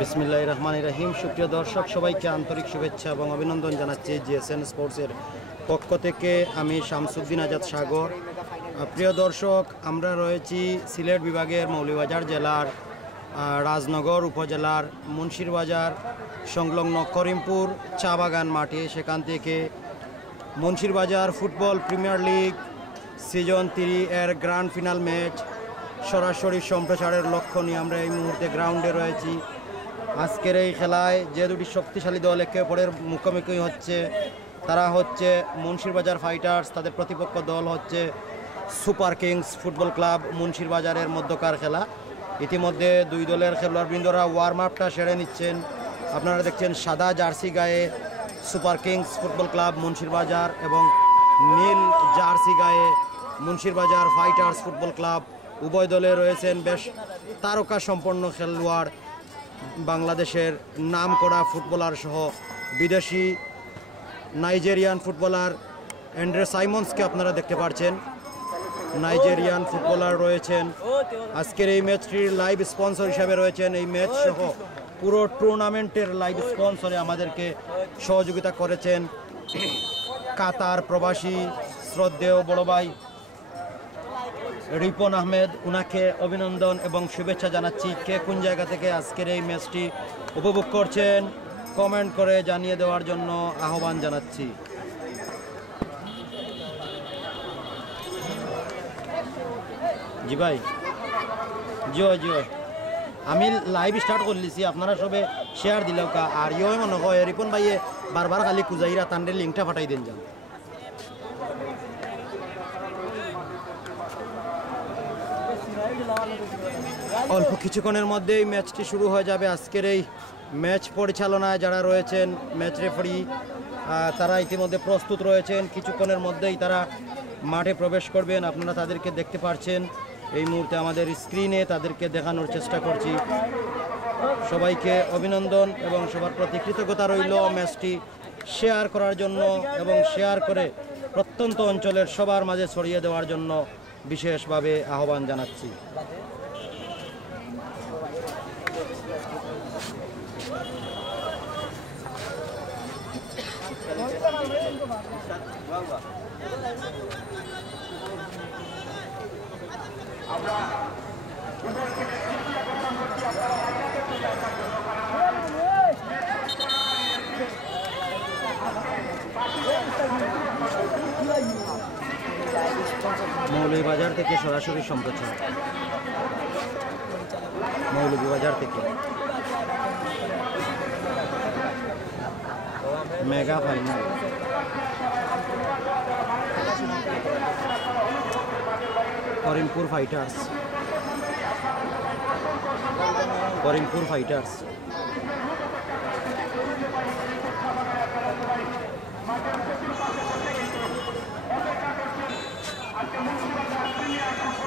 বিসমিল্লাহির রহমানির রহিম। সুপ্রিয় দর্শক, সবাইকে আন্তরিক শুভেচ্ছা এবং অভিনন্দন জানাচ্ছি জিএসএন স্পোর্টসের পক্ষ থেকে। আমি শামসুদ্দিন আজাদ সাগর। প্রিয় দর্শক, আমরা রয়েছি সিলেট বিভাগের মৌলভীবাজার জেলার রাজনগর উপজেলার মুন্সিরবাজার সংলগ্ন করিমপুর চা বাগান মাঠে। সেখান থেকে মুন্সিরবাজার ফুটবল প্রিমিয়ার লিগ সিজন 3 এর গ্র্যান্ড ফিনাল ম্যাচ সরাসরি সম্প্রচারের লক্ষ্য নিয়ে আমরা এই মুহূর্তে গ্রাউন্ডে রয়েছি। আজকের এই খেলায় যে দুটি শক্তিশালী দল একে অপরের মুখোমুখি হচ্ছে, তারা হচ্ছে মুন্সিরবাজার ফাইটার্স, তাদের প্রতিপক্ষ দল হচ্ছে সুপার কিংস ফুটবল ক্লাব মুন্সিরবাজারের মধ্যকার খেলা। ইতিমধ্যে দুই দলের খেলোয়াড়বৃন্দরা ওয়ার্ম আপটা সেরে নিচ্ছেন। আপনারা দেখছেন সাদা জার্সি গায়ে সুপার কিংস ফুটবল ক্লাব মুন্সিরবাজার এবং নীল জার্সি গায়ে মুন্সিরবাজার ফাইটার্স ফুটবল ক্লাব। উভয় দলে রয়েছেন বেশ তারকা সম্পন্ন খেলোয়াড়, বাংলাদেশের নামকরা ফুটবলার সহ বিদেশি নাইজেরিয়ান ফুটবলার অ্যান্ড্রে সাইমন্সকে আপনারা দেখতে পাচ্ছেন। নাইজেরিয়ান ফুটবলার রয়েছেন। আজকের এই ম্যাচটির লাইভ স্পন্সর হিসাবে রয়েছেন, এই ম্যাচ সহ পুরো টুর্নামেন্টের লাইভ স্পন্সরে আমাদেরকে সহযোগিতা করেছেন কাতার প্রবাসী শ্রদ্ধেয় বড় ভাই রিপন আহমেদ। উনাকে অভিনন্দন এবং শুভেচ্ছা জানাচ্ছি। কে কোন জায়গা থেকে আজকের এই ম্যাচটি উপভোগ করছেন কমেন্ট করে জানিয়ে দেওয়ার জন্য আহ্বান জানাচ্ছি। জি ভাই, জয় জয়। আমি লাইভ স্টার্ট করলিছি, আপনারা সবে শেয়ার দিলেও কা আর ইয়ে মনে হয় রিপন ভাইয়ে বারবার খালি কুজাইরা তান্ডের লিঙ্কটা পাঠাই দেন যান। অল্প কিছুক্ষণের মধ্যেই ম্যাচটি শুরু হয়ে যাবে। আজকের এই ম্যাচ পরিচালনায় যারা রয়েছেন ম্যাচ রেফারি, তারা ইতিমধ্যে প্রস্তুত রয়েছেন। কিছুক্ষণের মধ্যেই তারা মাঠে প্রবেশ করবেন। আপনারা তাদেরকে দেখতে পাচ্ছেন এই মুহূর্তে আমাদের স্ক্রিনে, তাদেরকে দেখানোর চেষ্টা করছি। সবাইকে অভিনন্দন এবং সবার প্রতি কৃতজ্ঞতা রইল ম্যাচটি শেয়ার করার জন্য এবং শেয়ার করে প্রত্যন্ত অঞ্চলের সবার মাঝে ছড়িয়ে দেওয়ার জন্য বিশেষভাবে আহ্বান জানাচ্ছি। মৌলভীবাজার থেকে সরাসরি সম্প্রচার, মৌলভীবাজার থেকে mega final. Karimpur fighters, Karimpur fighters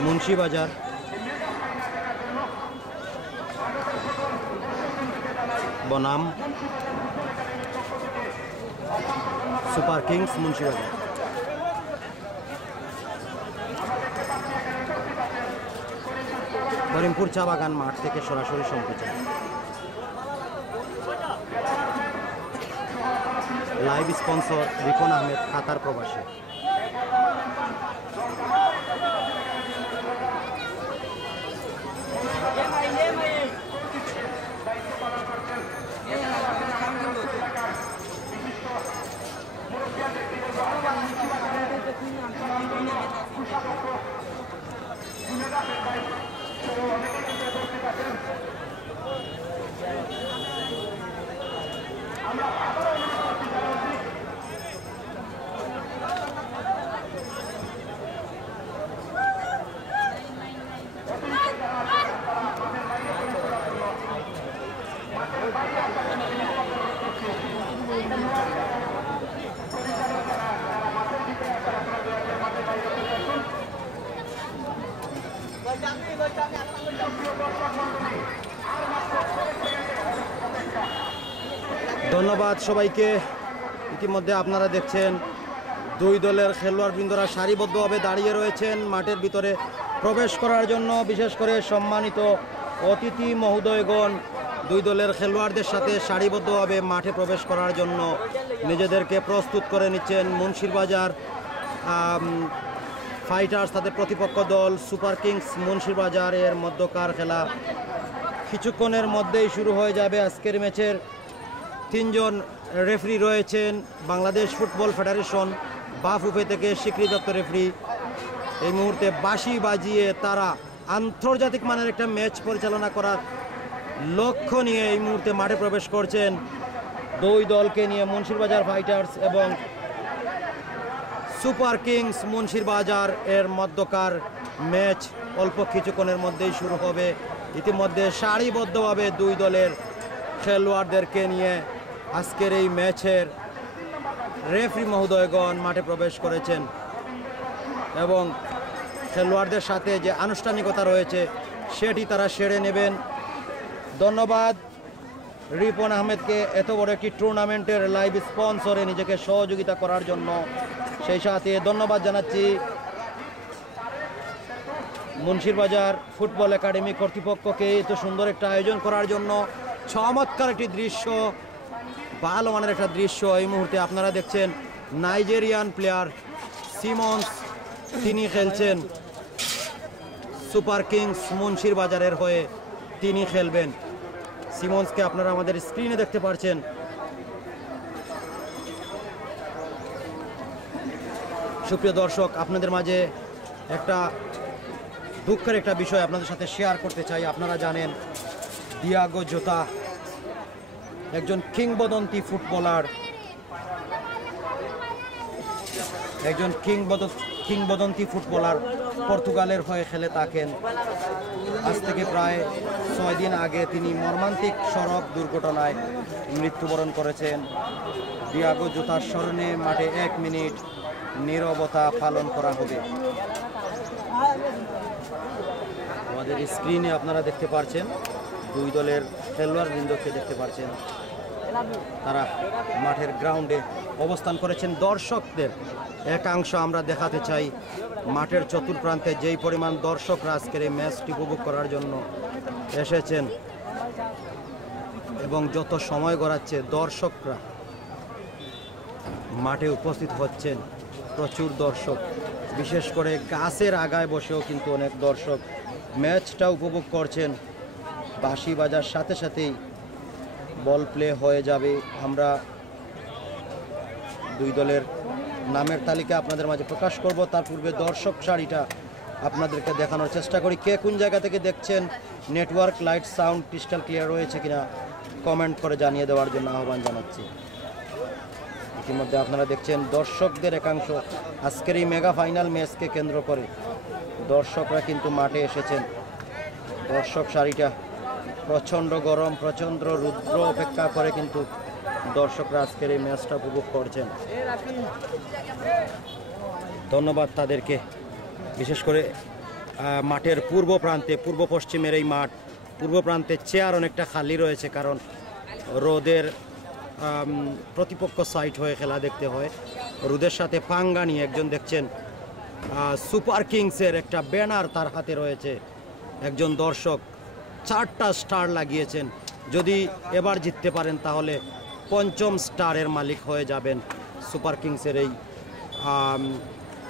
Munshibazar বনাম সুপার কিংস মুন্সিবাজার। করিমপুর চা বাগান মাঠ থেকে সরাসরি সম্প্রচার। লাইভ স্পন্সর রিপন আহমেদ, কাতার প্রবাসী। ধন্যবাদ সবাইকে। ইতিমধ্যে আপনারা দেখছেন দুই দলের খেলোয়াড়বৃন্দরা সারিবদ্ধভাবে দাঁড়িয়ে রয়েছেন মাঠের ভিতরে প্রবেশ করার জন্য। বিশেষ করে সম্মানিত অতিথি মহোদয়গণ দুই দলের খেলোয়াড়দের সাথে সারিবদ্ধভাবে মাঠে প্রবেশ করার জন্য নিজেদেরকে প্রস্তুত করে নিচ্ছেন। মুন্সিরবাজার ফাইটার্স তাদের প্রতিপক্ষ দল সুপার কিংস মুন্সিরবাজারের মধ্যকার খেলা কিছুক্ষণের মধ্যেই শুরু হয়ে যাবে। আজকের ম্যাচের 3 জন রেফারি রয়েছেন বাংলাদেশ ফুটবল ফেডারেশন বাফুফে থেকে স্বীকৃতিপ্রাপ্ত রেফারি। এই মুহূর্তে বাঁশি বাজিয়ে তারা আন্তর্জাতিক মানের একটা ম্যাচ পরিচালনা করার লক্ষ্য নিয়ে এই মুহূর্তে মাঠে প্রবেশ করছেন। দুই দলকে নিয়ে মুন্সিরবাজার ফাইটার্স এবং সুপার কিংস মুন্সিরবাজার এর মধ্যকার ম্যাচ অল্প কিছুক্ষণের মধ্যেই শুরু হবে। ইতিমধ্যে সারিবদ্ধভাবে দুই দলের খেলোয়াড়দেরকে নিয়ে আজকের এই ম্যাচের রেফারি মহোদয়গণ মাঠে প্রবেশ করেছেন এবং খেলোয়াড়দের সাথে যে আনুষ্ঠানিকতা রয়েছে সেটি তারা সেরে নেবেন। ধন্যবাদ রিপন আহমেদকে এত বড় একটি টুর্নামেন্টের লাইভ স্পন্সরে নিজেকে সহযোগিতা করার জন্য। সেই সাথে ধন্যবাদ জানাচ্ছি মুন্সিরবাজার ফুটবল একাডেমি কর্তৃপক্ষকে এত সুন্দর একটা আয়োজন করার জন্য। চমৎকার একটি দৃশ্য, ভালো মানের একটা দৃশ্য এই মুহূর্তে আপনারা দেখছেন। নাইজেরিয়ান প্লেয়ার সিমন্স তিনি খেলছেন সুপার কিংস মুন্সিরবাজারের হয়ে, তিনি খেলবেন। সিমন্সকে আপনারা আমাদের স্ক্রিনে দেখতে পাচ্ছেন। সুপ্রিয় দর্শক, আপনাদের মাঝে একটা দুঃখের একটা বিষয় আপনাদের সাথে শেয়ার করতে চাই। আপনারা জানেন ডিয়াগো জোতা একজন কিংবদন্তি ফুটবলার, পর্তুগালের হয়ে খেলে থাকেন। আজ থেকে প্রায় 6 দিন আগে তিনি মর্মান্তিক সড়ক দুর্ঘটনায় মৃত্যুবরণ করেছেন। ডিয়াগো জোতার স্মরণে মাঠে 1 মিনিট নীরবতা পালন করা হবে। আমাদের স্ক্রিনে আপনারা দেখতে পাচ্ছেন দুই দলের খেলোয়াড়বৃন্দকে দেখতে পাচ্ছেন, তারা মাঠের গ্রাউন্ডে অবস্থান করেছেন। দর্শকদের একাংশ আমরা দেখাতে চাই মাঠের চতুর্প্রান্তে যেই পরিমাণ দর্শকরা আজকের এই ম্যাচটি উপভোগ করার জন্য এসেছেন এবং যত সময় গড়াচ্ছে দর্শকরা মাঠে উপস্থিত হচ্ছেন। প্রচুর দর্শক, বিশেষ করে গাছের আগায় বসেও কিন্তু অনেক দর্শক ম্যাচটা উপভোগ করছেন। বাঁশি বাজার সাথে সাথেই বল প্লে হয়ে যাবে। আমরা দুই দলের নামের তালিকা আপনাদের মাঝে প্রকাশ করব, তার পূর্বে দর্শক সারিটা আপনাদেরকে দেখানোর চেষ্টা করি। কে কোন জায়গা থেকে দেখছেন, network light sound crystal clear রয়েছে কিনা কমেন্ট করে জানিয়ে দেওয়ার জন্য আহ্বান জানাচ্ছি। ইতিমধ্যে আপনারা দেখছেন দর্শকদের একাংশ আজকের এই মেগা ফাইনাল ম্যাচকে কেন্দ্র করে দর্শকরা কিন্তু মাঠে এসেছেন। দর্শক সারিটা প্রচণ্ড গরম, প্রচণ্ড রুদ্র অপেক্ষা করে কিন্তু দর্শকরা আজকের এই ম্যাচটা উপভোগ করছেন। ধন্যবাদ তাদেরকে। বিশেষ করে মাঠের পূর্ব প্রান্তে, পূর্ব পশ্চিমের এই মাঠ, পূর্ব প্রান্তে চেয়ার অনেকটা খালি রয়েছে, কারণ রোদের প্রতিপক্ষ সাইড হয়ে খেলা দেখতে হয়। রোদের সাথে পাঙ্গা নিয়ে একজন দেখছেন সুপার কিংসের একটা ব্যানার তার হাতে রয়েছে। একজন দর্শক 4টা স্টার লাগিয়েছেন। যদি এবার জিততে পারেন তাহলে 5ম স্টারের মালিক হয়ে যাবেন সুপার কিংসের এই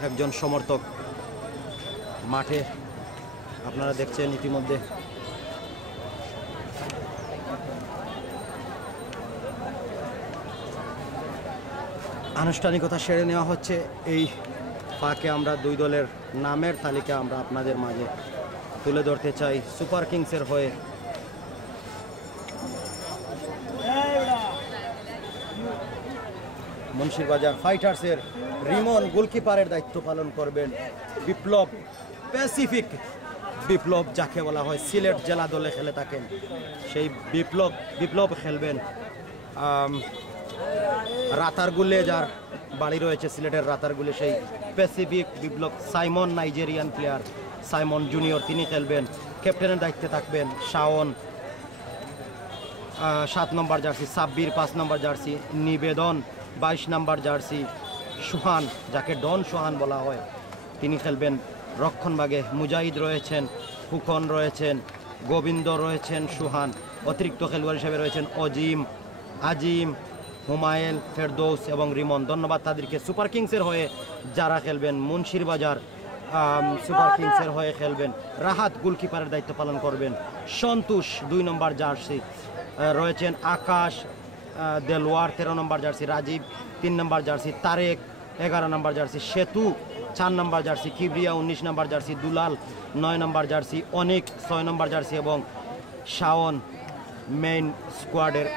একজন সমর্থক। মাঠে আপনারা দেখছেন ইতিমধ্যে আনুষ্ঠানিকতা সেরে নেওয়া হচ্ছে। এই ফাঁকে আমরা দুই দলের নামের তালিকা আমরা আপনাদের মাঝে তুলে ধরতে চাই। সুপার কিংসের হয়ে মুন্সিরবাজার ফাইটার্সের রিমন গোলকিপারের দায়িত্ব পালন করবেন। বিপ্লব, প্যাসিফিক বিপ্লব যাকে বলা হয়, সিলেট জেলা দলে খেলে থাকেন সেই বিপ্লব খেলবেন। রাতারগুলে যার বাড়ি রয়েছে সিলেটের রাতারগুলে, সেই Pacific Biplob. Simon Nigerian player Simon junior, তিনি খেলবেন। ক্যাপ্টেনের দায়িত্বে থাকবেন শাওন, 7 নম্বর জার্সি সাব্বির, 5 নম্বর জার্সি নিবেদন, 22 নম্বর জার্সি সুহান, যাকে ডন সুহান বলা হয়, তিনি খেলবেন রক্ষণভাগে। মুজাহিদ রয়েছেন, ফুকন রয়েছেন, গোবিন্দ রয়েছেন, সুহান অতিরিক্ত খেলোয়াড় হিসেবে রয়েছেন অজিম, আজিম, হুমায়ুন, ফেরদৌস এবং রিমন। ধন্যবাদ তাদেরকে। সুপার কিংসের হয়ে যারা খেলবেন, মুন্সিরবাজার সুপার কিংসের হয়ে খেলবেন রাহাত গোলকিপারের দায়িত্ব পালন করবেন, সন্তোষ 2 নম্বর জার্সি রয়েছেন, আকাশ দেলোয়ার 13 নম্বর জার্সি, রাজীব 3 নম্বর জার্সি, তারেক 11 নম্বর জার্সি, সেতু 4 নম্বর জার্সি, কিবরিয়া 19 নম্বর জার্সি, দুলাল 9 নম্বর জার্সি, অনিক 6 নম্বর জার্সি এবং শাওন মেইন স্কোয়াডের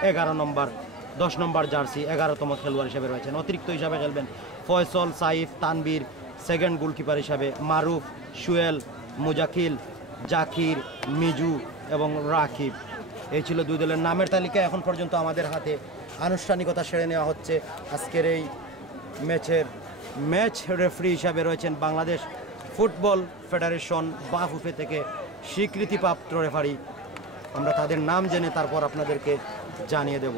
10 নম্বর জার্সি 11তম খেলোয়াড় হিসেবে রয়েছেন। অতিরিক্ত হিসাবে খেলবেন ফয়সল, সাইফ, তানবীর, সেকেন্ড গোলকিপার হিসাবে মারুফ, সুয়েল, মুজাকিল, জাকির, মিজু এবং রাকিব। এই ছিল 2 দলের নামের তালিকা। এখন পর্যন্ত আমাদের হাতে আনুষ্ঠানিকতা সেরে নেওয়া হচ্ছে। আজকের এই ম্যাচ রেফারি হিসাবে রয়েছেন বাংলাদেশ ফুটবল ফেডারেশন বাফুফে থেকে স্বীকৃতিপ্রাপ্ত রেফারি। আমরা তাদের নাম জেনে তারপর আপনাদেরকে জানিয়ে দেব।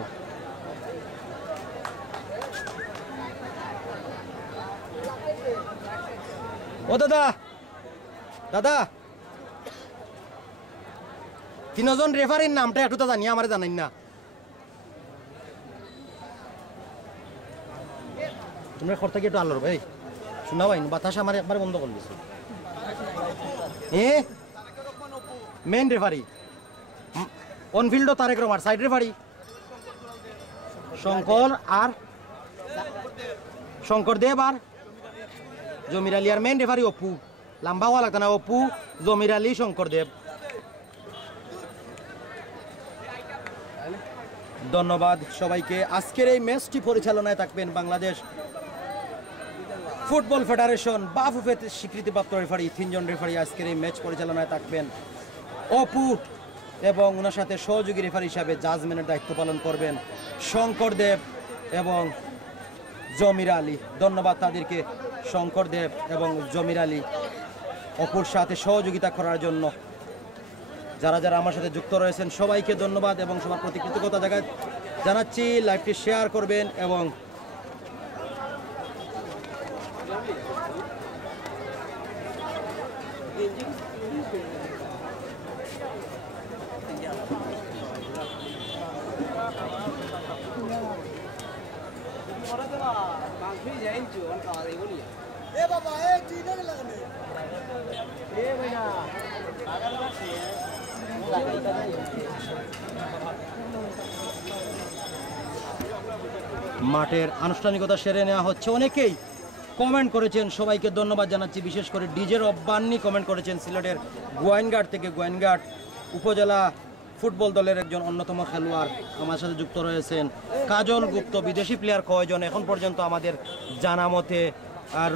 ও দাদা, 3 জন রেফারির নামটা একটু তো জানি, আমার জানাই না। তোমরা খরতা কি একটু আলোর ভাই শোনা ভাই, বাতাস আমার একবার বন্ধ করে দিছো। Main referee on field Tarek Rahman, side referee Shankar Dev আর জমির আলী, আর মেন রেফারি অপু, লম্বা হওয়া লাগতো না, অপু, জমির আলী, শঙ্কর দেব। ধন্যবাদ সবাইকে। আজকের এই ম্যাচটি পরিচালনায় থাকবেন বাংলাদেশ ফুটবল ফেডারেশন বাফুফে স্বীকৃতিপ্রাপ্ত রেফারি। 3 জন রেফারি আজকের এই ম্যাচ পরিচালনায় থাকবেন। অপু এবং ওনার সাথে সহযোগী রেফারি হিসাবে জাজমেন্টের দায়িত্ব পালন করবেন শঙ্কর দেব এবং জমির আলী। ধন্যবাদ তাদেরকে, শঙ্কর দেব এবং জমির আলী, অপুর সাথে সহযোগিতা করার জন্য। যারা যারা আমার সাথে যুক্ত রয়েছেন সবাইকে ধন্যবাদ এবং সবার প্রতি কৃতজ্ঞতা জানাচ্ছি। লাইভটি শেয়ার করবেন এবং মাঠের আনুষ্ঠানিকতা সেরে নেওয়া হচ্ছে। অনেকেই কমেন্ট করেছেন, সবাইকে ধন্যবাদ জানাচ্ছি। বিশেষ করে ডিজে রব্বানি কমেন্ট করেছেন সিলেটের গোয়াইনঘাট থেকে। গোয়াইনঘাট উপজেলা ফুটবল দলের একজন অন্যতম খেলোয়াড় আমার সাথে যুক্ত রয়েছেন। কাজল গুপ্ত, বিদেশি প্লেয়ার কয়জন এখন পর্যন্ত আমাদের জানা মতে। আর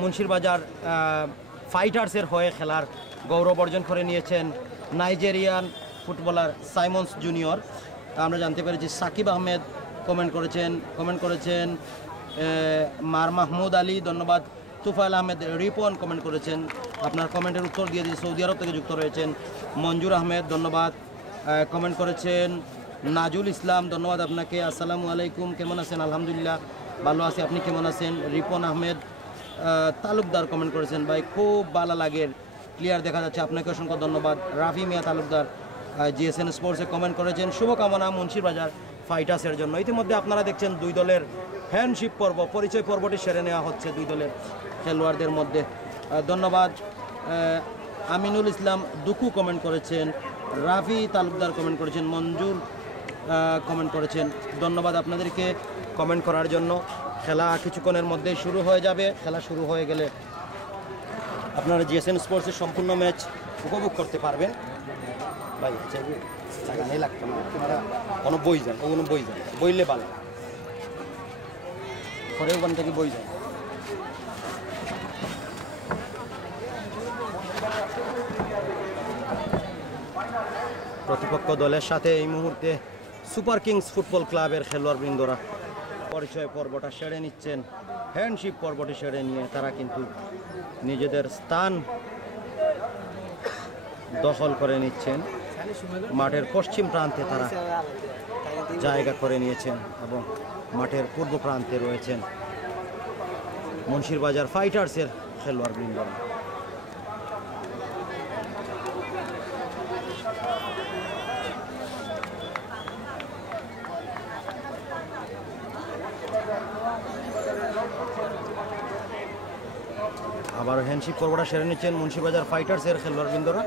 মুন্সিরবাজার ফাইটার্সের হয়ে খেলার গৌরব অর্জন করে নিয়েছেন নাইজেরিয়ান ফুটবলার সাইমন্স জুনিয়র। আমরা জানতে পেরেছি সাকিব আহমেদ কমেন্ট করেছেন মার মাহমুদ আলী, ধন্যবাদ। তুফাইল আহমেদ রিপন কমেন্ট করেছেন, আপনার কমেন্টের উত্তর দিয়ে দিয়ে সৌদি আরব থেকে যুক্ত রয়েছেন। মঞ্জুর আহমেদ ধন্যবাদ কমেন্ট করেছেন। নাজুল ইসলাম ধন্যবাদ আপনাকে, আসসালামু আলাইকুম, কেমন আছেন? আলহামদুলিল্লাহ ভালো আছি, আপনি কেমন আছেন? রিপন আহমেদ তালুকদার কমেন্ট করেছেন, ভাই খুব ভালো লাগে, ক্লিয়ার দেখা যাচ্ছে, আপনাকে অসংখ্য ধন্যবাদ। রাফি মিয়া তালুকদার জিএসএন স্পোর্টসে কমেন্ট করেছেন, শুভকামনা মুন্সিরবাজার ফাইটার্সের জন্য। ইতিমধ্যে আপনারা দেখছেন 2 দলের হ্যান্ডশিপ পর্ব, পরিচয় পর্বটি সেরে নেওয়া হচ্ছে 2 দলের খেলোয়াড়দের মধ্যে। ধন্যবাদ। আমিনুল ইসলাম দুকু কমেন্ট করেছেন, রাফি তালুকদার কমেন্ট করেছেন, মঞ্জুর কমেন্ট করেছেন। ধন্যবাদ আপনাদেরকে কমেন্ট করার জন্য। খেলা কিছুক্ষণের মধ্যেই শুরু হয়ে যাবে। খেলা শুরু হয়ে গেলে আপনারা জিএসএন স্পোর্টসের সম্পূর্ণ ম্যাচ উপভোগ করতে পারবেন। ভাই টাকা নেই লাগতো না, আপনারা কোনো বই যান, বইলে ভালো পরে ওখান থেকে বই যান। প্রতিপক্ষ দলের সাথে এই মুহূর্তে সুপার কিংস ফুটবল ক্লাবের খেলোয়াড়বৃন্দরা পরিচয় পর্বটা সেরে নিচ্ছেন। হ্যান্ডশিপ পর্বটি সেরে নিয়ে তারা কিন্তু নিজেদের স্থান দখল করে নিচ্ছেন। মাঠের পশ্চিম প্রান্তে তারা জায়গা করে নিয়েছেন এবং মাঠের পূর্ব প্রান্তে রয়েছেন মুন্সিরবাজার ফাইটার্সের খেলোয়াড়বৃন্দরা। আবার হ্যান্ডশিপ পর্বটা সেরে নিচ্ছেন মুন্সিবাজার ফাইটার্সের খেলোয়াড়বৃন্দরা।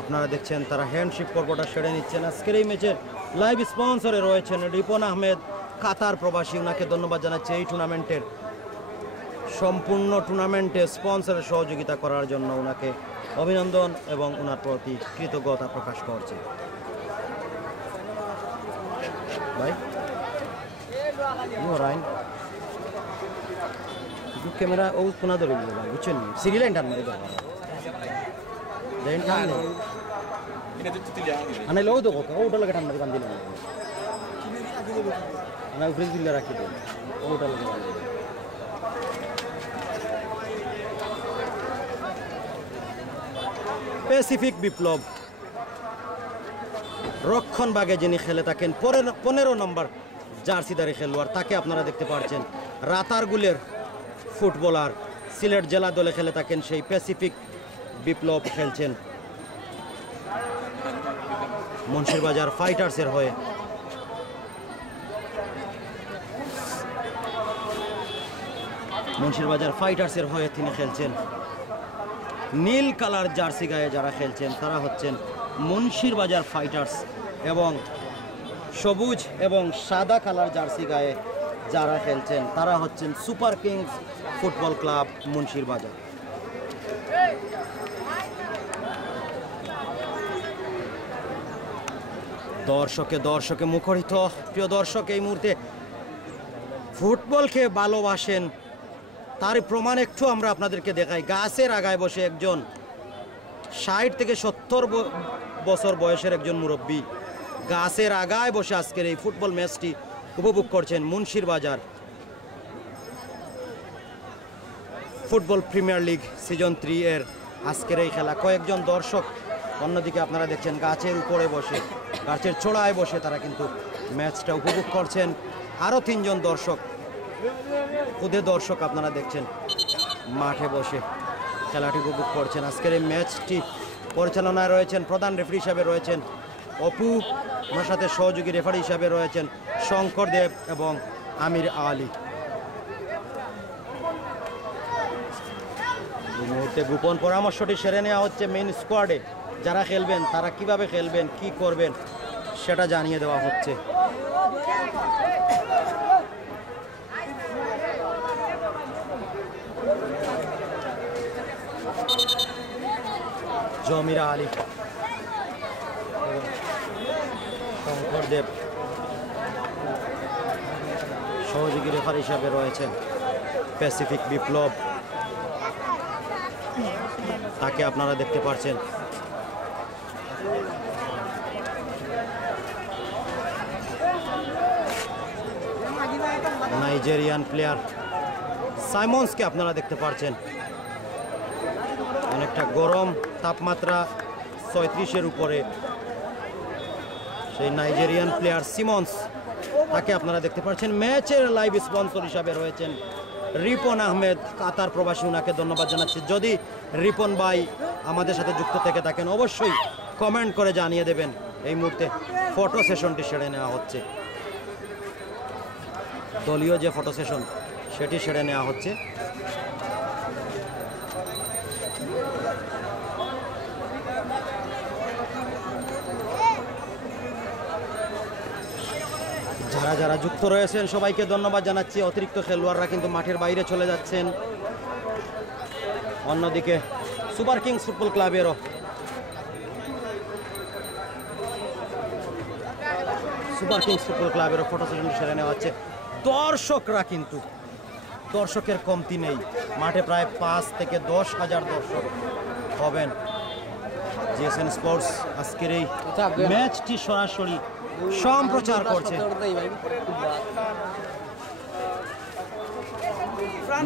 আপনারা দেখছেন তারা হ্যান্ডশিপ পর্বটা সেরে নিচ্ছেন। আজকের এই ম্যাচের লাইভ স্পন্সরে রয়েছেন রিপন আহমেদ, কাতার প্রবাসী। ওনাকে ধন্যবাদ জানাচ্ছি এই টুর্নামেন্টের সম্পূর্ণ টুর্নামেন্টে স্পন্সরের সহযোগিতা করার জন্য ওনাকে অভিনন্দন এবং ওনার প্রতি কৃতজ্ঞতা প্রকাশ করছি। ভাই ক্যামেরা ও কোনা ধরে দিল ভাই, বুঝছেন সিরি লাইন টান মারি দেওয়া লাইন টান নেই আনাইলে ও দেখো ওটা লাগে টান মারি বান্ধি না আনা উপরে দিলে রাখি দেব ওটা লাগে বান্ধি প্যাসিফিক বিপ্লব রক্ষণভাগে যিনি খেলে থাকেন 15 নম্বর জার্সিদারি খেলোয়াড়, তাকে আপনারা দেখতে পাচ্ছেন। রাতারগুলের ফুটবলার, সিলেট জেলা দলে খেলে থাকেন সেই প্যাসিফিক বিপ্লব খেলছেন মুন্সিরবাজার ফাইটার্সের হয়ে। মুন্সিরবাজার ফাইটার্সের হয়ে তিনি খেলছেন। নীল কালার জার্সি গায়ে যারা খেলছেন তারা হচ্ছেন মুন্সিরবাজার ফাইটার্স, এবং সবুজ এবং সাদা কালার জার্সি গায়ে যারা খেলছেন তারা হচ্ছেন সুপার কিংস ফুটবল ক্লাব মুন্সিরবাজার। দর্শকে মুখরিত। প্রিয় দর্শক, এই মুহূর্তে ফুটবলকে ভালোবাসেন তার প্রমাণ একটু আমরা আপনাদেরকে দেখাই। গাছের আগায় বসে একজন 60 থেকে 70 বছর বয়সের একজন মুরব্বী গাছের আগায় বসে আজকের এই ফুটবল ম্যাচটি উপভোগ করছেন। মুন্সিরবাজার ফুটবল প্রিমিয়ার লিগ সিজন 3 এর আজকের এই খেলা। কয়েকজন দর্শক অন্যদিকে আপনারা দেখছেন গাছের উপরে বসে, গাছের চূড়ায় বসে তারা কিন্তু ম্যাচটা উপভোগ করছেন। আরও 3 জন দর্শক, খুদে দর্শক আপনারা দেখছেন মাঠে বসে খেলাটি উপভোগ করছেন। আজকের এই ম্যাচটি পরিচালনায় রয়েছেন, প্রধান রেফারি হিসাবে রয়েছেন অপু, ওনার সাথে সহযোগী রেফারি হিসাবে রয়েছেন শঙ্কর দেব এবং আমির আলী। এই মুহূর্তে গোপন পরামর্শটি সেরে নেওয়া হচ্ছে। মেইন স্কোয়াডে যারা খেলবেন তারা কিভাবে খেলবেন, কি করবেন সেটা জানিয়ে দেওয়া হচ্ছে। জমিরা আলী, শঙ্কর দেব সহযোগী রেফারি হিসাবে রয়েছেন। প্যাসিফিক বিপ্লব, তাকে আপনারা দেখতে পাচ্ছেন। নাইজেরিয়ান প্লেয়ার সাইমন্সকে আপনারা দেখতে পাচ্ছেন। অনেকটা গরম তাপমাত্রা 36-এর উপরে সেই নাইজেরিয়ান প্লেয়ার সিমন্স, তাকে আপনারা দেখতে পাচ্ছেন। ম্যাচের লাইভ স্পন্সর হিসাবে রয়েছেন রিপন আহমেদ, কাতার প্রবাসী। ওনাকে ধন্যবাদ জানাচ্ছি। যদি রিপন ভাই আমাদের সাথে যুক্ত থেকে থাকেন অবশ্যই কমেন্ট করে জানিয়ে দেবেন। এই মুহূর্তে ফটো সেশনটি সেরে নেওয়া হচ্ছে, দলীয় যে ফটো সেশন সেটি সেরে নেওয়া হচ্ছে। যারা যারা যুক্ত রয়েছেন সবাইকে ধন্যবাদ জানাচ্ছি। অতিরিক্ত খেলোয়াড়রা কিন্তু মাঠের বাইরে চলে যাচ্ছেন। অন্যদিকে সুপার কিংস ফুটবল ক্লাবেরও ফটো সেশন সেরে নেওয়া হচ্ছে। দর্শকরা কিন্তু দর্শকের কমতি নেই, মাঠে প্রায় 5 থেকে 10 হাজার দর্শক হবেন। জিএসএন স্পোর্টস আজকের এই ম্যাচটি সরাসরি সম্প্রচার করছে।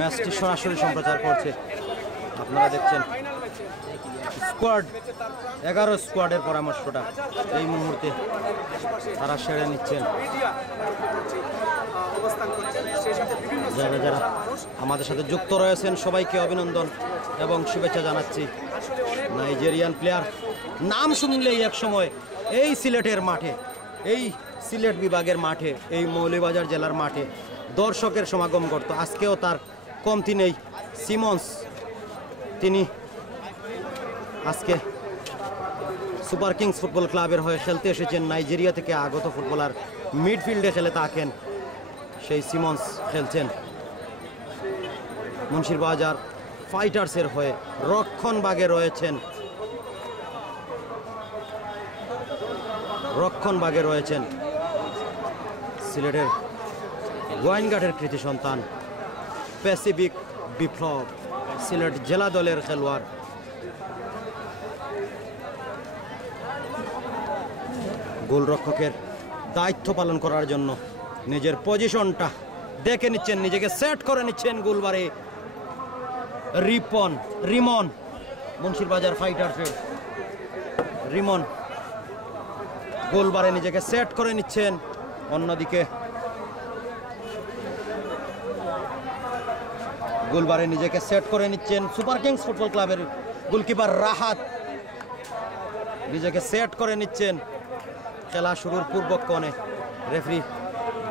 ম্যাচটি সরাসরি সম্প্রচার করছে। আপনারা দেখছেন স্কোয়াড 11 স্কোয়াডের পরামর্শটা এই মুহূর্তে তারা সেরে নিচ্ছেন। যারা যারা আমাদের সাথে যুক্ত রয়েছেন সবাইকে অভিনন্দন এবং শুভেচ্ছা জানাচ্ছি। নাইজেরিয়ান প্লেয়ার নাম শুনলেই এক সময় এই সিলেটের মাঠে, এই সিলেট বিভাগের মাঠে, এই মৌলভীবাজার জেলার মাঠে দর্শকের সমাগম করত। আজকেও তার কমতি নেই। সিমন্স তিনি আজকে সুপার কিংস ফুটবল ক্লাবের হয়ে খেলতে এসেছেন। নাইজেরিয়া থেকে আগত ফুটবলার, মিডফিল্ডে খেলে থাকেন, সেই সিমন্স খেলছেন মুন্সিরবাজার ফাইটার্সের হয়ে। রক্ষণভাগে রয়েছেন সিলেটের গোয়াইনঘাটের কৃতি সন্তান প্যাসিফিক বিপ্লব, সিলেট জেলা দলের খেলোয়াড়। গোলরক্ষকের দায়িত্ব পালন করার জন্য নিজের পজিশনটা দেখে নিচ্ছেন, নিজেকে সেট করে নিচ্ছেন গোলবারে রিমন, মুন্সিরবাজার ফাইটার্সের রিমন গোলবারে নিজেকে সেট করে নিচ্ছেন। অন্যদিকে গোলবারে নিজেকে সেট করে নিচ্ছেন সুপার কিংস ফুটবল ক্লাবের গোলকিপার রাহাত, নিজেকে সেট করে নিচ্ছেন। খেলা শুরুর পূর্বক্ষণে রেফারি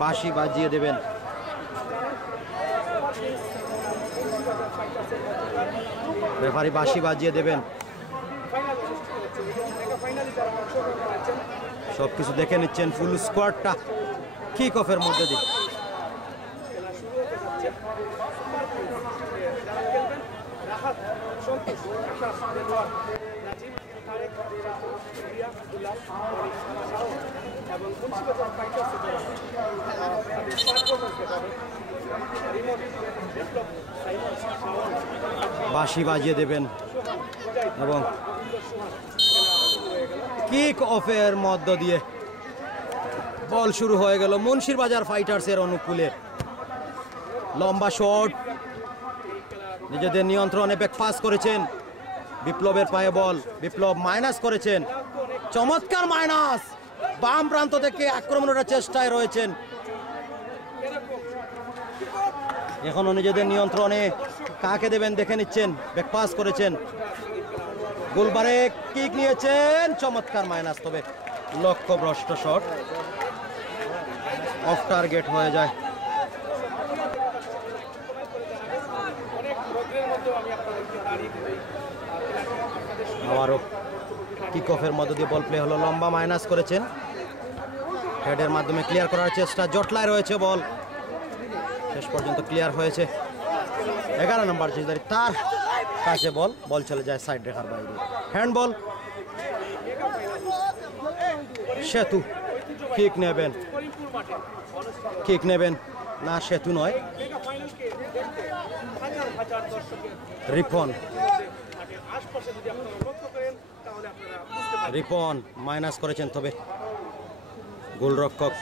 বাঁশি বাজিয়ে দেবেন। সবকিছু দেখে নিচ্ছেন ফুল স্কোয়াডটা কিক অফের মধ্যে দিয়ে। বাঁশি বাজিয়ে দেবেন এবং কিক অফের মধ্য দিয়ে বল শুরু হয়ে গেল মুন্সিরবাজার ফাইটার্সের অনুকূলে। লম্বা শট, নিজেদের নিয়ন্ত্রণে ব্যাক পাস করেছেন, বিপ্লবের পায়ে বল, বিপ্লব মাইনাস করেছেন, চমৎকার মাইনাস, বাম প্রান্ত থেকে আক্রমণের চেষ্টায় রয়েছেন। এখনো নিজেদের নিয়ন্ত্রণে, কাকে দেবেন দেখে নিচ্ছেন, ব্যাক পাস করেছেন, গোলবারে কিক নিয়েছেন, চমৎকার মাইনাস, তবে লক্ষ্যভ্রষ্ট শট, অফ টার্গেট হয়ে যায়। আবারও কিক অফের মধ্য দিয়ে বল প্লে হলো, লম্বা মাইনাস করেছেন, হেডের মাধ্যমে ক্লিয়ার করার চেষ্টা, জটলায় রয়েছে বল, শেষ পর্যন্ত ক্লিয়ার হয়েছে। 11 নম্বর জার্সি তার কাছে বল চলে যায় সাইড রেখার বাইরে। হ্যান্ডবল, সেতু কিক নেবেন না, সেতু নয়, রিপন মাইনাস করেছেন, তবে গোলরক্ষক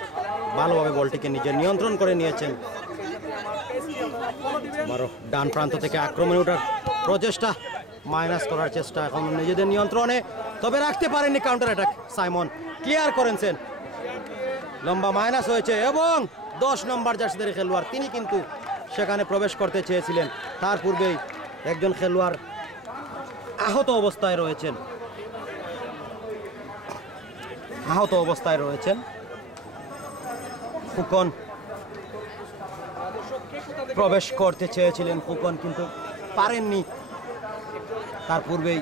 ভালোভাবে বলটিকে নিজের নিয়ন্ত্রণ করে নিয়েছেন। ডান প্রান্ত থেকে আক্রমণে ওঠার প্রচেষ্টা, মাইনাস করার চেষ্টা, এখন নিজেদের নিয়ন্ত্রণে, তবে রাখতে পারেননি কাউন্টার অ্যাটাক। সাইমন ক্লিয়ার করেছেন, লম্বা মাইনাস হয়েছে এবং 10 নম্বর জার্সিধারী খেলোয়াড়, তিনি কিন্তু সেখানে প্রবেশ করতে চেয়েছিলেন, তার পূর্বেই একজন খেলোয়াড় আহত অবস্থায় রয়েছেন। ফুকন প্রবেশ করতে চেয়েছিলেন, ফুকন কিন্তু পারেননি। তার পূর্বেই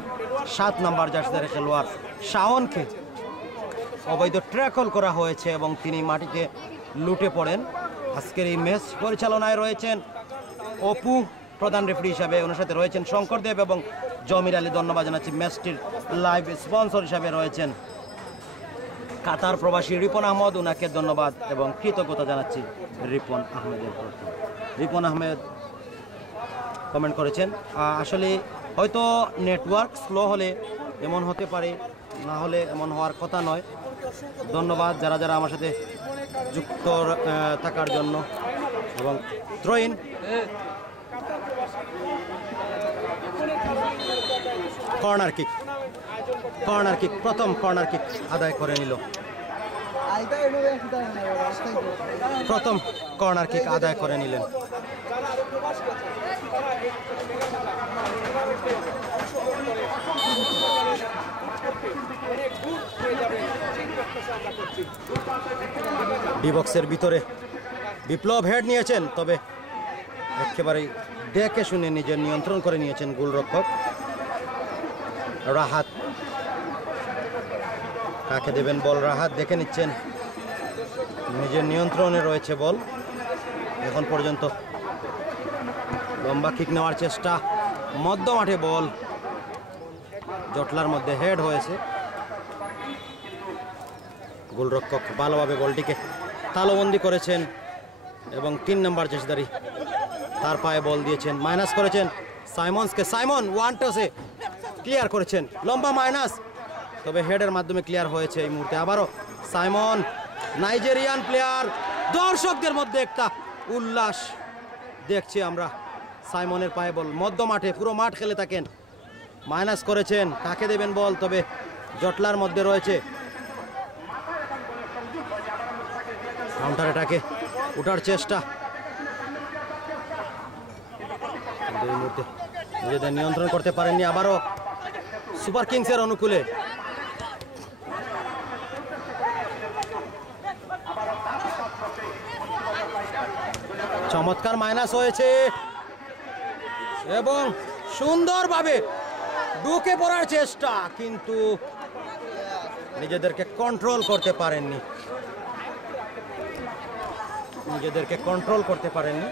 7 নম্বর জার্সিধারী খেলোয়াড় শাওনকে অবৈধ ট্র্যাকল করা হয়েছে এবং তিনি মাটিতে লুটে পড়েন। আজকের এই ম্যাচ পরিচালনায় রয়েছেন অপু প্রধান রেফারি হিসাবে, ওনার সাথে রয়েছেন শঙ্করদেব এবং জমির আলী। ধন্যবাদ জানাচ্ছি। ম্যাচটির লাইভ স্পন্সর হিসাবে রয়েছেন কাতার প্রবাসী রিপন আহমদ, ওনাকে ধন্যবাদ এবং কৃতজ্ঞতা জানাচ্ছি রিপন আহমেদের প্রতি। রিপন আহমেদ কমেন্ট করেছেন, আসলে হয়তো নেটওয়ার্ক স্লো হলে এমন হতে পারে, না হলে এমন হওয়ার কথা নয়। ধন্যবাদ যারা যারা আমার সাথে যুক্ত থাকার জন্য। এবং থ্রোইন, কর্নার কিক, প্রথম কর্নার কিক আদায় করে নিল, নিলেন। ডি বক্সের ভিতরে বিপ্লব হেড নিয়েছেন, তবে একেবারেই দেখে শুনে নিজের নিয়ন্ত্রণ করে নিয়েছেন গোলরক্ষক। রাহাত, কাকে দেবেন বল? রাহাত দেখে নিচ্ছেন, নিজের নিয়ন্ত্রণে রয়েছে বল এখন পর্যন্ত। লম্বা কিক নেওয়ার চেষ্টা, মধ্য মাঠে বল, জটলার মধ্যে হেড হয়েছে। গোলরক্ষক ভালোভাবে বলটিকে তালবন্দি করেছেন এবং 3 নম্বর চেষ্টারি তার পায়ে বল দিয়েছেন, মাইনাস করেছেন সাইমন্সকে। সাইমন ওয়ান টসে ক্লিয়ার করেছেন, লম্বা মাইনাস, তবে হেডের মাধ্যমে ক্লিয়ার হয়েছে এই মুহূর্তে। আবারও সাইমন, নাইজেরিয়ান প্লেয়ার। দর্শকদের মধ্যে একটা উল্লাস দেখছি আমরা। সাইমনের পায়ে বল, মধ্য মাঠে, পুরো মাঠ খেলে থাকেন, মাইনাস করেছেন। কাকে দেবেন বল? তবে জটলার মধ্যে রয়েছে। কাউন্টার অ্যাটাকে ওঠার চেষ্টা, কিন্তু এই মুহূর্তে নিজেদের নিয়ন্ত্রণ করতে পারেননি। আবারও সুপার কিংসের অনুকূলে চমৎকার মাইনাস হয়েছে এবং সুন্দরভাবে ঢুকে পড়ার চেষ্টা, কিন্তু নিজেদেরকে কন্ট্রোল করতে পারেননি, নিজেদেরকে কন্ট্রোল করতে পারেননি।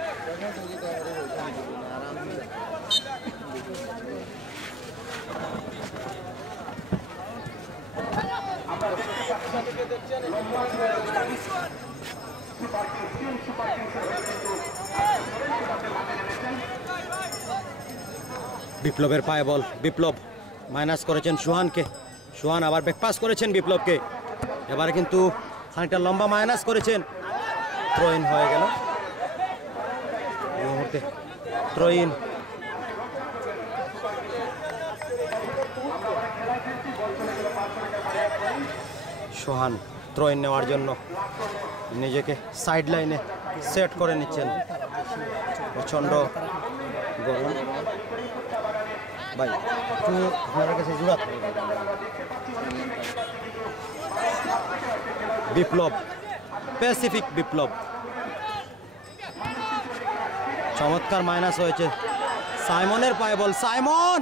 বিপ্লবের পায়ে বল, বিপ্লব মাইনাস করেছেন সুহানকে। সুহান আবার ব্যাকপাস করেছেন বিপ্লবকে, এবারে কিন্তু খানিকটা লম্বা মাইনাস করেছেন। থ্রোইন হয়ে গেল এই মুহূর্তে, থ্রোইন। সোহান থ্রোইন নেওয়ার জন্য নিজেকে সাইড লাইনে সেট করে নিচ্ছেন। প্রচণ্ড গরম ভাই, একটু আপনার কাছে জোড়াত। বিপ্লব, প্যাসিফিক বিপ্লব, চমৎকার মাইনাস হয়েছে। সাইমনের পায়ে বল, সাইমন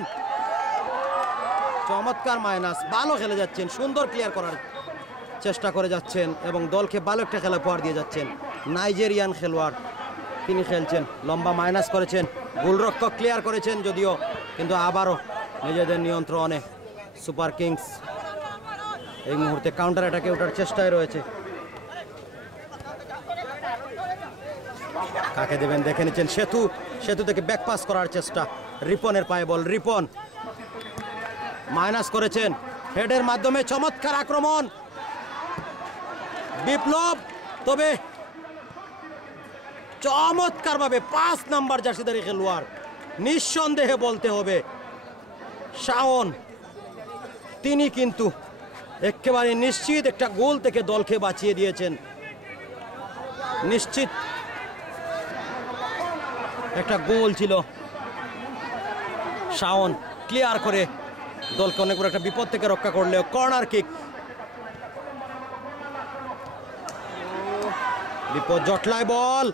চমৎকার মাইনাস, ভালো খেলে যাচ্ছেন, সুন্দর ক্লিয়ার করার চেষ্টা করে যাচ্ছেন এবং দলকে ভালো একটা খেলা উপহার দিয়ে যাচ্ছেন। নাইজেরিয়ান খেলোয়াড় তিনি খেলছেন, লম্বা মাইনাস করেছেন, গোলরক্ষক ক্লিয়ার করেছেন যদিও, কিন্তু আবারও নিজেদের নিয়ন্ত্রণে সুপার কিংস এই মুহূর্তে কাউন্টার অ্যাটাকে ওঠার চেষ্টায় রয়েছে। কাকে দেবেন দেখে নিচ্ছেন, সেতু, সেতু থেকে ব্যাকপাস করার চেষ্টা। রিপনের পায়ে বল, রিপন মাইনাস করেছেন, হেডের মাধ্যমে চমৎকার আক্রমণ বিপ্লব, তবে চমৎকারভাবে 5 নম্বর জার্সিধারী খেলোয়াড়, নিঃসন্দেহে বলতে হবে শাওন, তিনি কিন্তু একেবারে নিশ্চিত একটা গোল থেকে দলকে বাঁচিয়ে দিয়েছেন। নিশ্চিত একটা গোল ছিল, শাওন ক্লিয়ার করে দলকে অনেক বড় একটা বিপদ থেকে রক্ষা করলেও। কর্নার কিক, বিপদ জটলায় বল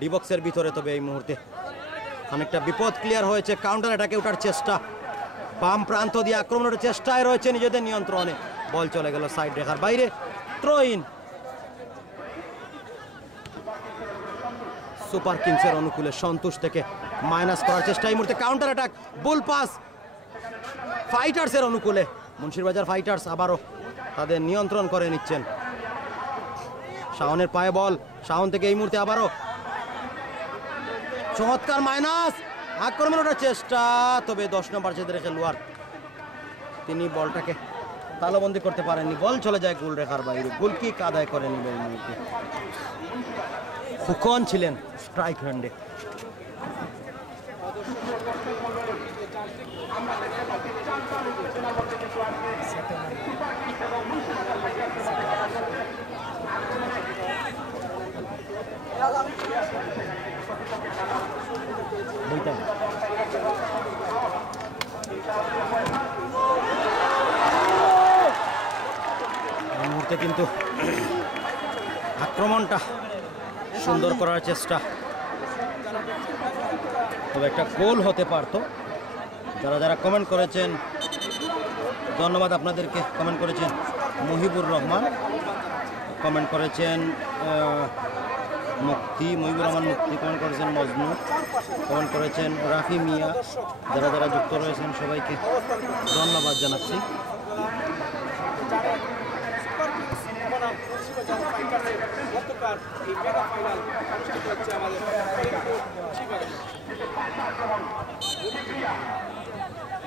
ডিবক্সের ভিতরে, তবে এই মুহূর্তে অনেকটা বিপদ ক্লিয়ার হয়েছে। কাউন্টার অ্যাটাকে ওঠার চেষ্টা, বাম প্রান্ত দিয়ে আক্রমণের চেষ্টায় রয়েছে নিজেদের নিয়ন্ত্রণে, বল চলে গেল সাইড রেখার বাইরে। থ্রোইন, সুপার কিংসের অনুকূলে সন্তোষ থেকে মাইনাস করার চেষ্টা এই মুহূর্তে। কাউন্টার অ্যাটাক, বুল পাস ফাইটার্সের অনুকূলে, মুন্সিরবাজার ফাইটার্স আবারও তাদের নিয়ন্ত্রণ করে নিচ্ছেন। শাওনের পায়ে বল, শাওন থেকে এই মুহূর্তে আবারও চমৎকার মাইনাস, আক্রমণের চেষ্টা, তবে 10 নম্বর জার্সিধারী খেলোয়াড় তিনি বলটাকে তালবন্দি করতে পারেননি, বল চলে যায় গোল রেখার বাইরে। গোল কিক আদায় করে নিলেন এই মুহূর্তে। ফুকন ছিলেন স্ট্রাইক হ্যান্ডে। এই মুহূর্তে কিন্তু আক্রমণটা সুন্দর করার চেষ্টা, তবে একটা গোল হতে পারত। যারা যারা কমেন্ট করেছেন ধন্যবাদ আপনাদেরকে। কমেন্ট করেছেন মুহিবুর রহমান, কমেন্ট করেছেন মুহিবুর রহমান মুক্তি, কমেন্ট করেছেন মজনু, কমেন্ট করেছেন রাফি মিয়া। যারা যারা যুক্ত রয়েছেন সবাইকে ধন্যবাদ জানাচ্ছি।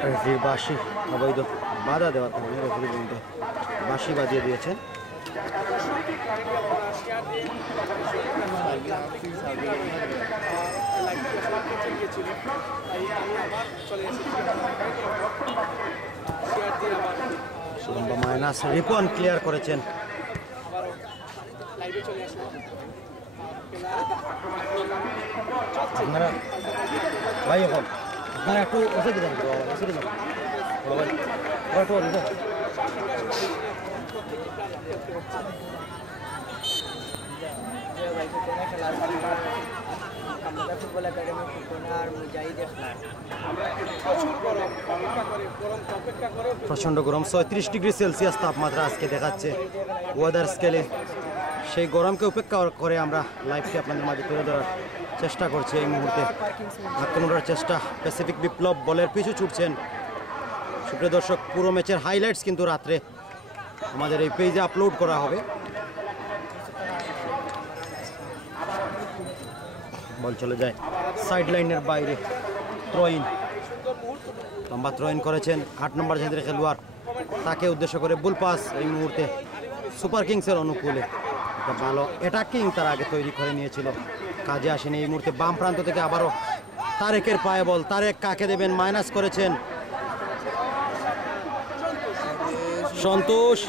রেফারি বাঁশি অবৈধ বাধা দেওয়ার কারণে রেফারি কিন্তু বাঁশি বাজিয়ে দিয়েছেন। লম্বা মাইনাস, রিপন ক্লিয়ার করেছেন। আপনারা ভাই এখন আপনারা একটু এসে দিলেন ভাই একটু ফুটবল একাডেমি আর মুজাহিদ প্রচণ্ড গরম, ৩৬ ডিগ্রি সেলসিয়াস তাপমাত্রা আজকে দেখাচ্ছে ওয়েদার স্কেলে। সেই গরমকে উপেক্ষা করে আমরা লাইভটি আপনাদের মাঝে তুলে ধরার চেষ্টা করছি। এই মুহূর্তে আক্রমণের চেষ্টা, প্যাসিফিক বিপ্লব বলের পিছু ছুটছেন। সুপ্রিয় দর্শক, পুরো ম্যাচের হাইলাইটস কিন্তু রাত্রে আমাদের এই পেজে আপলোড করা হবে। বল চলে যায় সাইড লাইনের বাইরে, থ্রোইন, লম্বা থ্রোইন করেছেন ৮ নম্বর জাতীয় খেলোয়াড়, তাকে উদ্দেশ্য করে বুল পাস এই মুহূর্তে সুপার কিংসের অনুকূলে। একটা ভালো অ্যাটাকিং তার আগে তৈরি করে নিয়েছিল, কাজে আসেনি। এই মুহূর্তে বাম প্রান্ত থেকে আবারও তারেকের পায়ে বল, তারেক কাকে দেবেন, মাইনাস করেছেন সন্তোষ,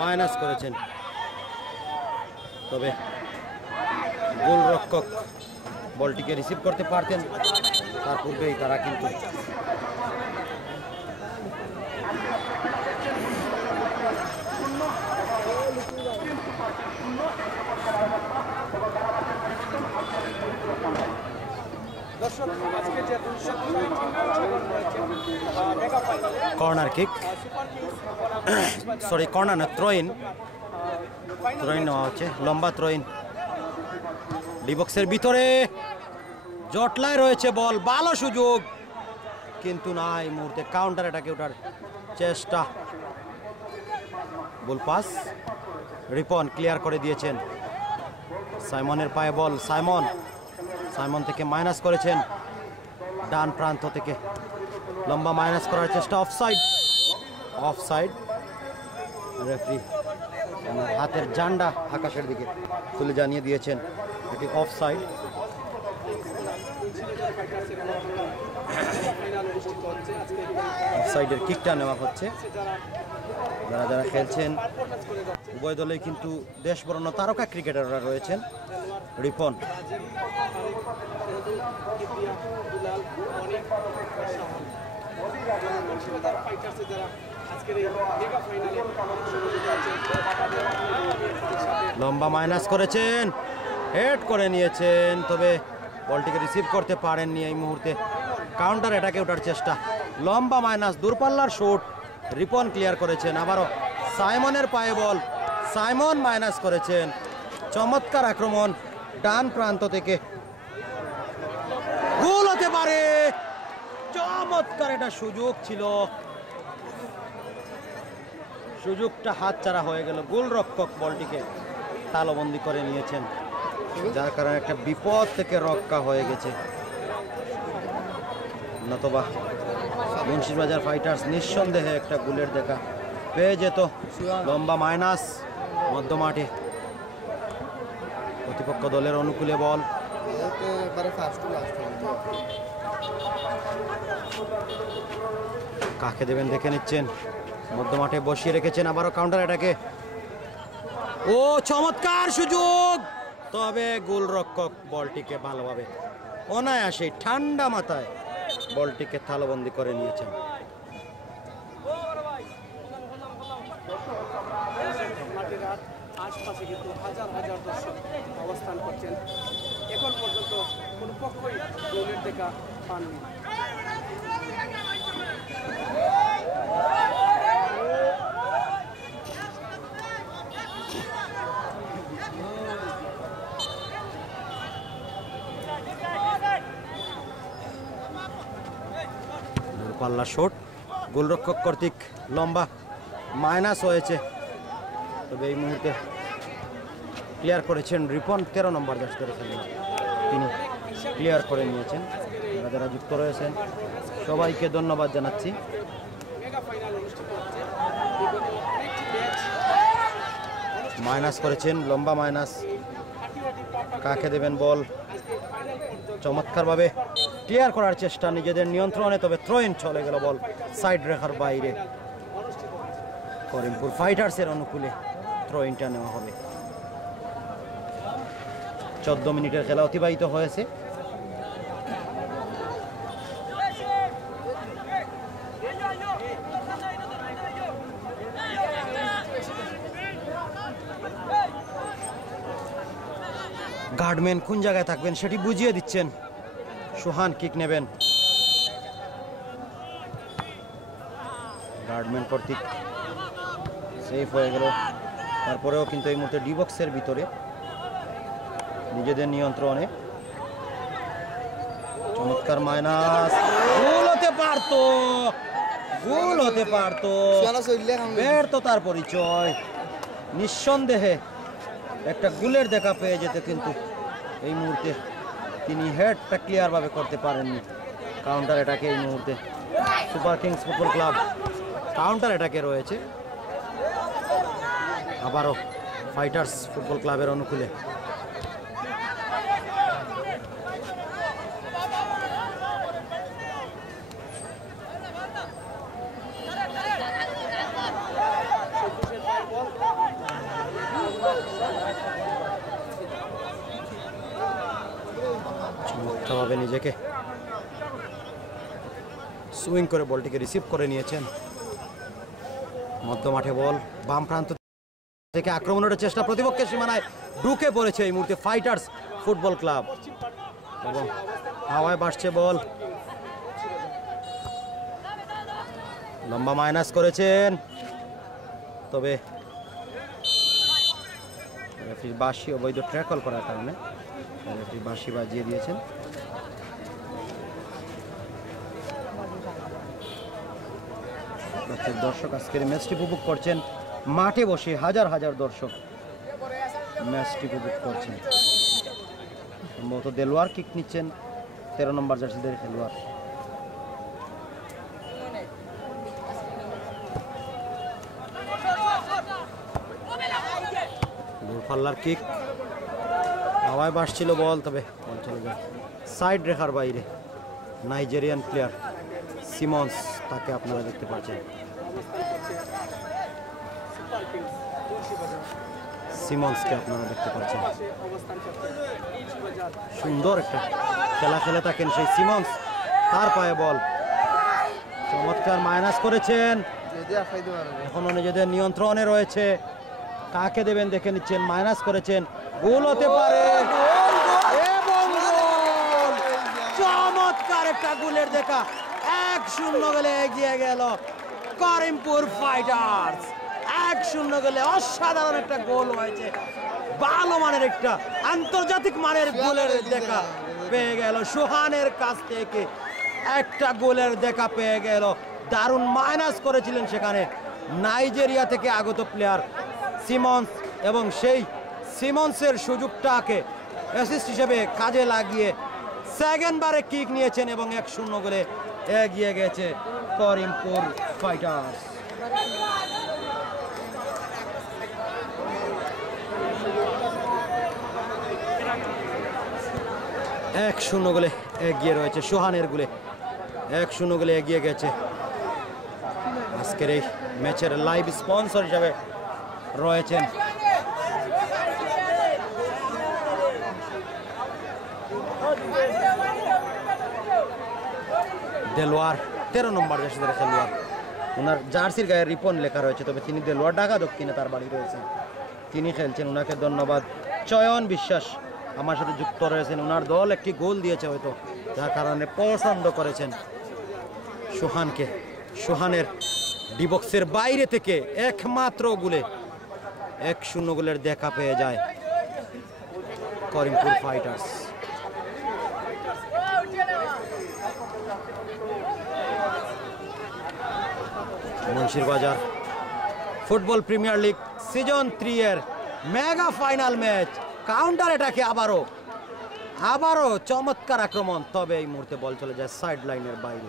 মাইনাস করেছেন। তবে গোলরক্ষক বলটিকে রিসিভ করতে পারতেন, তার পূর্বেই তারা কিন্তু কর্নার কিক, সরি কর্নার না, থ্রোইন নেওয়া হচ্ছে, লম্বা থ্রোইন ডি বক্সের ভিতরে, জটলায় রয়েছে বল, ভালো সুযোগ কিন্তু না। এই মুহূর্তে কাউন্টার অ্যাটাকে ওঠার চেষ্টা, বল পাস, রিপন ক্লিয়ার করে দিয়েছেন। সাইমনের পায়ে বল, সাইমন থেকে মাইনাস করেছেন ডান প্রান্ত থেকে, লম্বা মাইনাস করার চেষ্টা, অফসাইড। রেফারি হাতের জান্ডা আকাশের দিকে তুলে জানিয়ে দিয়েছেন এটি অফসাইড। অফসাইডের কিকটা নেওয়া হচ্ছে। যারা যারা খেলছেন উভয় দলে কিন্তু দেশ বরণ্য তারকা ক্রিকেটাররা রয়েছেন। রিপন, লম্বা মাইনাস করেছেন, হেড করে নিয়েছেন, তবে বলটিকে রিসিভ করতে পারেননি। এই মুহূর্তে কাউন্টার অ্যাটাকে ওঠার চেষ্টা, লম্বা মাইনাস, দূরপাল্লার শট, রিপন ক্লিয়ার করেছেন। আবারও সাইমনের পায়ে বল, সাইমন মাইনাস করেছেন। চমৎকার আক্রমণ ডান প্রান্ত থেকে, গোল হতে পারে, চমৎকার এটা সুযোগ ছিল, সুযোগটা হাতছাড়া হয়ে গেল। গোলরক্ষক বলটিকে তালবন্দি করে নিয়েছেন, যার কারণে একটা বিপদ থেকে রক্ষা হয়ে গেছে। নতবা মুন্সিবাজার ফাইটার্স নিঃসন্দেহে একটা গোলের দেখা পেয়ে যেত। লম্বা মাইনাস মধ্যমাঠে, প্রতিপক্ষ দলের অনুকূলে বল, কাকে দেবেন দেখে নিচ্ছেন, মধ্যমাঠে বসিয়ে রেখেছেন। আবারও কাউন্টার অ্যাটাকে, ও চমৎকার সুযোগ, তবে গোলরক্ষক বলটিকে ভালোভাবে অনায়াসে ঠান্ডা মাথায় বলটিকে তালবন্দি করে নিয়েছেন। আশপাশে কিন্তু হাজার হাজার দর্শক অবস্থান করছেন। এখন পর্যন্ত কোনো পক্ষই গোলের দেখা পাননি। দূরপাল্লা শট, গোলরক্ষক কর্তৃক লম্বা মাইনাস হয়েছে, তবে এই মুহূর্তে ক্লিয়ার করেছেন রিপন, 13 নম্বর জার্সি ধরে খেলোয়াড়, তিনি ক্লিয়ার করে নিয়েছেন। যারা যারা যুক্ত রয়েছেন সবাইকে ধন্যবাদ জানাচ্ছি। মেগা ফাইনাল অনুষ্ঠিত হচ্ছে। বিগত অনেকটি ম্যাচ মাইনাস করেছেন, লম্বা মাইনাস, কাকে দেবেন বল, চমৎকারভাবে ক্লিয়ার করার চেষ্টা নিজেদের নিয়ন্ত্রণে, তবে থ্রোইন চলে গেল, বল সাইড রেখার বাইরে। করিমপুর ফাইটার্সের অনুকূলে থ্রোইনটা নেওয়া হবে। 14 মিনিটের খেলা অতিবাহিত হয়েছে। গার্ডম্যান কোন জায়গায় থাকবেন সেটি বুঝিয়ে দিচ্ছেন। সোহান কিক নেবেন, গার্ডম্যান কর্তৃক সেফ হয়ে গেল। তারপরেও কিন্তু এই মুহূর্তে ডি বক্সের ভিতরে নিজেদের নিয়ন্ত্রণে। চমৎকার মাইনাস, গোল হতে পারতো, গোল হতে পারতো, ব্যর্থতার পরিচয়। নিঃসন্দেহে একটা গোলের দেখা পেয়ে যেত, কিন্তু এই মুহূর্তে তিনি হেডটা ক্লিয়ার ভাবে করতে পারেননি। কাউন্টার অ্যাটাকে এই মুহূর্তে super kings football club counter অ্যাটাকে রয়েছে, আবারও ফাইটার্স ফুটবল ক্লাবের অনুকূলে। চমৎকারভাবে নিজেকে সুইং করে বলটিকে রিসিভ করে নিয়েছেন। মধ্য মাঠে বল, বাম প্রান্ত থেকে আক্রমণের চেষ্টা, প্রতিপক্ষের সীমানায় ঢুকে পড়েছে এই মুহূর্তে ফাইটার্স ফুটবল ক্লাব, এবং হাওয়ায় ভাসছে বল। লম্বা মাইনাস করেছেন, তবে বাঁশি অবৈধ ট্র্যাকল করার কারণে বাঁশি বাজিয়ে দিয়েছেন। প্রত্যেক দর্শক আজকের ম্যাচটি উপভোগ করছেন, মাঠে বসে হাজার হাজার দর্শক ম্যাচটি উপভোগ করছেন। সম্ভবত দেলোয়ার কিক নিচ্ছেন, 13 নম্বর জার্সিদের খেলোয়াড়। দূরপাল্লার কিক, হাওয়ায় ভাসছিল বল, তবে বল চলে যায় সাইড রেখার বাইরে। নাইজেরিয়ান প্লেয়ার সিমন্স, তাকে আপনারা দেখতে পাচ্ছেন। সিমন্সকে আপনারা দেখতে পাচ্ছেন, সুন্দর একটা খেলা খেলে থাকেন সেই সিমন্স। তার পায়ে বল, চমৎকার মাইনাস করেছেন, এখনো নিজেদের নিয়ন্ত্রণে রয়েছে। কাকে দেবেন দেখে নিচ্ছেন, মাইনাস করেছেন, গোল হতে পারে, এবং গোল! চমৎকার একটা গোলের দেখা, 1-0 গোলে এগিয়ে গেল করিমপুর ফাইটার্স। 1-0 গোলে অসাধারণ একটা গোল হয়েছে, ভালো মানের একটা আন্তর্জাতিক মানের গোলের দেখা পেয়ে গেল সোহানের কাছ থেকে। একটা গোলের দেখা পেয়ে গেল, দারুণ মাইনাস করেছিলেন সেখানে নাইজেরিয়া থেকে আগত প্লেয়ার সিমন্স, এবং সেই সিমন্সের সুযোগটাকে অ্যাসিস্ট হিসেবে কাজে লাগিয়ে সেকেন্ড বারে কিক নিয়েছেন, এবং 1-0 গোলে এগিয়ে গেছে করিমপুর ফাইটার্স। এক 1-0 গোলে এগিয়ে রয়েছে সোহানের গোলে, 1-0 গোলে এগিয়ে গেছে। আজকের এই ম্যাচের লাইভ স্পন্সর হিসাবে রয়েছেন দেলোয়ার, 13 নম্বর জার্সিদের খেলোয়াড়। ওনার জার্সির গায়ে রিপন লেখা রয়েছে, তবে তিনি দেলোয়ার, ঢাকা দক্ষিণে তার বাড়ি রয়েছে, তিনি খেলছেন। ওনাকে ধন্যবাদ। চয়ন বিশ্বাস আমার সাথে যুক্ত রয়েছেন, ওনার দল একটি গোল দিয়েছে হয়তো, যার কারণে পছন্দ করেছেন সোহানকে। সোহানের ডিবক্সের বাইরে থেকে একমাত্র গোলে 1-0 গোলের দেখা পেয়ে যায় Karimpur fighters. Munshirbazar football premier league season 3 এর মেগা ফাইনাল ম্যাচ। কাউন্টার এটাকে আবারও চমৎকার আক্রমণ, তবে এই মুহূর্তে বল চলে যায় সাইড লাইনের বাইরে,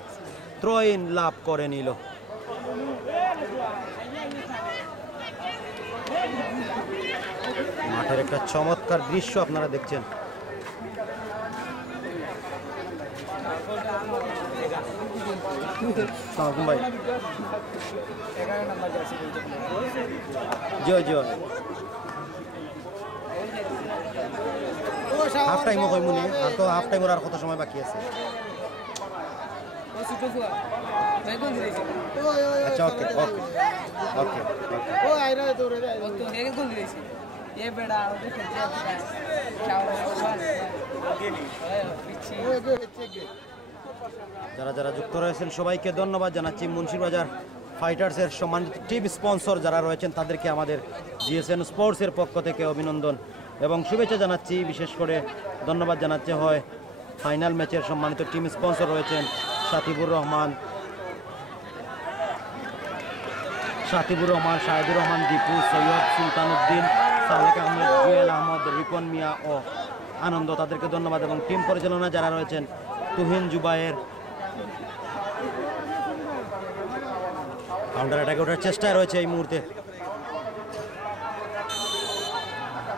থ্রো ইন লাভ করে নিল। মাঠের একটা চমৎকার দৃশ্য আপনারা দেখছেন। ভাই জয় জয় হাফ টাইমও কই মনে আর তো হাফ টাইমের আর কত সময় বাকি আছে? আচ্ছা ওকে ওকে ওকে ও আইরা দৌড়ে যায় ও তো হেগে গোল দিয়েছে এ বেড়া ওরে খেলতে আছে যারা যারা যুক্ত রয়েছেন সবাইকে ধন্যবাদ জানাচ্ছি। মুন্সিরবাজার ফাইটার্সের সম্মানিত টিম স্পন্সর যারা রয়েছেন তাদেরকে আমাদের জিএসএন স্পোর্টসের পক্ষ থেকে অভিনন্দন এবং শুভেচ্ছা জানাচ্ছি। বিশেষ করে ধন্যবাদ জানাচ্ছে হয় ফাইনাল ম্যাচের সম্মানিত টিম স্পন্সর রয়েছেন সাকিবুর রহমান, শাহিদুর রহমান দীপু, সৈয়দ সুলতান উদ্দিন, সালেক আহমেদ, জুয়েল আহমদ, রিপন মিয়া ও আনন্দ, তাদেরকে ধন্যবাদ। এবং টিম পরিচালনা যারা রয়েছেন তুহিন জুবায়ের। কাউন্টার অ্যাটাকে ওঠার চেষ্টায় রয়েছে এই মুহূর্তে,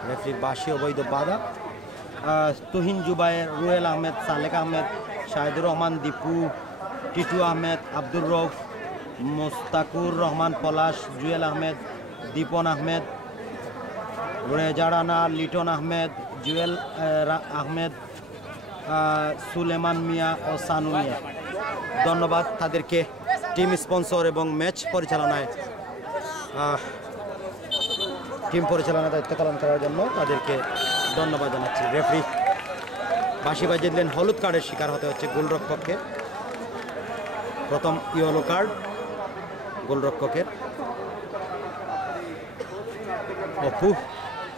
রেফারির বাঁশি অবৈধ বাধা। তুহিন জুবায়ের, রুয়েল আহমেদ, সালেক আহমেদ, শাহিদুর রহমান দীপু, টিটু আহমেদ, আব্দুর রউফ, মোস্তাকুর রহমান পলাশ, জুয়েল আহমেদ, দীপন আহমেদ, রেজা রানা, লিটন আহমেদ, জুয়েল আহমেদ, সুলেমান মিয়া ও সানু মিয়া। ধন্যবাদ তাদেরকে টিম স্পন্সর এবং ম্যাচ পরিচালনায় দায়িত্ব পালন করার জন্য তাদেরকে ধন্যবাদ জানাচ্ছি। রেফারি বাঁশি বাজিয়ে দিলেন, হলুদ কার্ডের শিকার হতে হচ্ছে গোলরক্ষককে। প্রথম ইয়েলো কার্ড গোলরক্ষকের। অপু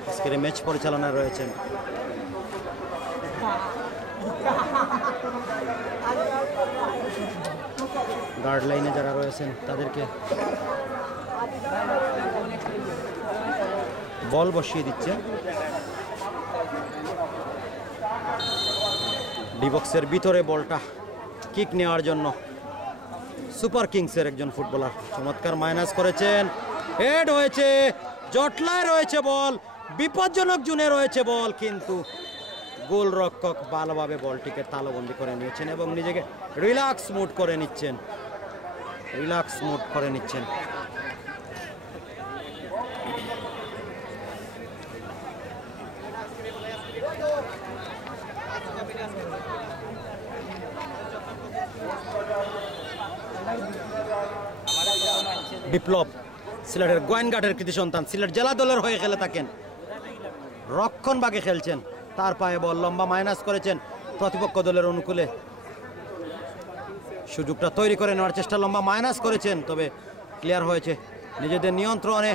আজকের ম্যাচ পরিচালনায় রয়েছেন। গার্ড লাইনে যারা রয়েছেন তাদেরকে বল বসিয়ে দিচ্ছে। ডি বক্সের ভিতরে বলটা কিক নেওয়ার জন্য সুপার কিংসের একজন ফুটবলার চমৎকার মাইনাস করেছেন, হেড হয়েছে, জটলায় রয়েছে বল, বিপজ্জনক জোনে রয়েছে বল, কিন্তু গোলরক্ষক ভালোভাবে বলটিকে তালবন্দি করে নিয়েছেন এবং নিজেকে রিল্যাক্স মুড করে নিচ্ছেন। বিপ্লব সিলেটের গোয়েনঘাটের কৃতি সন্তান, সিলেট জেলা দলের হয়ে খেলে থাকেন, রক্ষণ ভাগে খেলছেন। তার পায়ে বল লম্বা মাইনাস করেছেন প্রতিপক্ষ দলের অনুকূলে, সুযোগটা তৈরি করে নেওয়ার চেষ্টা, লম্বা মাইনাস করেছেন, তবে ক্লিয়ার হয়েছে নিজেদের নিয়ন্ত্রণে,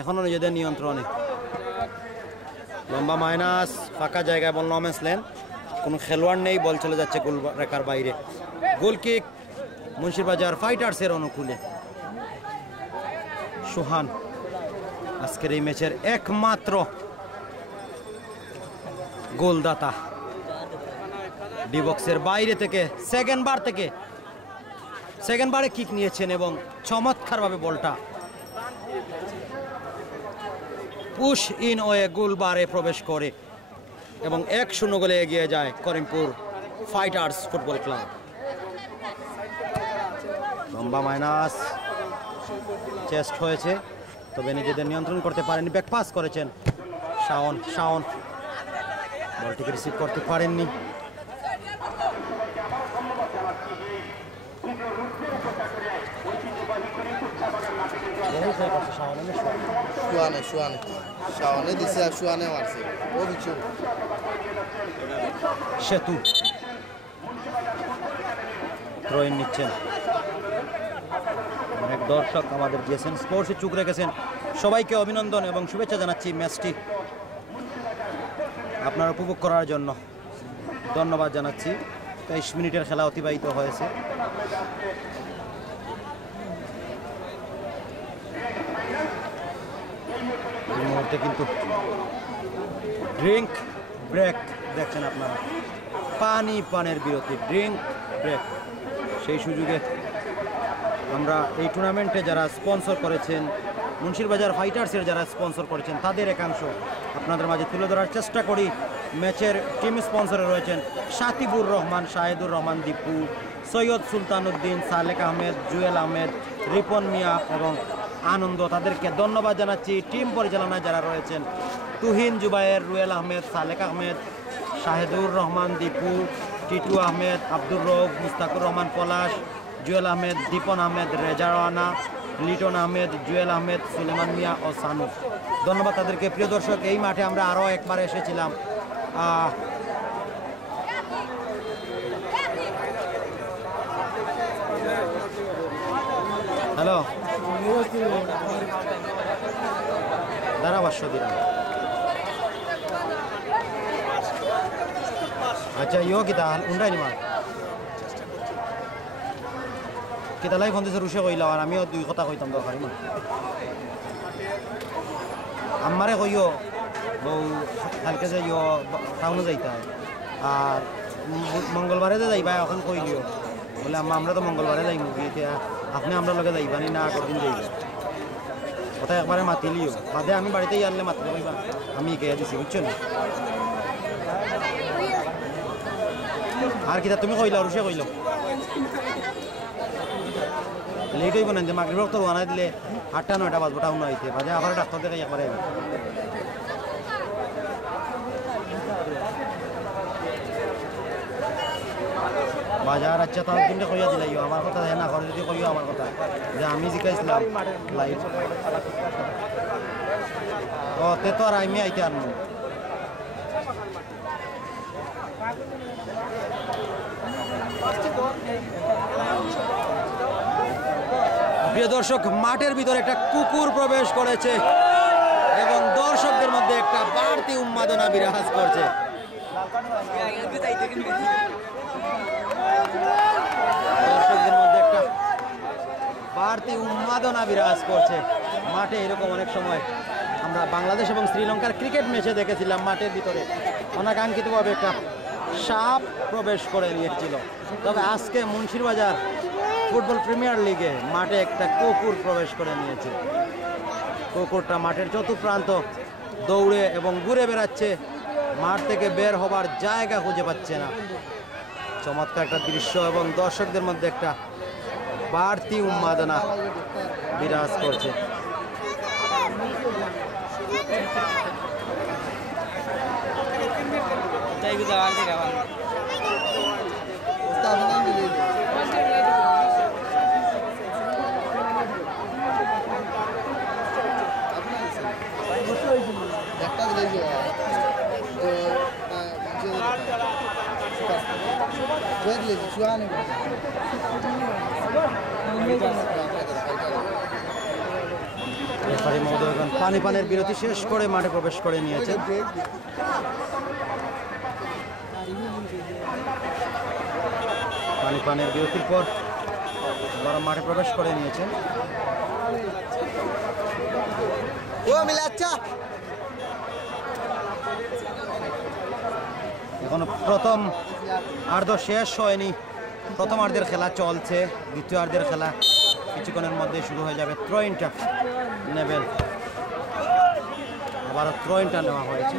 এখনো নিজেদের নিয়ন্ত্রণে। লম্বা মাইনাস, ফাঁকা জায়গায় বল, নো ম্যাচ ল্যান্ড, কোনো খেলোয়াড় নেই, বল চলে যাচ্ছে গোল রেখার বাইরে। গোল কিক মুন্সিরবাজার ফাইটার্সের অনুকূলে। সোহান আজকের এই ম্যাচের একমাত্র গোলদাতা, ডি বক্সের বাইরে থেকে সেকেন্ড বারে কিক নিয়েছেন এবং চমৎকারভাবে বলটা পুশ ইন ওয়ে গোল বারে প্রবেশ করে এবং 1-0 গোলে এগিয়ে যায় করিমপুর ফাইটার্স ফুটবল ক্লাব। লম্বা মাইনাস, চেস্ট হয়েছে, তবে নিজেদের নিয়ন্ত্রণ করতে পারেননি, ব্যাক পাস করেছেন শাওন, বলটিকে রিসিভ করতে পারেননি। সেতু থ্রোইন নিচ্ছেন। অনেক দর্শক আমাদের জিএসএন স্পোর্টসে চোখ রেখেছেন, সবাইকে অভিনন্দন এবং শুভেচ্ছা জানাচ্ছি। ম্যাচটি আপনারা উপভোগ করার জন্য ধন্যবাদ জানাচ্ছি। 23 মিনিটের খেলা অতিবাহিত হয়েছে। এই মুহূর্তে কিন্তু ড্রিঙ্ক ব্রেক দেখছেন আপনারা, পানের বিরতি, ড্রিঙ্ক ব্রেক। সেই সুযোগে আমরা এই টুর্নামেন্টে যারা স্পন্সর করেছেন, মুন্সিরবাজার ফাইটার্সের যারা স্পন্সর করেছেন তাদের একাংশ আপনাদের মাঝে তুলে ধরার চেষ্টা করি। ম্যাচের টিম স্পন্সরে রয়েছেন সাতিবুর রহমান, শাহেদুর রহমান দীপু, সৈয়দ সুলতান উদ্দিন, সালেক আহমেদ, জুয়েল আহমেদ, রিপন মিয়া এবং আনন্দ। তাদেরকে ধন্যবাদ জানাচ্ছি। টিম পরিচালনায় যারা রয়েছেন তুহিন জুবায়ের, রুয়েল আহমেদ, সালেক আহমেদ, শাহেদুর রহমান দীপু, টিটু আহমেদ, আব্দুর রৌফ, মুস্তাকুর রহমান পলাশ, জুয়েল আহমেদ, দীপন আহমেদ, রেজা রানা, লিটন আহমেদ, জুয়েল আহমেদ, সুলেমান মিয়া ও সানু। ধন্যবাদ তাদেরকে। প্রিয় দর্শক, এই মাঠে আমরা আরও একবার এসেছিলাম। হ্যালো, ধারাভাষ্য দিলাম। আচ্ছা, ইয়ো কিতা উন্ডাই নিমা কিতালাই ফোন দিছে রুশে কইলাম, আর আমিও দুই কথা কইতাম দরকার ইমান। আমারে কইও বউ কালকে যে ইয়ো টাউনে যাইতে হয়, আর মঙ্গলবারে যে যাইবা এখন কইলিও বলে আমরা তো মঙ্গলবারে যাইব, এতিয়া আপনি আমরা লগে যাইবানি না কদিন যাইব কথা একবারে মাতিলিও, বাদে আমি বাড়িতেই আনলে মাতিতে কইবা, আমি কে দিছি বুঝছো না। আর কিতা তুমি কইলা রুশে কইল লেট হইব না, যে মাগরিব তো বানাই দিলে 8টা-9টা বাজবো টাউন আইতে, বাজে আবার ডাক্তার দেখাই একবারে। বাজার আচ্ছা তাহলে তিনটে কইয়া দিলাইও আমার কথা, না করে যদি কইও আমার কথা যে আমি জিকাইছিলাম লাইভ। ও তে তো আর আমি আইতে আনবো। প্রিয় দর্শক, মাঠের ভিতরে একটা কুকুর প্রবেশ করেছে এবং দর্শকদের মধ্যে একটা বাড়তি উন্মাদনা বিরাজ করছে। দর্শকদের মধ্যে একটা বাড়তি উন্মাদনা বিরাজ করছে মাঠে। এরকম অনেক সময় আমরা বাংলাদেশ এবং শ্রীলঙ্কার ক্রিকেট ম্যাচে দেখেছিলাম, মাঠের ভিতরে অনাকাঙ্ক্ষিতভাবে একটা সাপ প্রবেশ করে নিয়েছিল। তবে আজকে মুন্সিরবাজার ফুটবল প্রিমিয়ার লিগে মাঠে একটা কুকুর প্রবেশ করে নিয়েছে। কুকুরটা মাঠের চতুপ্রান্ত দৌড়ে এবং ঘুরে বেড়াচ্ছে, মাঠ থেকে বের হবার জায়গা খুঁজে পাচ্ছে না। চমৎকার একটা দৃশ্য এবং দর্শকদের মধ্যে একটা বাড়তি উন্মাদনা বিরাজ করছে। রেফারি মহোদয়গণ পানের বিরতি শেষ করে মাঠে প্রবেশ করে নিয়েছেন। পানের বিরতির পর বড় মাঠে প্রবেশ করে নিয়েছেন। এখনো প্রথম আর্ধ শেষ হয়নি, প্রথম আর্ধের খেলা চলছে, দ্বিতীয় আর্ধের খেলা কিছুক্ষণের মধ্যে শুরু হয়ে যাবে। থ্রোইনটা নেবেন, আবারও থ্রোইনটা নেওয়া হয়েছে।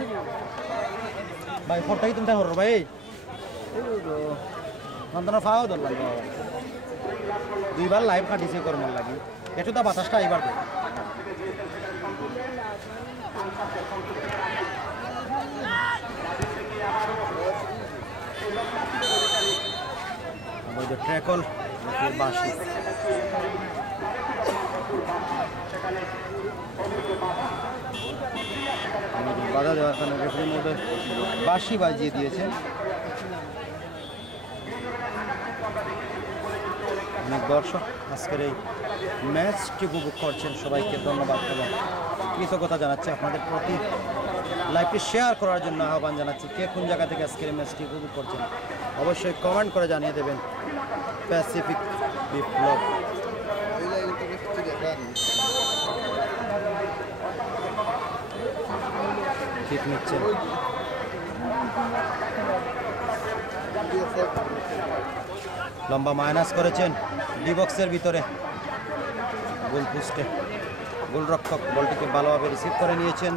ভাই ফোরটাই তুমি দেখো ভাই, নন্দনা ফাও ধরলাম দুইবার লাইভ কাটিছে কর্মের লাগি, একটু তা বাতাসটা এবার ট্র্যাকল বাঁশি। বাধা দেওয়ার কারণে রেফারির মধ্যে বাঁশি বাজিয়ে দিয়েছেন। অনেক দর্শক আজকের এই ম্যাচটি উপভোগ করছেন, সবাইকে ধন্যবাদ এবং কৃতজ্ঞতা জানাচ্ছি। আপনাদের প্রতি লাইভটি শেয়ার করার জন্য আহ্বান জানাচ্ছি। কে কোন জায়গা থেকে আজকের ম্যাচটি উপভোগ করছেন অবশ্যই কমেন্ট করে জানিয়ে দেবেন। প্যাসিফিক বিপ্লব কিক নিচ্ছেন। লম্বা মাইনাস করেছেন ডি বক্সের ভিতরে, গোল পোস্টে। গোলরক্ষক বলটিকে ভালোভাবে রিসিভ করে নিয়েছেন।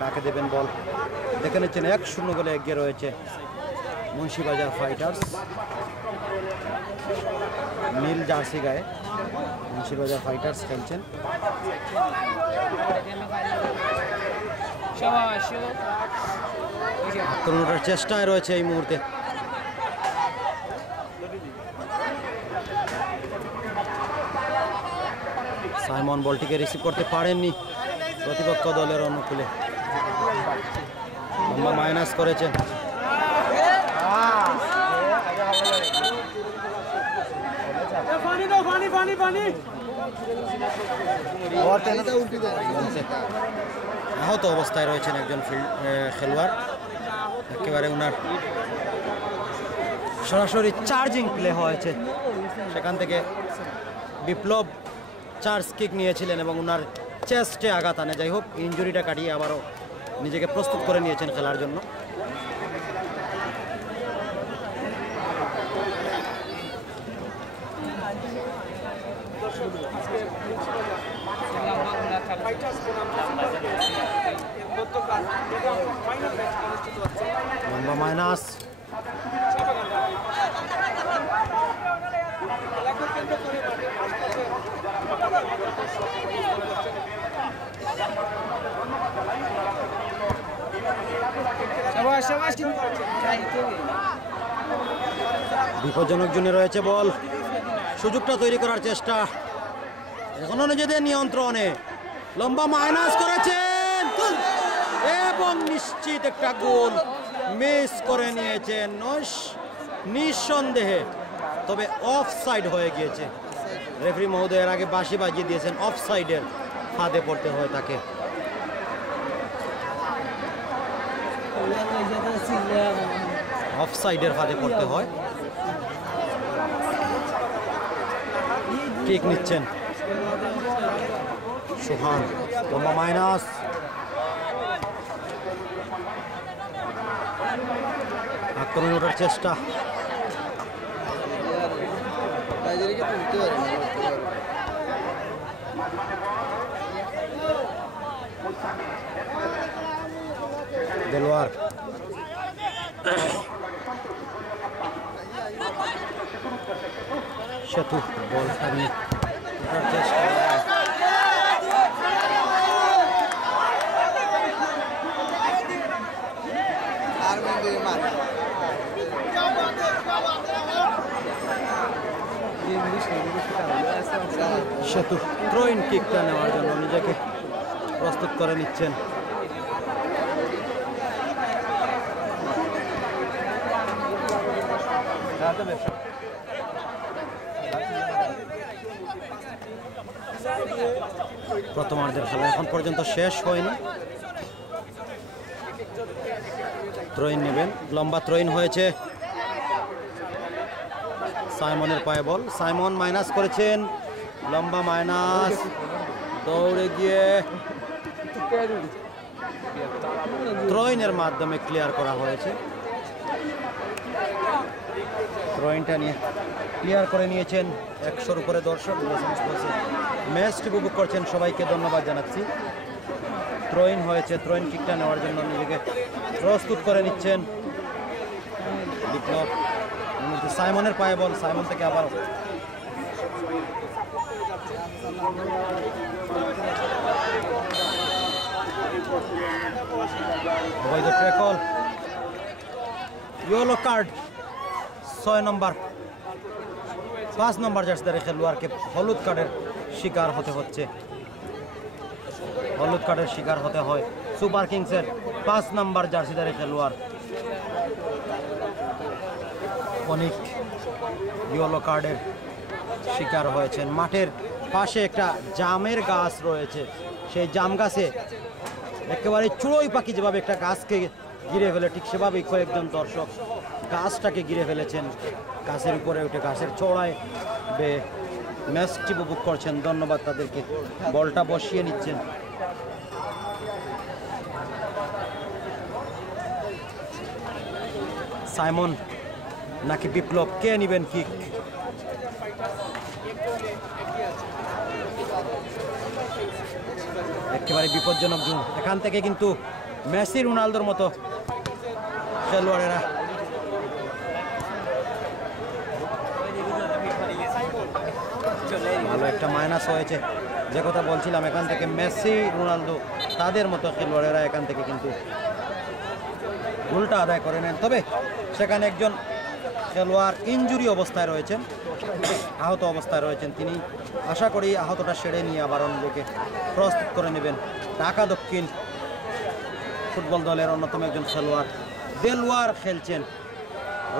কাকে দেবেন বল দেখে নিচ্ছেন। 1-0 গোলে এগিয়ে রয়েছে মুন্সিবাজার ফাইটার্স। নীল জার্সি গায়ে মুন্সিবাজার ফাইটার্স খেলছেন। আক্রমণের চেষ্টায় রয়েছে এই মুহূর্তে। সাইমন বলটিকে রিসিভ করতে পারেননি প্রতিপক্ষ দলের অনুকূলে। লম্বা মাইনাস করেছেন। আহত অবস্থায় রয়েছেন একজন খেলোয়াড়। একেবারে উনার সরাসরি চার্জিং প্লে হয়েছে, সেখান থেকে বিপ্লব চার্জ কিক নিয়েছিলেন এবং উনার চেস্টে আঘাত আনে। যাই হোক, ইনজুরিটা কাটিয়ে আবারও নিজেকে প্রস্তুত করে নিয়েছেন খেলার জন্য। লম্বা মাইনাস। বিপজ্জনক জোনে রয়েছে বল, সুযোগটা তৈরি করার চেষ্টা এখনো নিজেদের নিয়ন্ত্রণে। লম্বা মাইনাস করেছেন এবং নিশ্চিত একটা গোল মিস করে নিয়েছেন নিঃসন্দেহে, তবে অফ সাইড হয়ে গিয়েছে। রেফারি মহোদয়ের আগে বাঁশি বাজিয়ে দিয়েছেন, অফ সাইডের ফাঁদে পড়তে হয় তাকে। অফ সাইডের ফাঁদে পড়তে হয়। কিক নিচ্ছেন সুহান। লম্বা মাইনাস। আক্রমণ ওঠার চেষ্টা। দেলোয়ার সেতু বল সামনে ওঠার চেষ্টা। সেতু থ্রোইন কিকটা নেওয়ার জন্য নিজেকে প্রস্তুত করে নিচ্ছেন। প্রথমার্ধের খেলা এখন পর্যন্ত শেষ হয়নি। থ্রোইন নেবেন, লম্বা থ্রোইন হয়েছে। সাইমনের পায়ে বল, সাইমন মাইনাস করেছেন। লম্বা মাইনাস, দৌড়ে গিয়ে থ্রোইনের মাধ্যমে ক্লিয়ার করা হয়েছে। থ্রোইনটা নিয়ে ক্লিয়ার করে নিয়েছেন। 100-র উপরে দর্শক ম্যাচটি উপভোগ করছেন, সবাইকে ধন্যবাদ জানাচ্ছি। থ্রোইন হয়েছে, থ্রোইন কিকটা নেওয়ার জন্য নিজেকে প্রস্তুত করে নিচ্ছেন বিপ্লব। সাইমনের পায়ে বল, সাইমন থেকে আবার অবৈধ ট্যাকল, ইয়েলো কার্ড 6 নম্বর 5 নম্বর জার্সিধারী খেলোয়াড়কে হলুদ কার্ডের শিকার হতে হচ্ছে। হলুদ কার্ডের শিকার হতে হয় সুপার কিংসের 5 নম্বর জার্সিধারী খেলোয়াড় অনেক ইয়েলো কার্ডের শিকার হয়েছেন। মাঠের পাশে একটা জামের গাছ রয়েছে, সেই জাম গাছে একেবারে চুড়োই পাখি যেভাবে একটা গাছকে ঘিরে ফেলে, ঠিক সেভাবেই কয়েকজন দর্শক গাছটাকে ঘিরে ফেলেছেন। গাছের উপরে উঠে গাছের চড়ায় বেয়ে ম্যাচটি উপভোগ করছেন। ধন্যবাদ তাদেরকে। বলটা বসিয়ে নিচ্ছেন। সাইমন নাকি বিপ্লব, কে নিবেন কিক? একেবারে বিপজ্জনক জুন। এখান থেকে কিন্তু মেসি রোনালদোর মতো খেলোয়াড়েরা ভালো একটা মাইনাস হয়েছে। যে কথা বলছিলাম, এখান থেকে মেসি রোনালদো তাদের মতো খেলোয়াড়েরা এখান থেকে কিন্তু গোলটা আদায় করে নেন। তবে সেখানে একজন খেলোয়াড় ইনজুরি অবস্থায় রয়েছেন, আহত অবস্থায় রয়েছেন। তিনি আশা করি আহতটা সেরে নিয়ে আবার নিজেকে প্রস্তুত করে নেবেন। ঢাকা দক্ষিণ ফুটবল দলের অন্যতম একজন খেলোয়াড় দেলোয়ার খেলছেন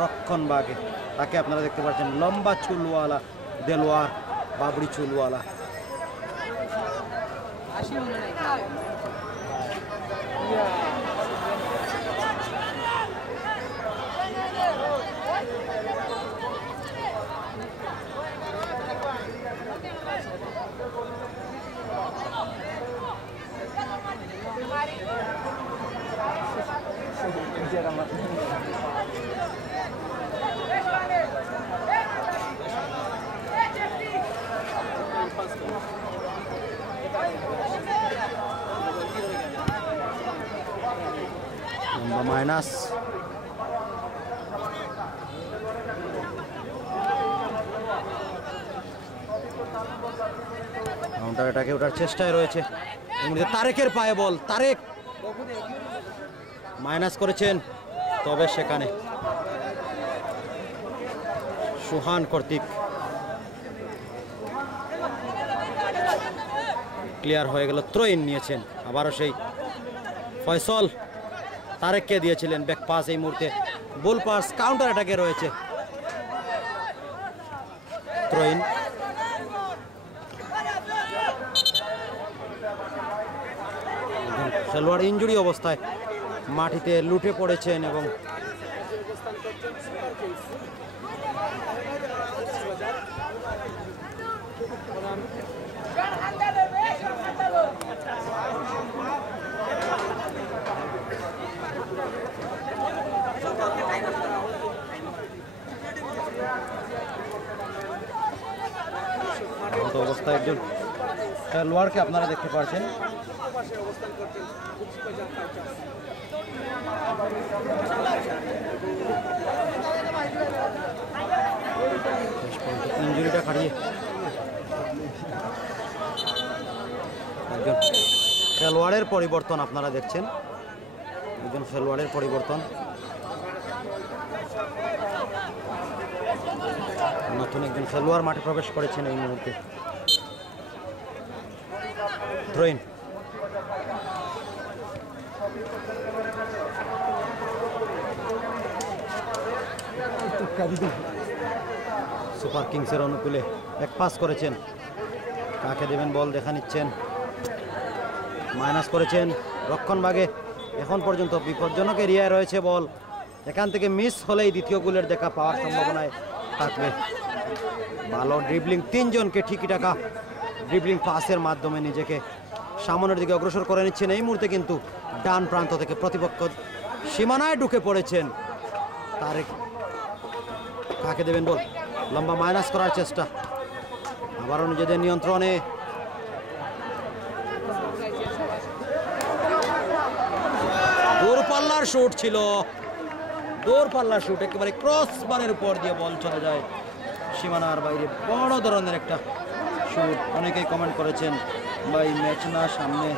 রক্ষণভাগে। তাকে আপনারা দেখতে পাচ্ছেন, লম্বা চুলওয়ালা দেলোয়ার, বাবরি চুলওয়ালা। লম্বা মাইনাস, কাউন্টার অ্যাটাকে ওঠার চেষ্টায় রয়েছে। এর মধ্যে তারেকের পায়ে বল, তারেক মাইনাস করেছেন। তবে সেখানে সুহান কর্তৃক ক্লিয়ার হয়ে গেল, ত্রয়িন নিয়েছেন। আবারও সেই ফয়সল তারেককে দিয়েছিলেন ব্যাক পাস। এই মুহূর্তে বল পাস কাউন্টার অ্যাটাকে রয়েছে ত্রয়িন। খেলোয়াড় ইনজুরি অবস্থায় মাটিতে লুটে পড়েছেন এবং অবস্থায় একজন খেলোয়াড়কে আপনারা দেখতে পাচ্ছেন। ইনজুরিটা কাটিয়ে একজন খেলোয়াড়ের পরিবর্তন আপনারা দেখছেন, একজন খেলোয়াড়ের পরিবর্তন। নতুন একজন খেলোয়াড় মাঠে প্রবেশ করেছেন এই মুহূর্তে। থ্রোইন সুপার কিংসের অনুকূলে এক পাস করেছেন, কাকে দেবেন বল দেখা নিচ্ছেন। মাইনাস করেছেন রক্ষণভাগে, এখন পর্যন্ত বিপজ্জনক এরিয়ায় রয়েছে বল। এখান থেকে মিস হলেই দ্বিতীয় গোলের দেখা পাওয়ার সম্ভাবনায় থাকবে। ভালো ড্রিবলিং, তিনজনকে ঠিকই টাকা ড্রিবলিং পাসের মাধ্যমে নিজেকে সামনের দিকে অগ্রসর করে নিচ্ছেন। এই মুহূর্তে কিন্তু ডান প্রান্ত থেকে প্রতিপক্ষ সীমানায় ঢুকে পড়েছেন তারেক, কাকে দেবেন বল। লম্বা মাইনাস করার চেষ্টা, আবারও নিজেদের নিয়ন্ত্রণে। দূরপাল্লার শুট ছিল, দূরপাল্লার শুট, একেবারে ক্রস বারের উপর দিয়ে বল চলে যায় সীমানার বাইরে। বড় ধরনের একটা শুট। অনেকেই কমেন্ট করেছেন ভাই ম্যাচ না সামনে,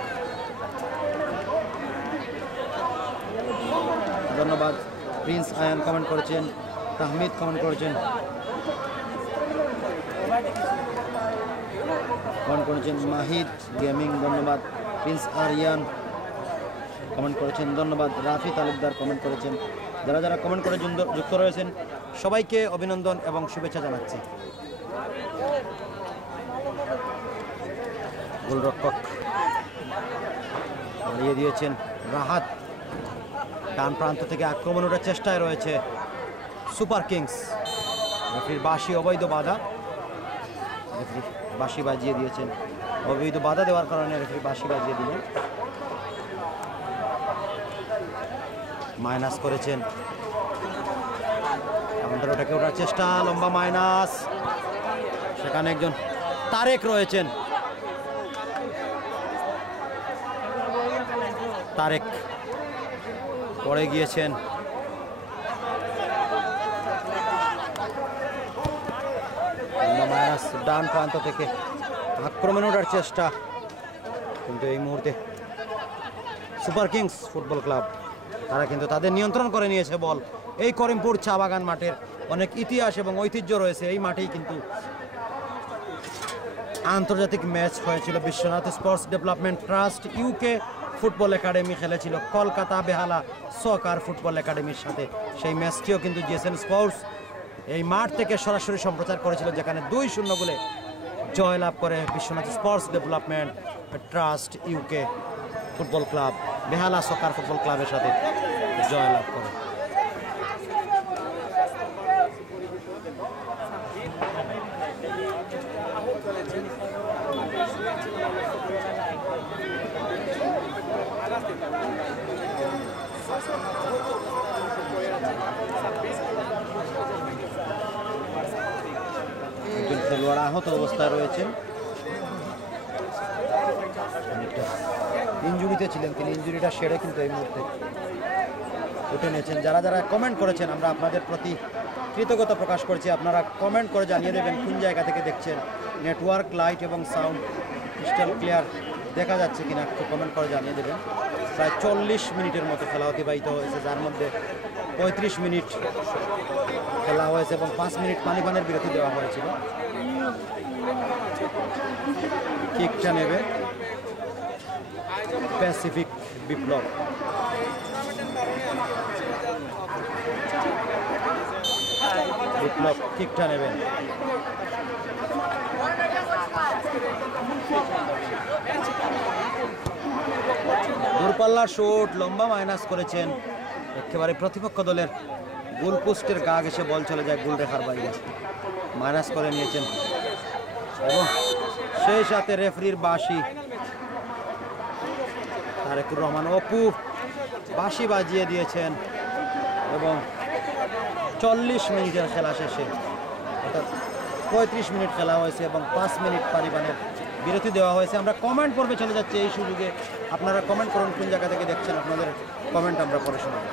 ধন্যবাদ। প্রিন্স আয়ান কমেন্ট করেছেন, তাহমিদ কমেন্ট করেছেন, মাহিদ গেমিং ধন্যবাদ। প্রিন্স আরিয়ান কমেন্ট করেছেন, ধন্যবাদ। রাফি তালুকদার কমেন্ট করেছেন। যারা যারা কমেন্ট করে যুক্ত রয়েছেন সবাইকে অভিনন্দন এবং শুভেচ্ছা জানাচ্ছি। গোলরক্ষক হারিয়ে দিয়েছেন রাহাত, ডান প্রান্ত থেকে আক্রমণ ওঠার চেষ্টায় রয়েছে সুপার কিংস। রেফারির বাঁশি অবৈধ বাধা, রেফারি বাঁশি বাজিয়ে দিয়েছেন। অবৈধ বাধা দেওয়ার কারণে রেফারি বাঁশি বাজিয়ে দিলেন। মাইনাস করেছেন কাউন্টার ওটাকে ওঠার চেষ্টা, লম্বা মাইনাস, সেখানে একজন তারেক রয়েছেন, তারেক পড়ে গিয়েছেন। মাইনাস ডান প্রান্ত থেকে আক্রমণে ওঠার চেষ্টা, কিন্তু এই মুহূর্তে সুপার কিংস ফুটবল ক্লাব তারা কিন্তু তাদের নিয়ন্ত্রণ করে নিয়েছে বল। এই করিমপুর চা বাগান মাঠের অনেক ইতিহাস এবং ঐতিহ্য রয়েছে। এই মাঠেই কিন্তু আন্তর্জাতিক ম্যাচ হয়েছিল। Biswanath sports development trust UK football academy খেলেছিল কলকাতা বেহালা সকার ফুটবল একাডেমির সাথে। সেই ম্যাচটিও কিন্তু জিএসএন স্পোর্টস এই মাঠ থেকে সরাসরি সম্প্রচার করেছিল, যেখানে 2-0 গোলে জয়লাভ করে Bishwanath sports development trust UK football club Behala soccer football ক্লাবের সাথে জয়লাভ করে। একজন খেলোয়াড় আহত অবস্থায় রয়েছেন, ইনজুরিতে ছিলেন তিনি, ইনজুরিটা সেরে কিন্তু এই মুহূর্তে উঠে নিয়েছেন। যারা যারা কমেন্ট করেছেন আমরা আপনাদের প্রতি কৃতজ্ঞতা প্রকাশ করছি। আপনারা কমেন্ট করে জানিয়ে দেবেন কোন জায়গা থেকে দেখছেন, নেটওয়ার্ক, লাইট এবং সাউন্ড ক্রিস্টাল ক্লিয়ার দেখা যাচ্ছে কিনা একটু কমেন্ট করে জানিয়ে দেবেন। প্রায় 40 মিনিটের মতো খেলা অতিবাহিত হয়েছে, যার মধ্যে 35 মিনিট খেলা হয়েছে এবং 5 মিনিট পানির বিরতি দেওয়া হয়েছিল। কিকটা নেবে প্যাসিফিক বিপ্লব। বিপ্লব কিকটা নেবেন, দূরপাল্লার শট, লম্বা মাইনাস করেছেন, একেবারে প্রতিপক্ষ দলের গোল পোস্টের গা ঘেঁষে বল চলে যায় গোল রেখার বাইরে, মাইনাস করে নিয়েছেন এবং সেই সাথে রেফারির বাঁশি, তারেকুর রহমান অপু বাঁশি বাজিয়ে দিয়েছেন এবং 40 মিনিটের খেলা শেষে, অর্থাৎ 35 মিনিট খেলা হয়েছে এবং 5 মিনিট পানির বিরতি দেওয়া হয়েছে। আমরা কমেন্ট পর্বে চলে যাচ্ছি এই সুযোগে। আপনারা কমেন্ট করুন কোন জায়গা থেকে দেখছেন, আপনাদের কমেন্ট আমরা পড়ে শোনাব।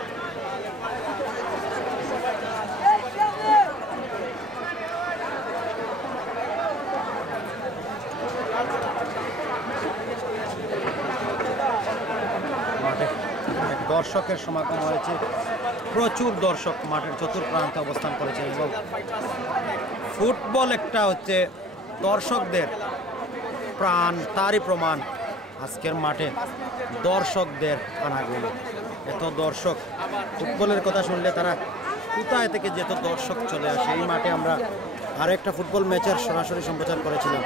মাঠে দর্শকের সমাগম হয়েছে, প্রচুর দর্শক মাঠের চতুর্প্রান্তে অবস্থান করেছেন এবং ফুটবল একটা হচ্ছে দর্শকদের প্রাণ, তারই প্রমাণ আজকের মাঠে দর্শকদের আনাগোনা। এত দর্শক, ফুটবলের কথা শুনলে তারা কোথায় থেকে যেত দর্শক চলে আসে। এই মাঠে আমরা আরেকটা ফুটবল ম্যাচের সরাসরি সম্প্রচার করেছিলাম।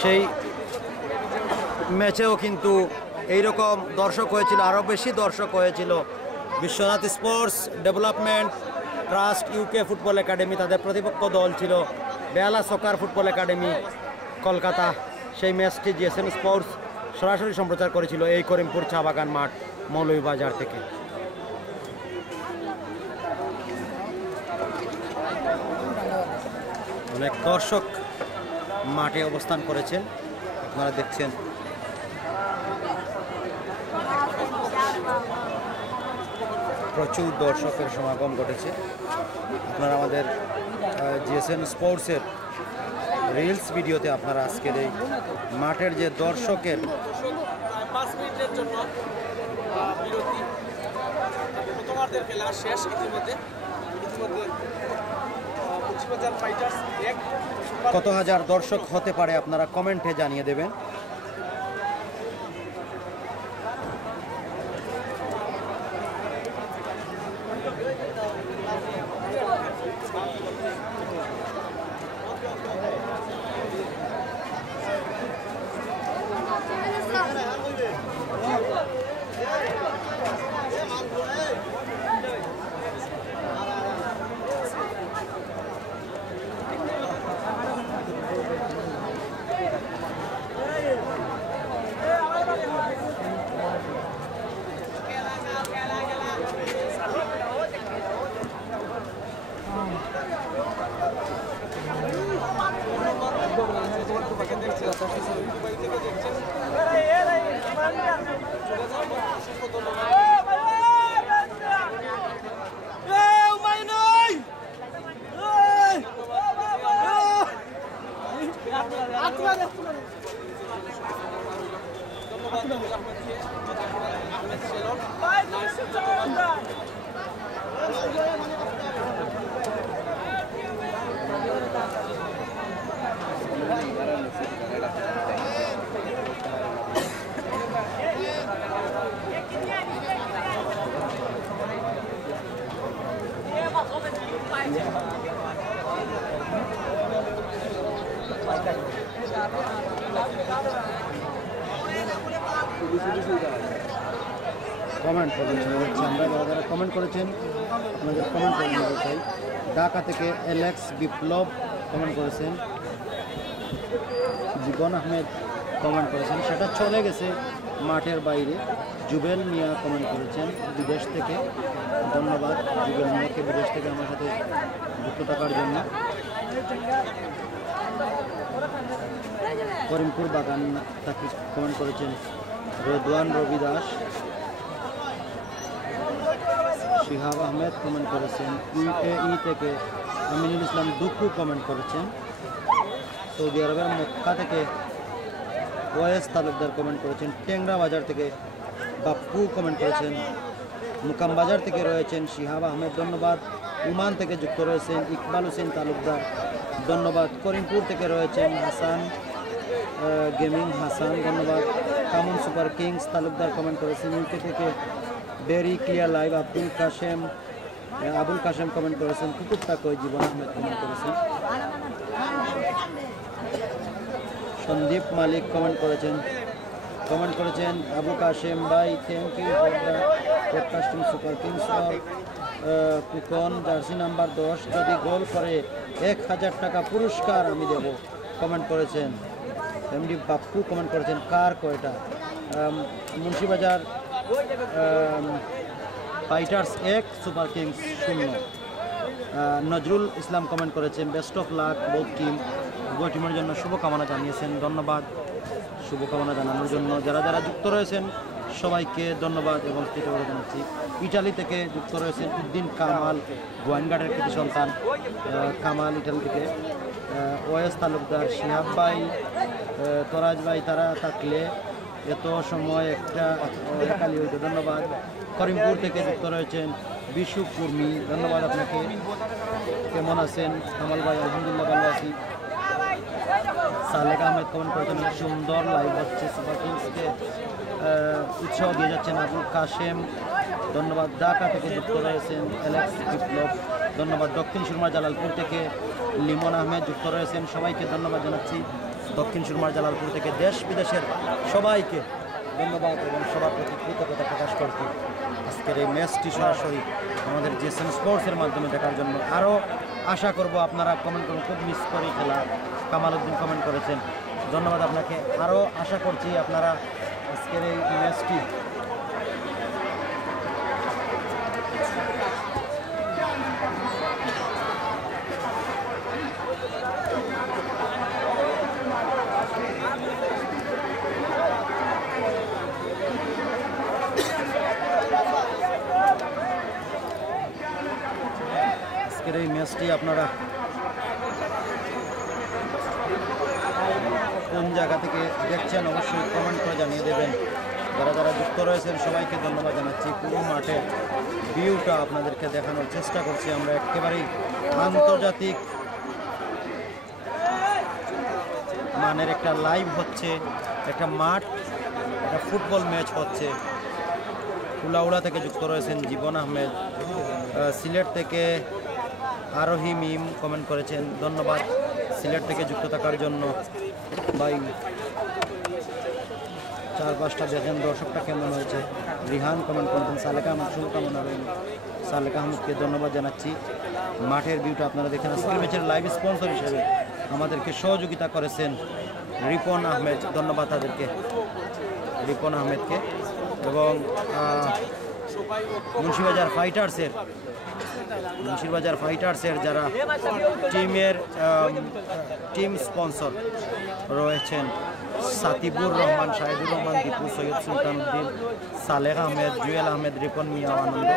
সেই ম্যাচেও কিন্তু এইরকম দর্শক হয়েছিল, আরও বেশি দর্শক হয়েছিল। Biswanath sports development trust UK football academy, তাদের প্রতিপক্ষ দল ছিল বেহালা সকার ফুটবল একাডেমি কলকাতা। সেই ম্যাচটি জিএসএন স্পোর্টস সরাসরি সম্প্রচার করেছিল এই করিমপুর চা বাগান মাঠ মৌলভীবাজার থেকে। অনেক দর্শক মাঠে অবস্থান করেছেন, আপনারা দেখছেন। প্রচুর দর্শকের সমাগম ঘটেছে। আপনারা আমাদের জিএসএন স্পোর্টসের রিলস ভিডিওতে আপনারা আজকের এই মাঠের যে দর্শকের 5 মিনিটের জন্য বিরতি, প্রথমার্ধের খেলা শেষ। ইতিমধ্যে মুন্সিবাজার ফাইটার্স কত হাজার দর্শক হতে পারে আপনারা কমেন্টে জানিয়ে দেবেন। আহমেদ সেলন, কমেন্ট করেছেন আমরা যারা কমেন্ট করেছেন আপনাদের কমেন্ট করে নিতে চাই। ঢাকা থেকে এলেক্স বিপ্লব কমেন্ট করেছেন, জীবন আহমেদ কমেন্ট করেছেন, সেটা চলে গেছে মাঠের বাইরে। জুবেল মিয়া কমেন্ট করেছেন বিদেশ থেকে, ধন্যবাদ জুবেল মিয়াকে বিদেশ থেকে আমার সাথে যুক্ত থাকার জন্য। করিমপুর বাগান তাকে কমেন্ট করেছেন রেদওয়ান রবি দাস। শিহাব আহমেদ কমেন্ট করেছেন, ইউএই থেকে আমিনুল ইসলাম দুঃখু কমেন্ট করেছেন। সৌদি আরবের মক্কা থেকে ওয়েস তালুকদার কমেন্ট করেছেন। টেংরা বাজার থেকে বাপ্পু কমেন্ট করেছেন। মুকাম বাজার থেকে রয়েছেন শিহাব আহমেদ, ধন্যবাদ। উমান থেকে যুক্ত রয়েছেন ইকবাল হোসেন তালুকদার, ধন্যবাদ। করিমপুর থেকে রয়েছেন হাসান গেমিং হাসান, ধন্যবাদ। কামন সুপার কিংস তালুকদার কমেন্ট করেছেন। ইউকে থেকে very clear live Abul Kashem comment করেছেন। কুকুরটা কই জীবন আহমেদ কমেন্ট করেছেন। সন্দীপ মালিক কমেন্ট করেছেন আবু কাশেম ভাই, thank you for the broadcasting super kings for কুকন জার্সি নাম্বার 10 যদি গোল করে 1000 টাকা পুরস্কার আমি দেব কমেন্ট করেছেন। এমডি বাপ্পু কমেন্ট করেছেন কার কয়টা। Munshibazar fighters 1 super kings 0। Nazrul Islam comment করেছেন best of luck both team, উভয় টিমের জন্য শুভকামনা জানিয়েছেন, ধন্যবাদ শুভকামনা জানানোর জন্য। যারা যারা যুক্ত রয়েছেন সবাইকে ধন্যবাদ এবং কৃতজ্ঞতা জানাচ্ছি। ইটালি থেকে যুক্ত রয়েছেন উদ্দিন কামাল, গোয়াইনঘাটের কৃতি সন্তান কামাল ইটালি থেকে। ওয়েস তালুকদার, শিহাব ভাই, তরাজ ভাই, তারা থাকলে এত সময় একটা একালি হইতো, ধন্যবাদ। করিমপুর থেকে যুক্ত রয়েছেন বিশু কুর্মি, ধন্যবাদ আপনাকে। কেমন আছেন কামাল ভাই? আলহামদুলিল্লাহ ভালো আছি। সালেক আহমেদ কমেন্ট করেছেন সুন্দর লাইভ হচ্ছে, সুপার কিংসকে উৎসাহ দিয়ে যাচ্ছেন আবুল কাশেম, ধন্যবাদ। ঢাকা থেকে যুক্ত রয়েছেন এলেক্স বিপ্লব, ধন্যবাদ। দক্ষিণ সুরমা জালালপুর থেকে লিমন আহমেদ যুক্ত রয়েছেন, সবাইকে ধন্যবাদ জানাচ্ছি। দক্ষিণ সুরমা জালালপুর থেকে দেশ বিদেশের সবাইকে ধন্যবাদ এবং সবার প্রতি কৃতজ্ঞতা প্রকাশ করছি আজকের এই ম্যাচটি সরাসরি আমাদের জিএসএন স্পোর্টসের মাধ্যমে দেখার জন্য। আরও আশা করব আপনারা কমেন্ট করুন, খুব মিস করে খেলা। কামাল উদ্দিন কমেন্ট করেছেন, ধন্যবাদ আপনাকে। আরও আশা করছি আপনারা আজকের এই ম্যাচটি আপনারা কোন জায়গা থেকে দেখছেন অবশ্যই কমেন্ট করে জানিয়ে দেবেন। যারা যারা যুক্ত রয়েছেন সবাইকে ধন্যবাদ জানাচ্ছি। পুরো মাঠের ভিউটা আপনাদেরকে দেখানোর চেষ্টা করছি আমরা। একেবারেই আন্তর্জাতিক মানের একটা লাইভ হচ্ছে, একটা মাঠ, একটা ফুটবল ম্যাচ হচ্ছে। কুলাউড়া থেকে যুক্ত রয়েছেন জীবন আহমেদ, সিলেট থেকে আরোহী মিম কমেন্ট করেছেন, ধন্যবাদ সিলেট থেকে যুক্ত থাকার জন্য। ভাই 4-5টা দেখেন দর্শকটা কেমন হয়েছে। রিহান কমেন্ট করেছেন সালেকা আহমেদ, শুভকামনা রইল। সালেকা আহমেদকে ধন্যবাদ জানাচ্ছি। মাঠের ভিউটা আপনারা দেখেন। আজকের ম্যাচের লাইভ স্পন্সর হিসেবে আমাদেরকে সহযোগিতা করেছেন রিপন আহমেদ, ধন্যবাদ তাদেরকে, রিপন আহমেদকে। এবং মুন্সিবাজার ফাইটার্সের যারা টিম স্পন্সর রয়েছেন সাতিবুর রহমান, শাহিদুর রহমান, দীপু, সৈয়দ সুলতান উদ্দিন, সালেহ আহমেদ, জুয়েল আহমেদ, রিপন মিয়া, আনন্দ।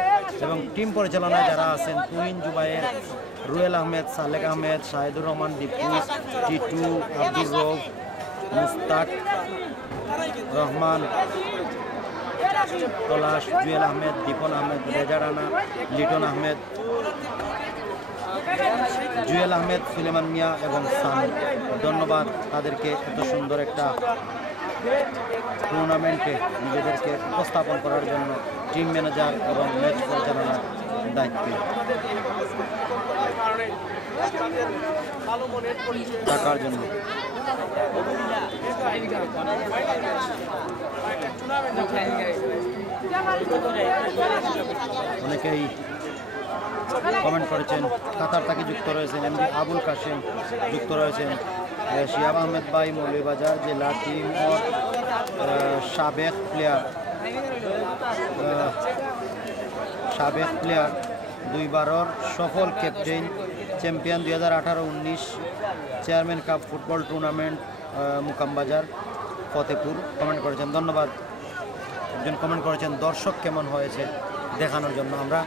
এবং টিম পরিচালনায় যারা আছেন তুহিন জুবায়ের, রুয়েল আহমেদ, সালেহ আহমেদ, শাহিদুর রহমান, দীপু, টিটু, আব্দুর রৌফ, মুস্তাক, রহমান, পলাশ, জুয়েল আহমেদ, দীপন আহমেদ, রেজা রানা, লিটন আহমেদ, জুয়েল আহমেদ, সুলেমান মিয়া এবং সান। ধন্যবাদ তাদেরকে এত সুন্দর একটা টুর্নামেন্টে নিজেদেরকে উপস্থাপন করার জন্য, টিম ম্যানেজার এবং ম্যাচ পরিচালনার দায়িত্বে থাকার জন্য। অনেকেই কমেন্ট করেছেন, কাতার থেকে যুক্ত রয়েছেন এমডি আবুল কাশেম, যুক্ত রয়েছেন শিহাব আহমেদ ভাই, মৌলভীবাজার জেলা টিম ও সাবেক প্লেয়ার 2 বারের সফল captain, champion 2018-19 chairman cup football tournament Mukambazar Fatehpur comment করেছেন। ধন্যবাদ। একজন কমেন্ট করেছেন দর্শক কেমন হয়েছে দেখানোর জন্য। আমরা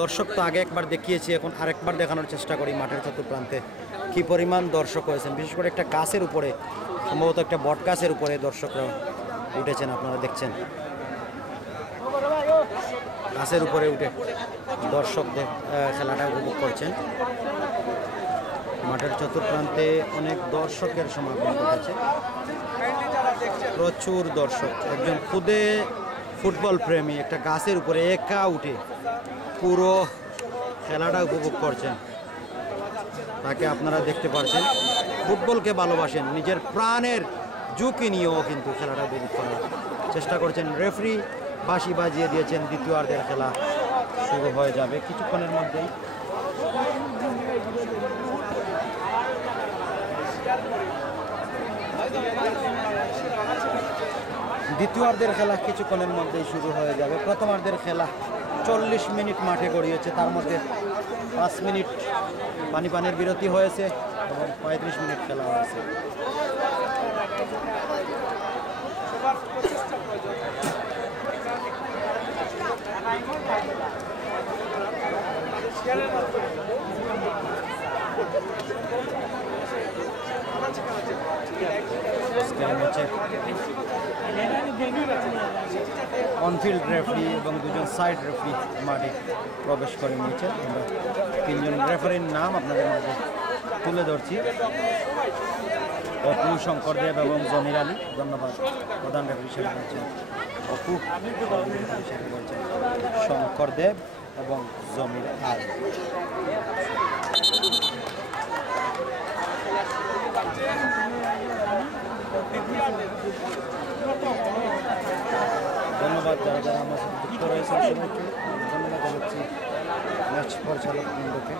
দর্শক তো আগে একবার দেখিয়েছি, এখন আরেকবার দেখানোর চেষ্টা করি মাঠের চতুর্প্রান্তে কী পরিমাণ দর্শক হয়েছেন। বিশেষ করে একটা গাছের উপরে, সম্ভবত একটা বট গাছের উপরে দর্শকরা উঠেছেন, আপনারা দেখছেন গাছের উপরে উঠে দর্শকদের খেলাটা উপভোগ করছেন। মাঠের চতুর্প্রান্তে অনেক দর্শকের সমাগম ঘটেছে, প্রচুর দর্শক। একজন খুদে ফুটবল প্রেমী একটা গাছের উপরে একা উঠে পুরো খেলাটা উপভোগ করছেন, তাকে আপনারা দেখতে পাচ্ছেন। ফুটবলকে ভালোবাসেন, নিজের প্রাণের ঝুঁকি নিয়েও কিন্তু খেলাটা উপভোগ করার চেষ্টা করছেন। রেফারি বাঁশি বাজিয়ে দিয়েছেন, দ্বিতীয়ার্ধের খেলা শুরু হয়ে যাবে কিছুক্ষণের মধ্যেই। দ্বিতীয়ার্ধের খেলা কিছুক্ষণের মধ্যেই শুরু হয়ে যাবে। প্রথমার্ধের খেলা 40 মিনিট মাঠে গড়িয়েছে, তার মধ্যে 5 মিনিট পানির বিরতি হয়েছে এবং 35 মিনিট খেলা হয়েছে। অনফিল্ড রেফারি এবং 2জন সাইড রেফারি মাঠে প্রবেশ করে নিয়েছেন। আমরা 3জন রেফারির নাম আপনাদের মাঝে তুলে ধরছি। অপু, শঙ্কর দেব এবং জমির আলী। ধন্যবাদ। প্রধান রেফারি হিসেবে রয়েছেন অপু, শঙ্কর দেব এবং জমির আলী। ধন্যবাদ যারা যারা আমার সাথে যুক্ত রয়েছেন সবাইকে ধন্যবাদ জানাচ্ছি ম্যাচ পরিচালক বৃন্দকে।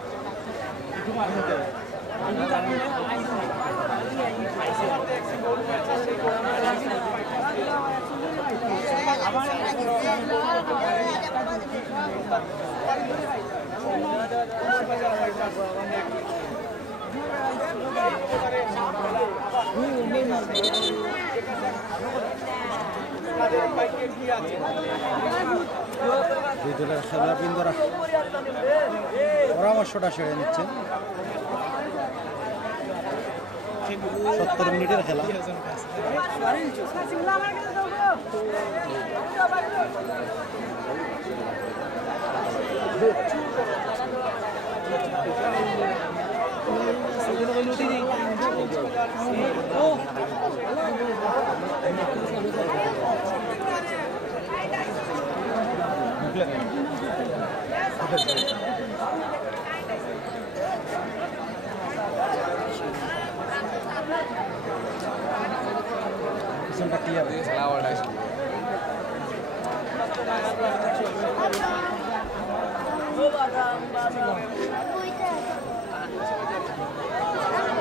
দুই দলের খেলাবৃন্দরা পরামর্শটা সেরে নিচ্ছেন। 70 মিনিটের খেলা।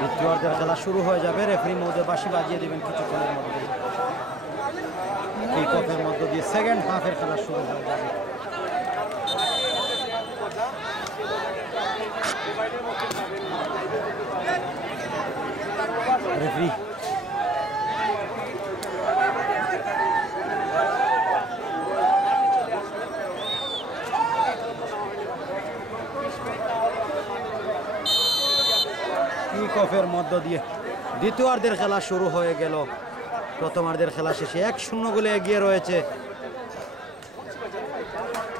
দ্বিতীয়ার্ধের খেলা শুরু হয়ে যাবে। রেফারি মধ্যে বাঁশি বাজিয়ে দেবেন কিছুক্ষণের মধ্যে। কিক অফের মধ্য দিয়ে সেকেন্ড হাফের খেলা শুরু হয়ে যাবে। রেফারি কিক অফের মধ্য দিয়ে দ্বিতীয়ার্ধের খেলা শুরু হয়ে গেল। প্রথমার্ধের খেলা শেষে 1-0 গোলে এগিয়ে রয়েছে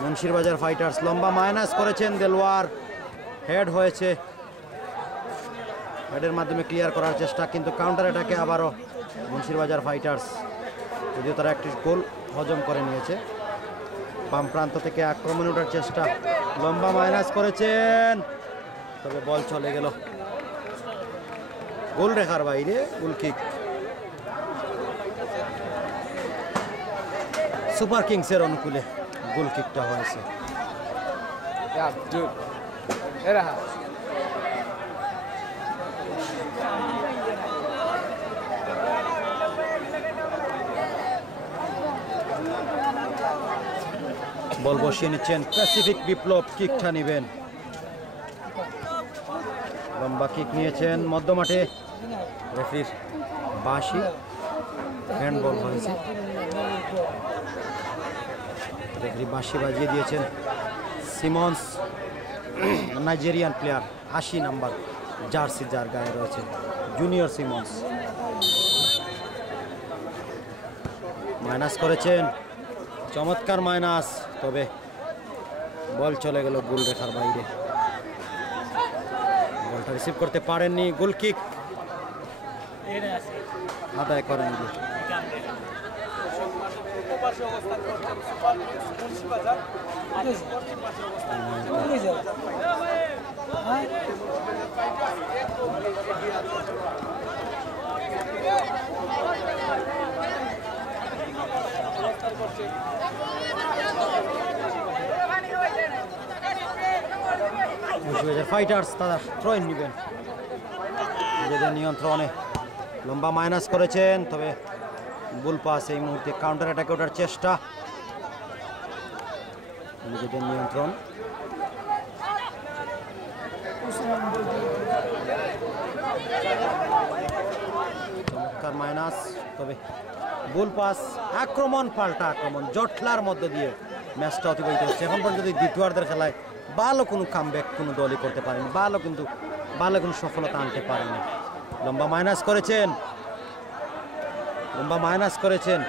মুন্সিরবাজার ফাইটার্স। লম্বা মাইনাস করেছেন দেলোয়ার, হেড হয়েছে, হেডের মাধ্যমে ক্লিয়ার করার চেষ্টা, কিন্তু কাউন্টার অ্যাটাকে আবারও মুন্সিরবাজার ফাইটার্স, যদিও তারা একটি গোল হজম করে নিয়েছে। বাম প্রান্ত থেকে আক্রমণে ওঠার চেষ্টা, লম্বা মাইনাস করেছেন, তবে বল চলে গেল গোল রেখার বাইরে। গোল কিক সুপার কিংসের অনুকূলে গোল কিকটা হয়েছে। বল বসিয়ে নিচ্ছেন প্যাসিফিক বিপ্লব, কিকটা নিবেন, লম্বা কিক নিয়েছেন মধ্যমাঠে, রেফারির বাঁশি, হ্যান্ডবল হয়েছে, রেফারি বাঁশি বাজিয়ে দিয়েছেন। Simmons Nigerian player, 80 number jersey যার গায়ে রয়েছে, জুনিয়র সিমন্স মাইনাস করেছেন, চমৎকার মাইনাস, তবে বল চলে গেল গোল রেখার বাইরে, বলটা রিসিভ করতে পারেননি। গোল কিক আদায় করেন। ফাইটার্স তারা থ্রো ইন নেবেন নিজেদের নিয়ন্ত্রণে। লম্বা মাইনাস করেছেন, তবে গোল পাস, এই মুহূর্তে কাউন্টার অ্যাটাকে ওঠার চেষ্টা, নিজেদের নিয়ন্ত্রণ। চমৎকার মাইনাস, তবে গোল পাস, আক্রমণ পাল্টা আক্রমণ, জটলার মধ্য দিয়ে ম্যাচটা অতিবাহিত হচ্ছে। এখন পর্যন্ত দ্বিতীয়ার্ধের খেলায় ভালো কোনো কামব্যাক কোনো দলই করতে পারেনি, ভালো কোনো সফলতা আনতে পারেনি। লম্বা মাইনাস করেছেন,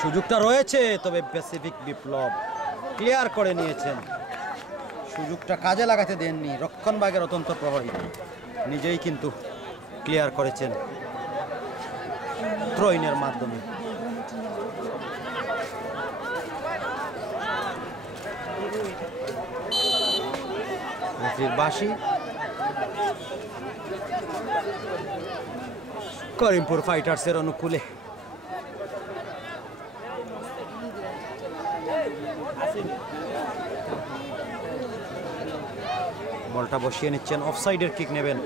সুযোগটা রয়েছে, তবে প্যাসিফিক বিপ্লব ক্লিয়ার করে নিয়েছেন, সুযোগটা কাজে লাগাতে দেননি। রক্ষণভাগের অত্যন্ত প্রহরী নিজেই কিন্তু ক্লিয়ার করেছেন থ্রোইনের মাধ্যমে। বাসি, করিমপুর ফাইটার্সের অনুকূলে। বলটা বসিয়ে নিচ্ছেন, অফসাইডের কিক নেবেন।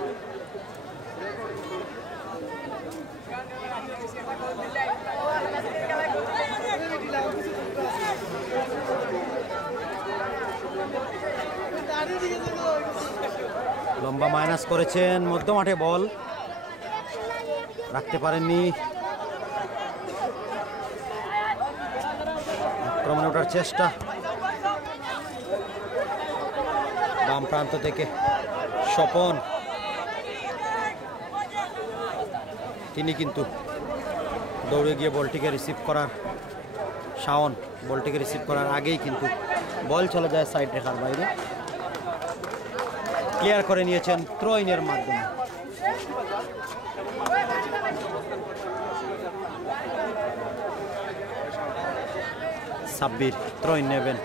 লম্বা মাইনাস করেছেন, মধ্যমাঠে বল রাখতে পারেননি, আক্রমণে ওঠার চেষ্টা, বাম প্রান্ত থেকে স্বপন, তিনি কিন্তু দৌড়ে গিয়ে বলটিকে রিসিভ করার, শাওন বলটিকে রিসিভ করার আগেই কিন্তু বল চলে যায় সাইড রেখার বাইরে, ক্লিয়ার করে নিয়েছেন থ্রোইনের মাধ্যমে। সাব্বির থ্রোইন নেবেন,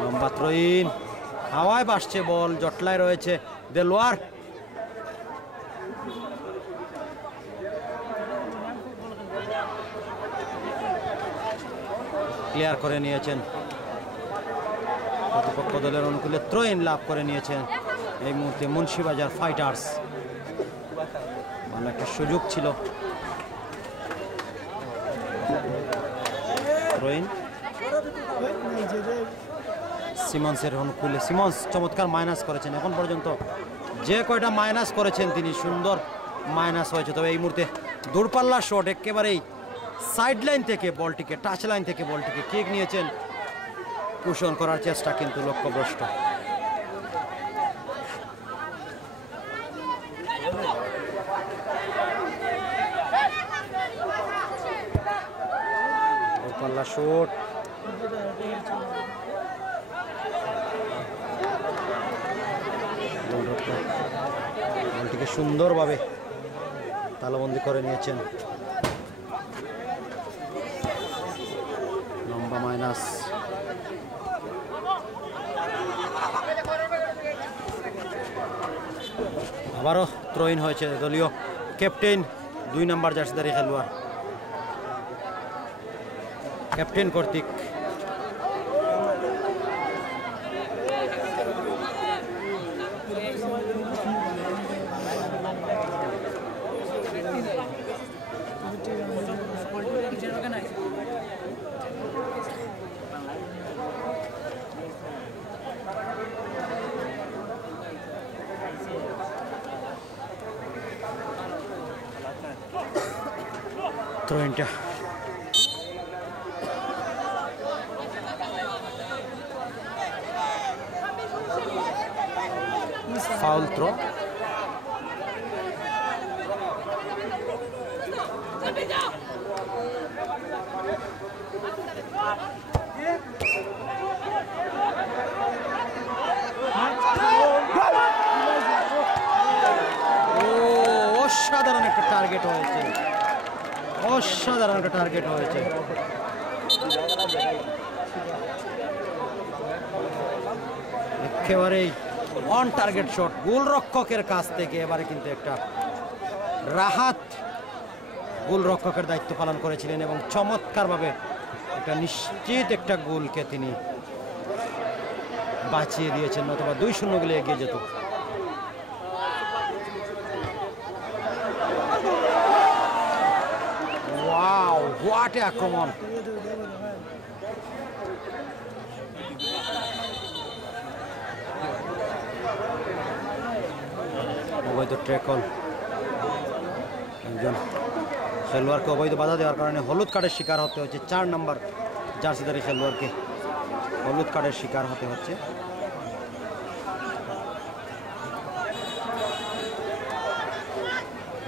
লম্বা থ্রোইন, হাওয়ায় ভাসছে বল, জটলায় রয়েছে দেলোয়ার, ক্লিয়ার করে নিয়েছেন, প্রতিপক্ষ দলের অনুকূলে থ্রোইন লাভ করে নিয়েছেন এই মুহূর্তে মুন্সিবাজার ফাইটার্স। ভালো একটা সুযোগ ছিল, থ্রোইন সিমন্সের অনুকূলে, সিমন্স চমৎকার মাইনাস করেছেন, এখন পর্যন্ত যে কয়টা মাইনাস করেছেন তিনি সুন্দর মাইনাস হয়েছে, তবে এই মুহূর্তে দূরপাল্লা শট, একেবারেই সাইড লাইন থেকে বলটিকে, টাচ লাইন থেকে বলটিকে কিক নিয়েছেন, কুশন করার চেষ্টা কিন্তু লক্ষ্যভ্রষ্ট। দূরপাল্লা শট, বলটিকে সুন্দরভাবে তালাবন্দি করে নিয়েছেন। লম্বা মাইনাস, আবারও থ্রোইন হয়েছে দলীয় ক্যাপ্টেন 2 নম্বর জার্সিধারী খেলোয়াড়, ক্যাপ্টেন কর্তৃক থ্রোইনটা ফাউল থ্রো। অসাধারণ একটা টার্গেট হয়েছে, অসাধারণ একটা টার্গেট হয়েছে। একেবারেই অন টার্গেট শট গোলরক্ষকের কাছ থেকে। এবারে কিন্তু একটা রাহাত গোলরক্ষকের দায়িত্ব পালন করেছিলেন এবং চমৎকারভাবে একটা নিশ্চিত একটা গোলকে তিনি বাঁচিয়ে দিয়েছেন, অথবা 2-0 গোলে এগিয়ে যেত। ওয়াও, হোয়াট এ আক্রমণ! অবৈধ ট্রেকল, একজন খেলোয়াড়কে অবৈধ বাধা দেওয়ার কারণে হলুদ কার্ডের শিকার হতে হচ্ছে। 4 নম্বর জার্সিধারী খেলোয়াড়কে হলুদ কার্ডের শিকার হতে হচ্ছে।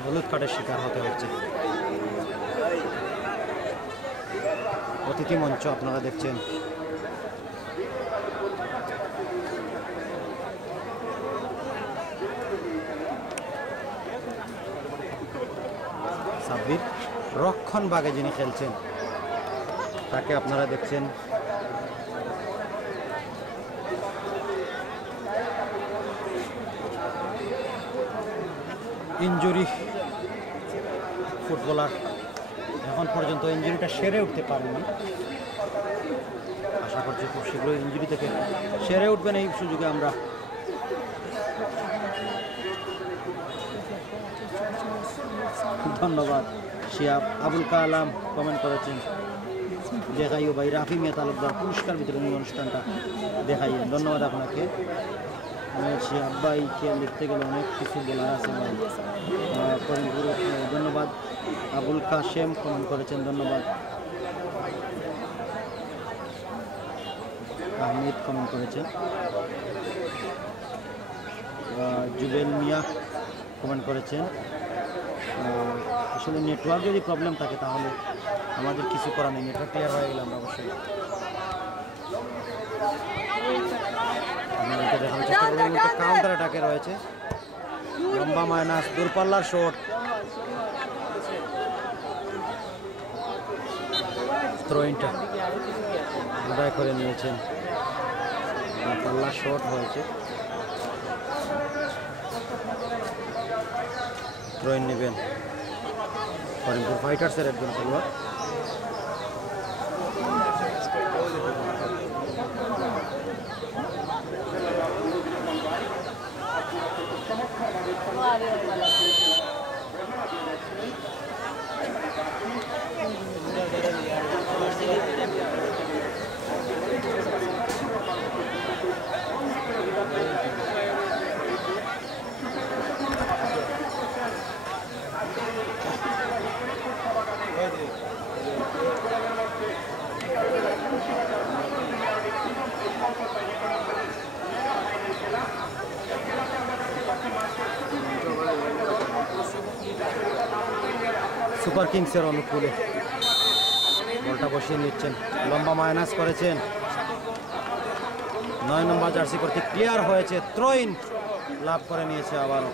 হলুদ কার্ডের শিকার হতে হচ্ছে। অতিথি মঞ্চ আপনারা দেখছেন। সাব্বির রক্ষণ ভাগে যিনি খেলছেন তাকে আপনারা দেখছেন। ইনজুরি ফুটবলার এখন পর্যন্ত ইনজুরিটা সেরে উঠতে পারেনি। আশা করছি খুব শীঘ্রই ইনজুরি থেকে সেরে উঠবেন। এই সুযোগে আমরা ধন্যবাদ। শিয়াব আবুল কালাম কমেন্ট করেছেন, দেখাইও ভাই রাফি মিয়া তালুকদার পুরস্কার বিতরণী অনুষ্ঠানটা দেখাইয়ে। ধন্যবাদ আপনাকে। শিয়াব ভাইকে লিখতে গেলে অনেক কিছু বলার আছে ভাই। ধন্যবাদ। আবুল কাশেম কমেন্ট করেছেন, ধন্যবাদ। আহমেদ কমেন্ট করেছেন, জুবেল মিয়া কমেন্ট করেছেন। আসলে নেটওয়ার্ক যদি প্রবলেম থাকে তাহলে আমাদের কিছু করার নেই। নেটওয়ার্ক ক্লিয়ার হয়ে গেলে আমরা অবশ্যই দেখানোর চেষ্টা করব। কাউন্টার অ্যাটাকে রয়েছে লম্বা মাইনাস, দূরপাল্লার শট, থ্রোইনটা আদায় করে নিয়েছেন। দূরপাল্লার শট হয়েছে, থ্রোইন নেবেন করিমপুর ফাইটার্সের একজন খেলোয়াড়। সুপার কিংসের অনুকূলে বলটা বসিয়ে নিচ্ছেন, লম্বা মাইনাস করেছেন। 9 নম্বর জার্সি করতে ক্লিয়ার হয়েছে, থ্রোইন লাভ করে নিয়েছে আবারও।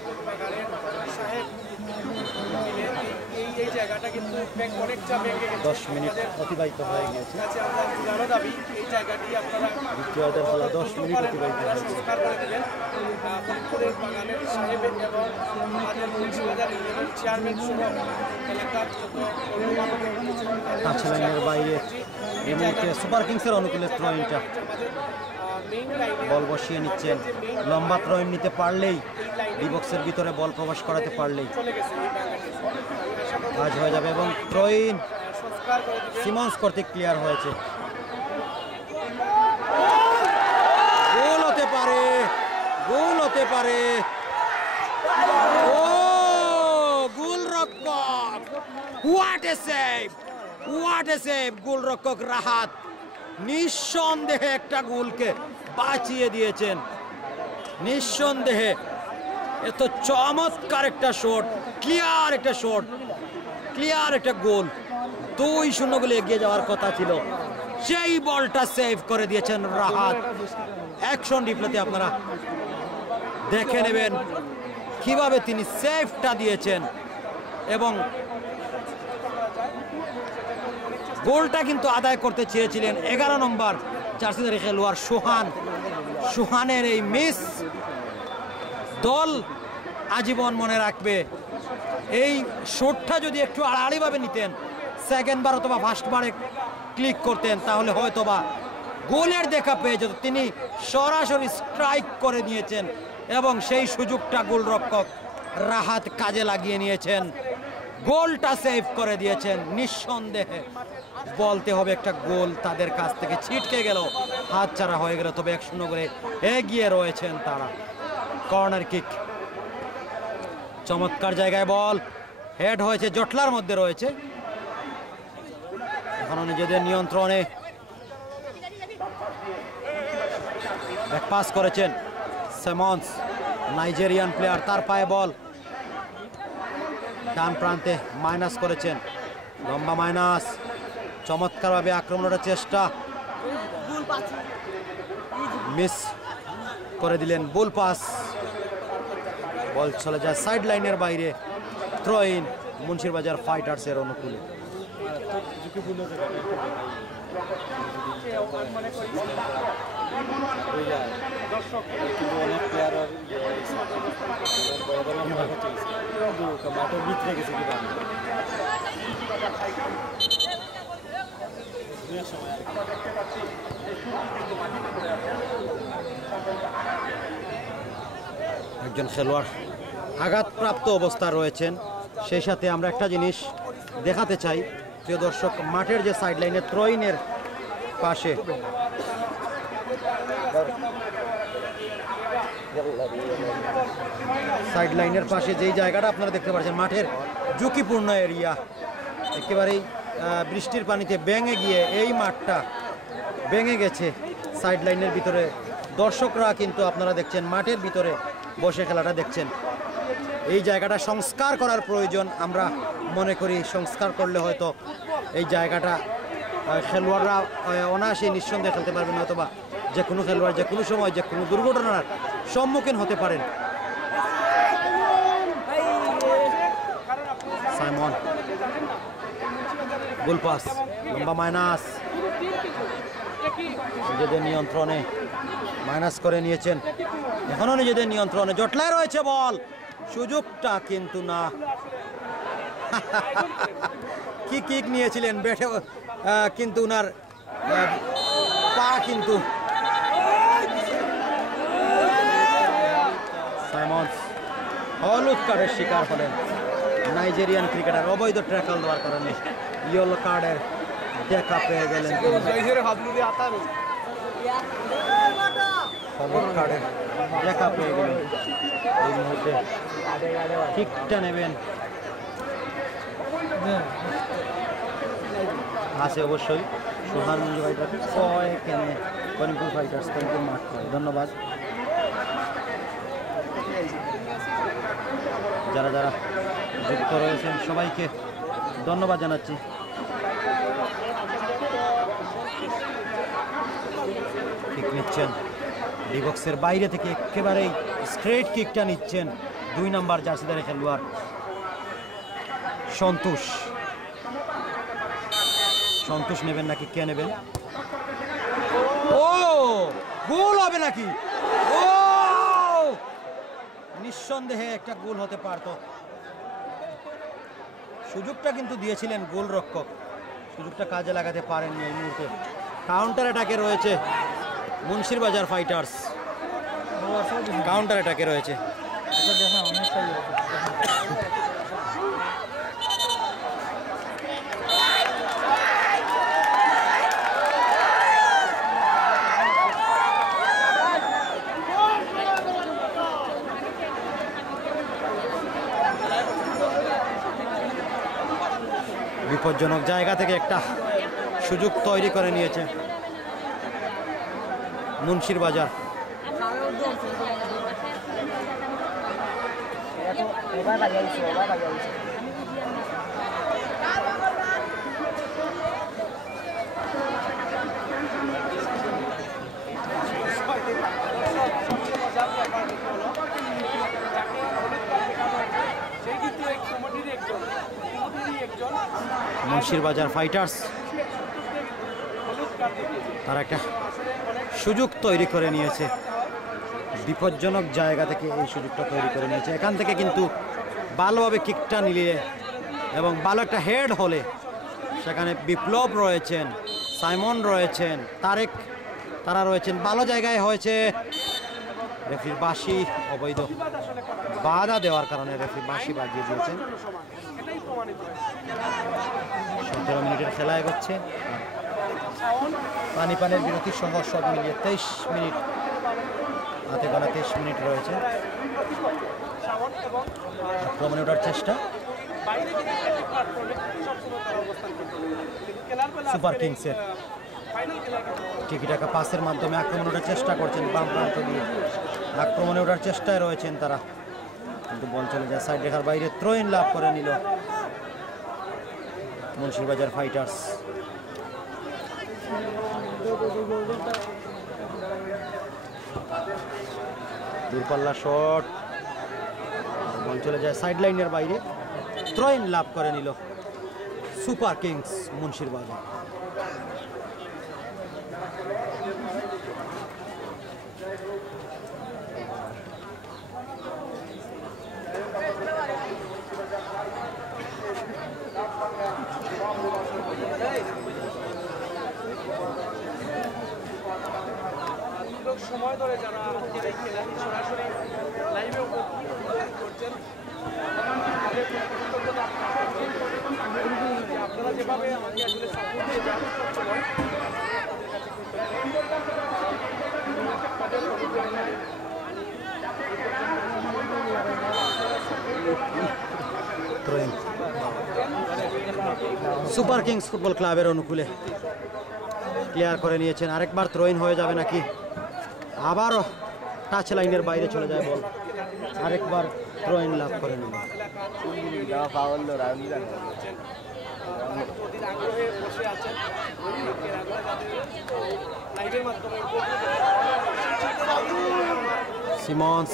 এই জায়গাটা কিন্তু অনেকটা ভেঙে গেছে। 10 মিনিট অতিবাহিত হয়ে গিয়েছে। আমরা জানো দাবি এই জায়গাটি আপনারা দ্বিতীয়ার্ধের খেলা 10 মিনিট অতিবাহিত হয়েছে। সংস্কার করে দেবেন। ফরিদপুরের বাগানের সাহেব এবং আমাদের মুন্সিবাজার ইউনিয়নের চেয়ারম্যান সহ এলাকার যত টাচ লাইনের বাইরে এই মুহূর্তে সুপার কিংসের অনুকূলে থ্রোইনটা, মেইন লাইনে বল বসিয়ে নিচ্ছেন। লম্বা থ্রোইন নিতে পারলেই, ডিবক্সের ভিতরে বল প্রবেশ করাতে পারলেই চলে গেছে এই বাগানটি। কাজ হয়ে যাবে এবং থ্রোইন সংস্কার করে দেবেন। সিমন্স কর্তৃক ক্লিয়ার হয়েছে। গোল হতে পারে, গোল হতে পারে। ও গোলরক্ষক, what a save, what a save! গোলরক্ষক রাহাত নিঃসন্দেহে একটা গোলকে বাঁচিয়ে দিয়েছেন, নিঃসন্দেহে। এত চমৎকার একটা শট, ক্লিয়ার একটা শট, ক্লিয়ার একটা গোল। 2-0 গোলে এগিয়ে যাওয়ার কথা ছিল, সেই বলটা সেভ করে দিয়েছেন রাহাত। অ্যাকশন রিপ্লেতে আপনারা দেখে নেবেন কিভাবে তিনি সেভটা দিয়েছেন, এবং গোলটা কিন্তু আদায় করতে চেয়েছিলেন 11 নম্বর জার্সিধারী খেলোয়াড় সোহান। সোহানের এই মিস দল আজীবন মনে রাখবে। এই শটটা যদি একটু আড়াআড়িভাবে নিতেন, সেকেন্ড বার অথবা ফার্স্ট বারে ক্লিক করতেন, তাহলে হয়তোবা গোলের দেখা পেয়ে যেত। তিনি সরাসরি স্ট্রাইক করে নিয়েছেন এবং সেই সুযোগটা গোলরক্ষক রাহাত কাজে লাগিয়ে নিয়েছেন, গোলটা সেভ করে দিয়েছেন। নিঃসন্দেহে বলতে হবে একটা গোল তাদের কাছ থেকে ছিটকে গেল, হাতছাড়া হয়ে গেল, তবে 1-0 করে এগিয়ে রয়েছেন তারা। কর্নার কিক, চমৎকার জায়গায় বল হেড হয়েছে, জটলার মধ্যে রয়েছে, এখনো নিজেদের নিয়ন্ত্রণে। ব্যাক পাস করেছেন সিমন্স, নাইজেরিয়ান প্লেয়ার, তার পায়ে বল, ডান প্রান্তে মাইনাস করেছেন, লম্বা মাইনাস, চমৎকারভাবে আক্রমণের চেষ্টা, মিস করে দিলেন, বুল পাস, বল চলে যায় সাইড লাইনের বাইরে। থ্রোইন মুন্সিরবাজার ফাইটার্সের অনুকূলে। একজন খেলোয়াড় আঘাতপ্রাপ্ত অবস্থায় রয়েছেন, সেই সাথে আমরা একটা জিনিস দেখাতে চাই প্রিয় দর্শক, মাঠের যে সাইড লাইনে থ্রোইনের পাশে সাইড লাইনের পাশে যেই জায়গাটা আপনারা দেখতে পাচ্ছেন, মাঠের ঝুঁকিপূর্ণ এরিয়া, একেবারেই বৃষ্টির পানিতে ভেঙে গিয়ে এই মাঠটা ভেঙে গেছে। সাইড লাইনের ভিতরে দর্শকরা কিন্তু আপনারা দেখছেন মাঠের ভিতরে বসে খেলাটা দেখছেন। এই জায়গাটা সংস্কার করার প্রয়োজন, আমরা মনে করি সংস্কার করলে হয়তো এই জায়গাটা খেলোয়াড়রা অনায়াসে নিঃসন্দেহে খেলতে পারবেন, অথবা যে কোনো খেলোয়াড় যে কোনো সময় যে কোনো দুর্ঘটনার সম্মুখীন হতে পারেন। সাইমন, গোল পাস, লম্বা মাইনাস, নিজেদের নিয়ন্ত্রণে মাইনাস করে নিয়েছেন, এখনো নিজেদের নিয়ন্ত্রণে, জটলায় রয়েছে বল, সুযোগটা কিন্তু না। কি কিক নিয়েছিলেন ব্যাটে, কিন্তু উনার পা কিন্তু সাইমন্স হলুদ কার্ডের শিকার হলেন। নাইজেরিয়ান ক্রিকেটার অবৈধ ট্র্যাকল দেওয়ার কারণে ইয়েলো কার্ডের দেখা পেয়ে গেলেন। হলুদ কার্ডের দেখা পেয়ে গেলেন। এই মুহূর্তে কিকটা নেবেন আছে অবশ্যই সোহান মঞ্জু ফাইটার এখানে করিমপুর ফাইটার্স, করিমপুর মাঠ করে। ধন্যবাদ যারা যারা যুক্ত রয়েছেন সবাইকে ধন্যবাদ জানাচ্ছি। কিক নিচ্ছেন ডি বক্সের বাইরে থেকে, একেবারেই স্ট্রেট কিকটা নিচ্ছেন 2 নাম্বার জার্সিদারের খেলোয়াড় সন্তোষ। সন্তোষ নেবেন নাকি কে নেবেন? ও গোল হবে নাকি? ও নিঃসন্দেহে একটা গোল হতে পারত। সুযোগটা কিন্তু দিয়েছিলেন গোলরক্ষক, সুযোগটা কাজে লাগাতে পারেননি এই মুহূর্তে। কাউন্টার অ্যাটাকে রয়েছে মুন্সিরবাজার ফাইটার্স, কাউন্টার অ্যাটাকে রয়েছে। বিপজ্জনক জায়গা থেকে একটা সুযোগ তৈরি করে নিয়েছে মুন্সিরবাজার। মুন্সিরবাজার ফাইটার্স তারা একটা সুযোগ তৈরি করে নিয়েছে, বিপজ্জনক জায়গা থেকে এই সুযোগটা তৈরি করে নিয়েছে। এখান থেকে কিন্তু ভালোভাবে কিকটা নিলে এবং ভালো একটা হেড হলে, সেখানে বিপ্লব রয়েছেন, সাইমন রয়েছেন, তারেক, তারা রয়েছেন, ভালো জায়গায় হয়েছে। রেফরির বাঁশি অবৈধ বাধা দেওয়ার কারণে রেফরি বাঁশি বাজিয়ে দিয়েছেন। 17 মিনিটের খেলা এগোচ্ছে। পানির বিরতি সহ সব মিলিয়ে 23 মিনিট, হাতে গোনা 23 মিনিট রয়েছে। আক্রমণে ওঠার চেষ্টা সুপার কিংসের, টিকিটাকা পাসের মাধ্যমে আক্রমণ ওঠার চেষ্টা করছেন, বাম প্রান্ত দিয়ে আক্রমণে ওঠার চেষ্টায় রয়েছেন তারা, কিন্তু বল চলে যায় সাইড রেখার বাইরে। থ্রো-ইন লাভ করে নিল মুন্সিরবাজার ফাইটার্স। দূরপাল্লা শট, বল চলে যায় সাইড লাইনের বাইরে। থ্রো-ইন লাভ করে নিল সুপার কিংস মুন্সিরবাজার। সময় ধরে যারা আজকের এই খেলাটি সরাসরি লাইভে উপভোগ করছেন, আপনারা যেভাবে আমাকে আসলে সাপোর্ট দিয়ে যান সবসময়, সুপার কিংস ফুটবল ক্লাবের অনুকূলে ক্লিয়ার করে নিয়েছেন। আরেকবার থ্রো-ইন হয়ে যাবে নাকি? আবারও টাচ লাইনের বাইরে চলে যায় বল, আরেকবার থ্রো-ইন লাভ করে নিল। সিমন্স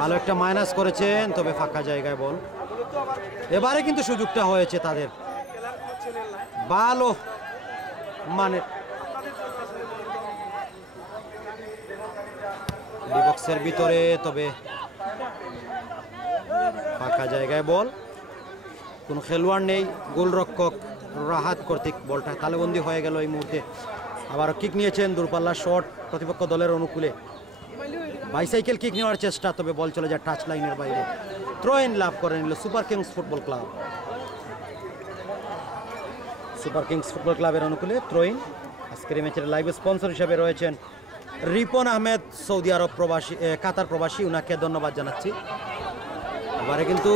ভালো একটা মাইনাস করেছেন, তবে ফাঁকা জায়গায় বল। এবারে কিন্তু সুযোগটা হয়েছে তাদের, ভালো মানে বক্সের ভিতরে, তবে ফাঁকা জায়গায় বল, কোনো খেলোয়াড় নেই। গোলরক্ষক রাহাত কর্তৃক বলটা তালেবন্দি হয়ে গেল এই মুহূর্তে। আবার কিক নিয়েছেন, দূরপাল্লা শট প্রতিপক্ষ দলের অনুকূলে, বাইসাইকেল কিক নেওয়ার চেষ্টা, তবে বল চলে যায় টাচ লাইনের বাইরে। থ্রো-ইন লাভ করে নিল super kings football club. Super kings football ক্লাবের অনুকূলে থ্রো-ইন। আজকের ম্যাচের লাইভ স্পন্সর হিসেবে রয়েছেন রিপন আহমেদ, সৌদি আরব প্রবাসী, কাতার প্রবাসী, ওনাকে ধন্যবাদ জানাচ্ছি। এবারে কিন্তু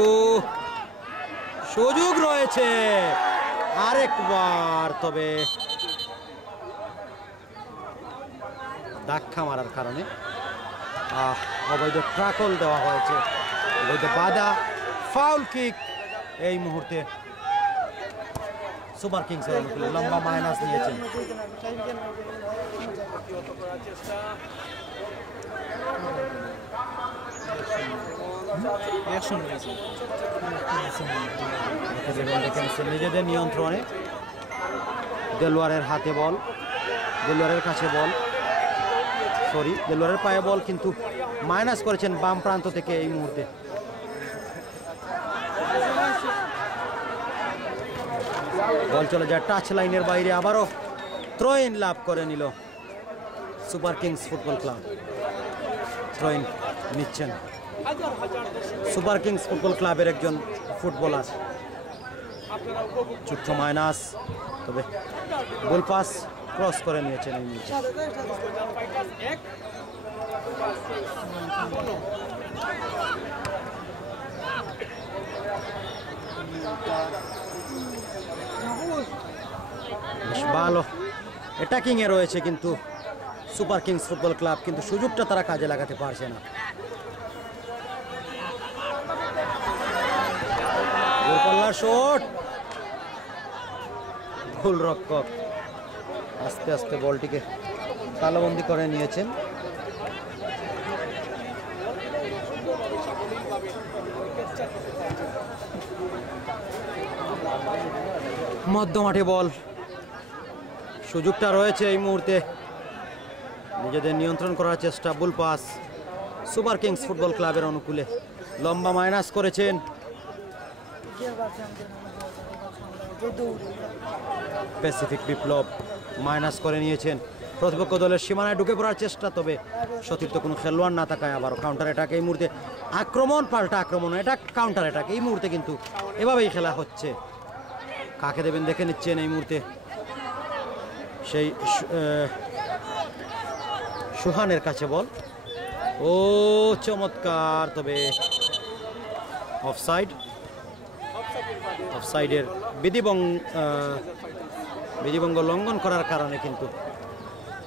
সুযোগ রয়েছে আরেকবার, তবে ধাক্কা মারার কারণে অবৈধ ট্রাকল দেওয়া হয়েছে, অবৈধ বাধা, ফাউল কিক এই মুহূর্তে সুপার কিংসের অনুকূলে লম্বা মাইনাস নিয়েছেন। প্রতিহত করার চেষ্টা নিজেদের নিয়ন্ত্রণে দেলোয়ারের হাতে বল, দেলোয়ারের কাছে বল, দেলোয়ারের পায়ে বল, কিন্তু মাইনাস করেছেন বাম প্রান্ত থেকে এই মুহূর্তে। বল চলে যায় টাচ লাইনের বাইরে, আবারও থ্রো ইন লাভ করে নিল super kings football club. Throw in নিচ্ছেন সুপার কিংস ফুটবল ক্লাবের একজন ফুটবলার। ছোট্ট মাইনাস, তবে গোল পাস ক্রস করে নিয়েছেন এই ম্যাচে। বেশ ভালো অ্যাটাকিং এ রয়েছে কিন্তু সুপার কিংস ফুটবল ক্লাব, কিন্তু সুযোগটা তারা কাজে লাগাতে পারছে না। শট, গোলরক্ষক আস্তে আস্তে বলটিকে তালাবন্দি করে নিয়েছেন। মধ্যমাঠে বল, সুযোগটা রয়েছে এই মুহূর্তে, নিজেদের নিয়ন্ত্রণ করার চেষ্টা। বুল পাস সুপার কিংস ফুটবল ক্লাবের অনুকূলে, লম্বা মাইনাস করেছেন। প্যাসিফিক বিপ্লব মাইনাস করে নিয়েছেন। প্রতিপক্ষ দলের সীমানায় ঢুকে পড়ার চেষ্টা, তবে সতীর্থ কোনো খেলোয়াড় না থাকায় আবারও কাউন্টার অ্যাটাক। এই মুহূর্তে আক্রমণ পাল্টা আক্রমণ, অ্যাটাক কাউন্টার অ্যাটাক, এই মুহূর্তে কিন্তু এভাবেই খেলা হচ্ছে। কাকে দেবেন দেখে নিচ্ছেন এই মুহূর্তে, সেই সুহানের কাছে বল, ও চমৎকার, তবে অফসাইড। অফসাইডের বিধিভঙ্গ লঙ্ঘন করার কারণে কিন্তু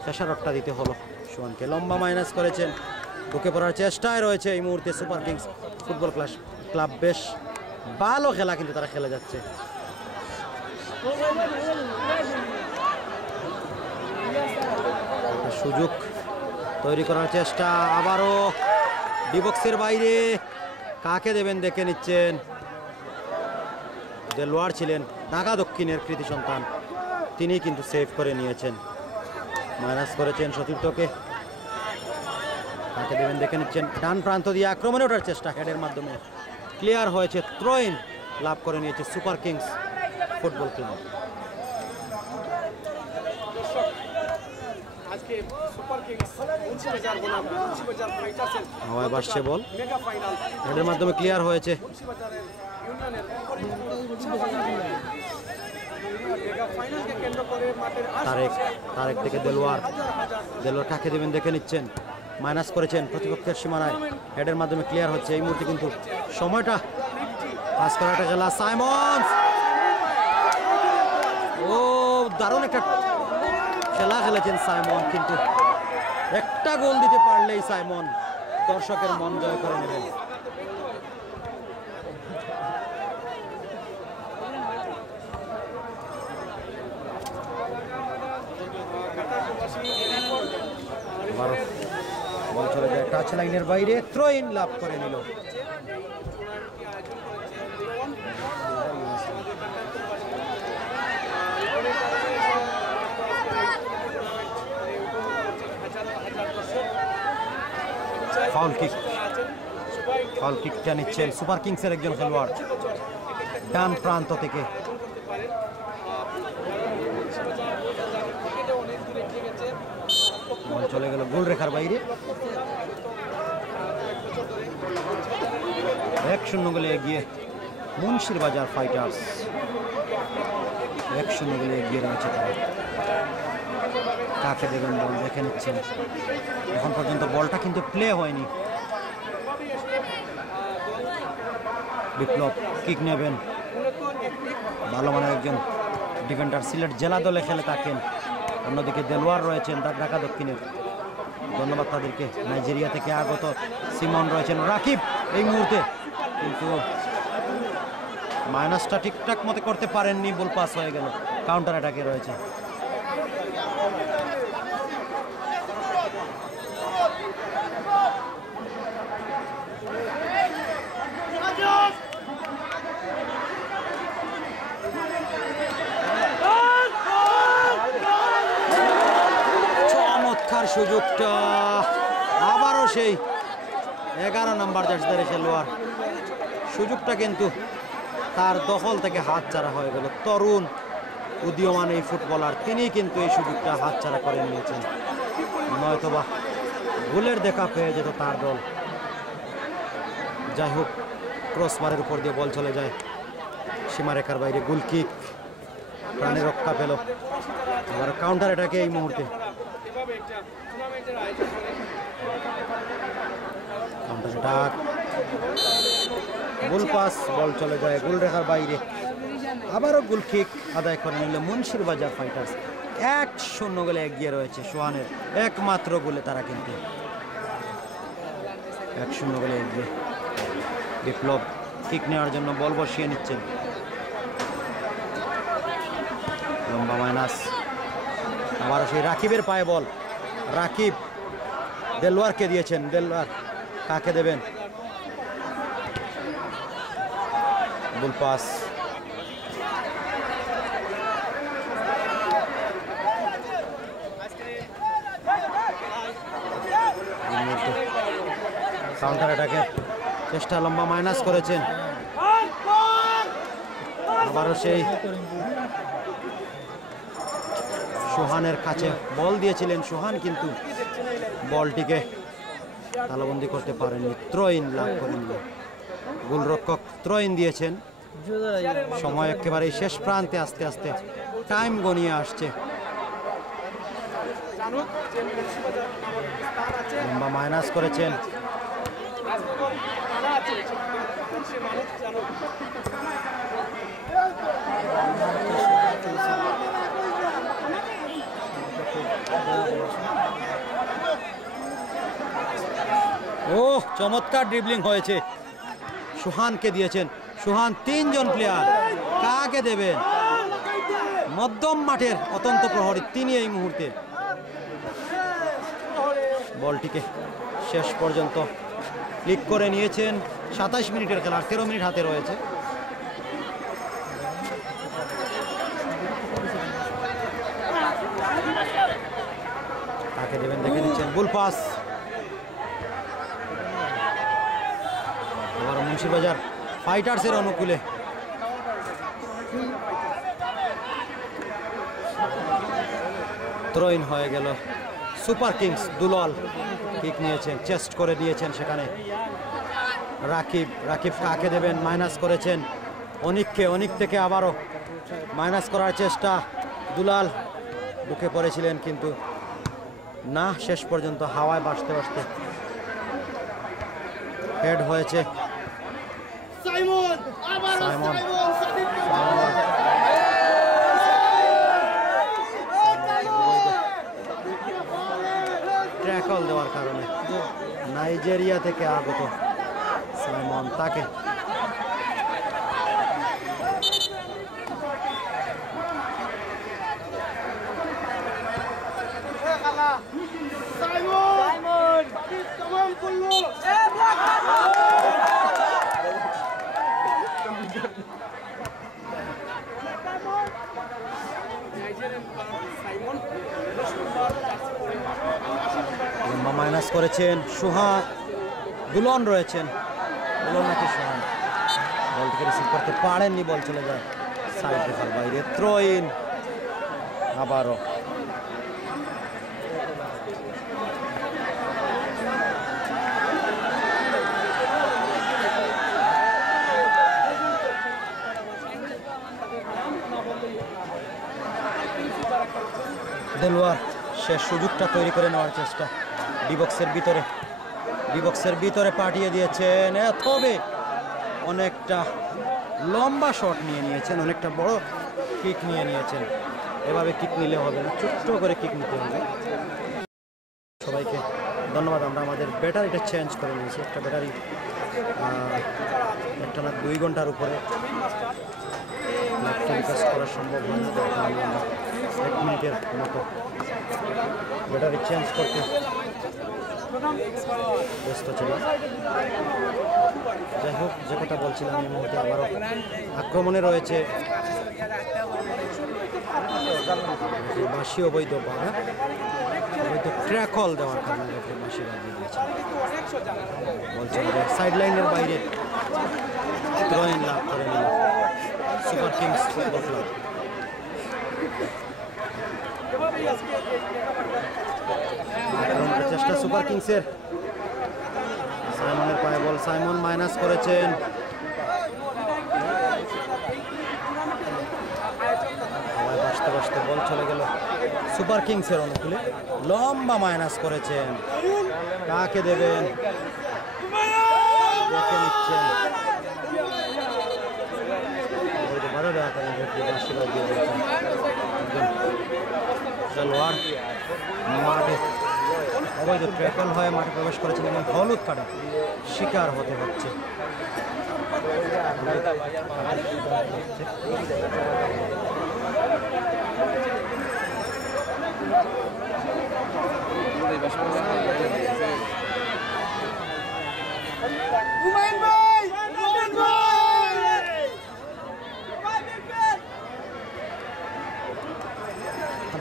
খেসারতটা দিতে হলো সুহানকে। লম্বা মাইনাস করেছেন, ঢুকে পড়ার চেষ্টায় রয়েছে এই মুহূর্তে সুপার কিংস ফুটবল ক্লাব। বেশ ভালো খেলা কিন্তু তারা খেলে যাচ্ছে। সুযোগ তৈরি করার চেষ্টা, আবারও ডিবক্সের বাইরে, কাকে দেবেন দেখে নিচ্ছেন। দেলোয়ার ছিলেন ঢাকা দক্ষিণের কৃতি সন্তান, তিনি কিন্তু সেভ করে নিয়েছেন। মাইনাস করেছেন সতীর্থকে, কাকে দেবেন দেখে নিচ্ছেন। ডান প্রান্ত দিয়ে আক্রমণে ওঠার চেষ্টা, হেডের মাধ্যমে ক্লিয়ার হয়েছে। থ্রো ইন লাভ করে নিয়েছে সুপার কিংস ফুটবল ক্লাব। হাওয়ায় ভাসছে বল, হেডের মাধ্যমে ক্লিয়ার হয়েছে। তারেক থেকে দেলোয়ার কাকে দেবেন দেখে নিচ্ছেন। মাইনাস করেছেন প্রতিপক্ষের সীমানায়, হেডের মাধ্যমে ক্লিয়ার হচ্ছে। এই মুহূর্তে কিন্তু সময়টা পাস করাটা খেলা। সাইমন্স, ও দারুণ একটা খেলা খেলেছেন সাইমন, কিন্তু একটা গোল দিতে পারলেই সাইমন দর্শকের মন জয় করে নেবেন। বল চলে যায় টাচ লাইনের বাইরে, থ্রো ইন লাভ করে নিল। ফাউল কিকটা নিচ্ছেন সুপার কিংসের একজন খেলোয়াড় ডান প্রান্ত থেকে। বল চলে গেল গোল রেখার বাইরে। 1-0 গোলে এগিয়ে মুন্সিরবাজার ফাইটার্স, 1-0 গোলে এগিয়ে রয়েছে তারা। কাকে দেবেন বল দেখে নিচ্ছেন। এখন পর্যন্ত বলটা কিন্তু প্লে হয়নি। বিপ্লব কিক নেবেন, ভালো মানের একজন ডিফেন্ডার, সিলেট জেলা দলে খেলে থাকেন। অন্যদিকে দেলোয়ার রয়েছেন ঢাকা দক্ষিণের, ধন্যবাদ তাদেরকে। নাইজেরিয়া থেকে আগত সিমন রয়েছেন, রাকিব এই মুহূর্তে কিন্তু মাইনাসটা ঠিকঠাক মতো করতে পারেননি, বল পাস হয়ে গেল, কাউন্টার অ্যাটাকে রয়েছে। চমৎকার সুযোগটা, আবারও সেই 11 নম্বর জার্সিধারী খেলোয়াড়, সুযোগটা কিন্তু তার দখল থেকে হাতছাড়া হয়ে গেল। তরুণ উদীয়মান এই ফুটবলার, তিনি কিন্তু এই সুযোগটা হাতছাড়া করে নিয়েছেন, নয়তোবা গোলের দেখা পেয়ে যেত তার দল। যাই হোক, ক্রসবারের উপর দিয়ে বল চলে যায় সীমারেখার বাইরে, গোল কিক, প্রাণে রক্ষা পেল। আবার কাউন্টার অ্যাটাকে এই মুহূর্তে, কাউন্টার অ্যাটাক, গোল পাস, বল চলে যায় গোল রেখার বাইরে। আবারও গোল কিক আদায় করে নিল মুন্সিরবাজার ফাইটার্স। 1-0 গোলে এগিয়ে রয়েছে সোহানের একমাত্র গোলে, তারা কিন্তু 1-0 গোলে এগিয়ে। বিপ্লব কিক নেওয়ার জন্য বল বসিয়ে নিচ্ছেন, লম্বা মাইনাস, আবারও সেই রাকিবের পায়ে বল, রাকিব দেলোয়ারকে দিয়েছেন, দেলোয়ার কাকে দেবেন, গোল পাস, কাউন্টার অ্যাটাকে চেষ্টা, লম্বা মাইনাস করেছেন, আবারও সেই সোহানের কাছে বল দিয়েছিলেন সোহান, কিন্তু বলটিকে তালাবন্দি করতে পারেননি, ত্রয়িন লাভ করে নিল। গোলরক্ষক ত্রয়িন দিয়েছেন। সময় একেবারে শেষ প্রান্তে, আস্তে আস্তে টাইম গনিয়ে আসছে। লম্বা মাইনাস করেছেন, ও চমৎকার ড্রিবলিং হয়েছে, সোহানকে দিয়েছেন, সোহান 3 জন প্লেয়ার, কাকে দেবেন, মধ্যম মাঠের অত্যন্ত প্রহরী তিনি এই মুহূর্তে। বলটিকে শেষ পর্যন্ত ক্লিক করে নিয়েছেন। 27 মিনিটের খেলা, 13 মিনিট হাতে রয়েছে। কাকে দেবেন দেখে নিচ্ছেন, গোল পাস, আবার মুন্সিরবাজার ফাইটার্সের অনুকূলে ত্রয়িন হয়ে গেল। সুপার কিংস দুলাল কিক নিয়েছেন, চেস্ট করে দিয়েছেন সেখানে রাকিব, রাকিব কাকে দেবেন, মাইনাস করেছেন অনিককে, অনিক থেকে আবারও মাইনাস করার চেষ্টা, দুলাল ঢুকে পড়েছিলেন কিন্তু না, শেষ পর্যন্ত হাওয়ায় বাসতে বাসতে হেড হয়েছে। সাইমন ট্র্যাকল দেওয়ার কারণে নাইজেরিয়া থেকে আগত সাইমন, তাকে মাইনাস করেছেন সুহা, দুলন রয়েছেন, দুলন নাকি সোহান, বলটিকে রিসিভ করতে পারেননি, বল চলে যায় সাইড রেখার বাইরে। ত্রয়িন আবারও দেলোয়ার শেষ সুযোগটা তৈরি করে নেওয়ার চেষ্টা, ডিবক্সের ভিতরে পাঠিয়ে দিয়েছেন, তবে অনেকটা লম্বা শট নিয়ে নিয়েছেন, অনেকটা বড় কিক নিয়ে নিয়েছেন। এভাবে কিক নিলে হবে না, ছোট্ট করে কিক নিতে হবে। সবাইকে ধন্যবাদ। আমরা আমাদের ব্যাটারিটা চেঞ্জ করে নিয়েছি, একটা ব্যাটারি একটা না 2 ঘন্টার উপরে টেলিকাস্ট করা সম্ভব হয় না, তার কারণে আমরা 1 মিনিটের মতো ব্যাটারি চেঞ্জ করতে ব্যস্ত ছিলাম। যাই হোক, যে কথা বলছিলাম, এই মুহূর্তে আবারও আক্রমণে রয়েছে বাঁশি অবৈধ বাধা, অবৈধ ট্র্যাকল দেওয়ার কারণে বাঁশি বাজিয়ে দিয়েছে। বলছেন যে সাইড লাইনের বাইরে থ্রো-ইন লাভ করে নিল সুপার কিংস ফুটবল ক্লাব। চেষ্টা সুপার কিংসের, সাইমনের পায়ে বল, সাইমন মাইনাস করেছেন। বাঁচতে বাঁচতে বল চলে গেল সুপার কিংসের অনুকূলে, লম্বা মাইনাস করেছেন। কাকে দেবেন দেখে নিচ্ছেন, খেলোয়াড় মাঠে অবৈধ ট্র্যাকল হয়ে মাঠে প্রবেশ করেছেন এবং হলুদ কার্ডের শিকার হতে হচ্ছে।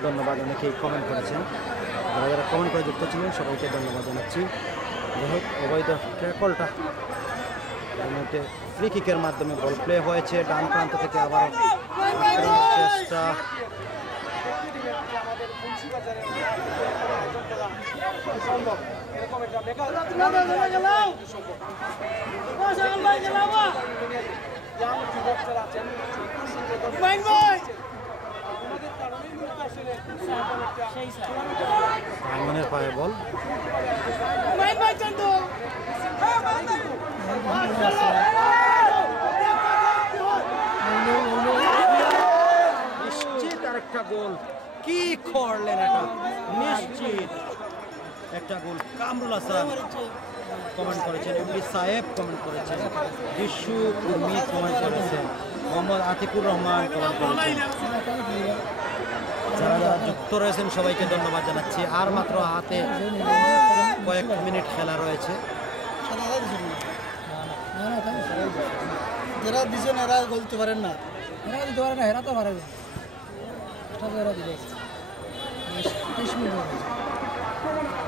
ধন্যবাদ, অনেকেই কমেন্ট করেছেন, যারা যারা কমেন্ট করে যুক্ত ছিলেন সবাইকে ধন্যবাদ জানাচ্ছি। যাই হোক, অবৈধ ট্র্যাকলটা এর মধ্যে ফ্রি কিকের মাধ্যমে বল প্লে হয়েছে। ডান প্রান্ত থেকে আবার চেষ্টা, সাইমনের পায়ে বল, নিশ্চিত আরেকটা গোল। কি করলেন এটা, নিশ্চিত একটা গোল। কামরুল হাসান কমেন্ট করেছেন, এমডি সাহেব কমেন্ট করেছেন, বিশু কুর্মি কমেন্ট করেছেন, মোহাম্মদ আতিকুর রহমান কমেন্ট করেছেন। যারা যারা যুক্ত রয়েছেন সবাইকে ধন্যবাদ জানাচ্ছি। আর মাত্র হাতে কয়েক মিনিট খেলা রয়েছে। যারা দিচ্ছেন এরা গোল দিতে পারেন না, এরা দিতে পারে না, এরা তো পারে।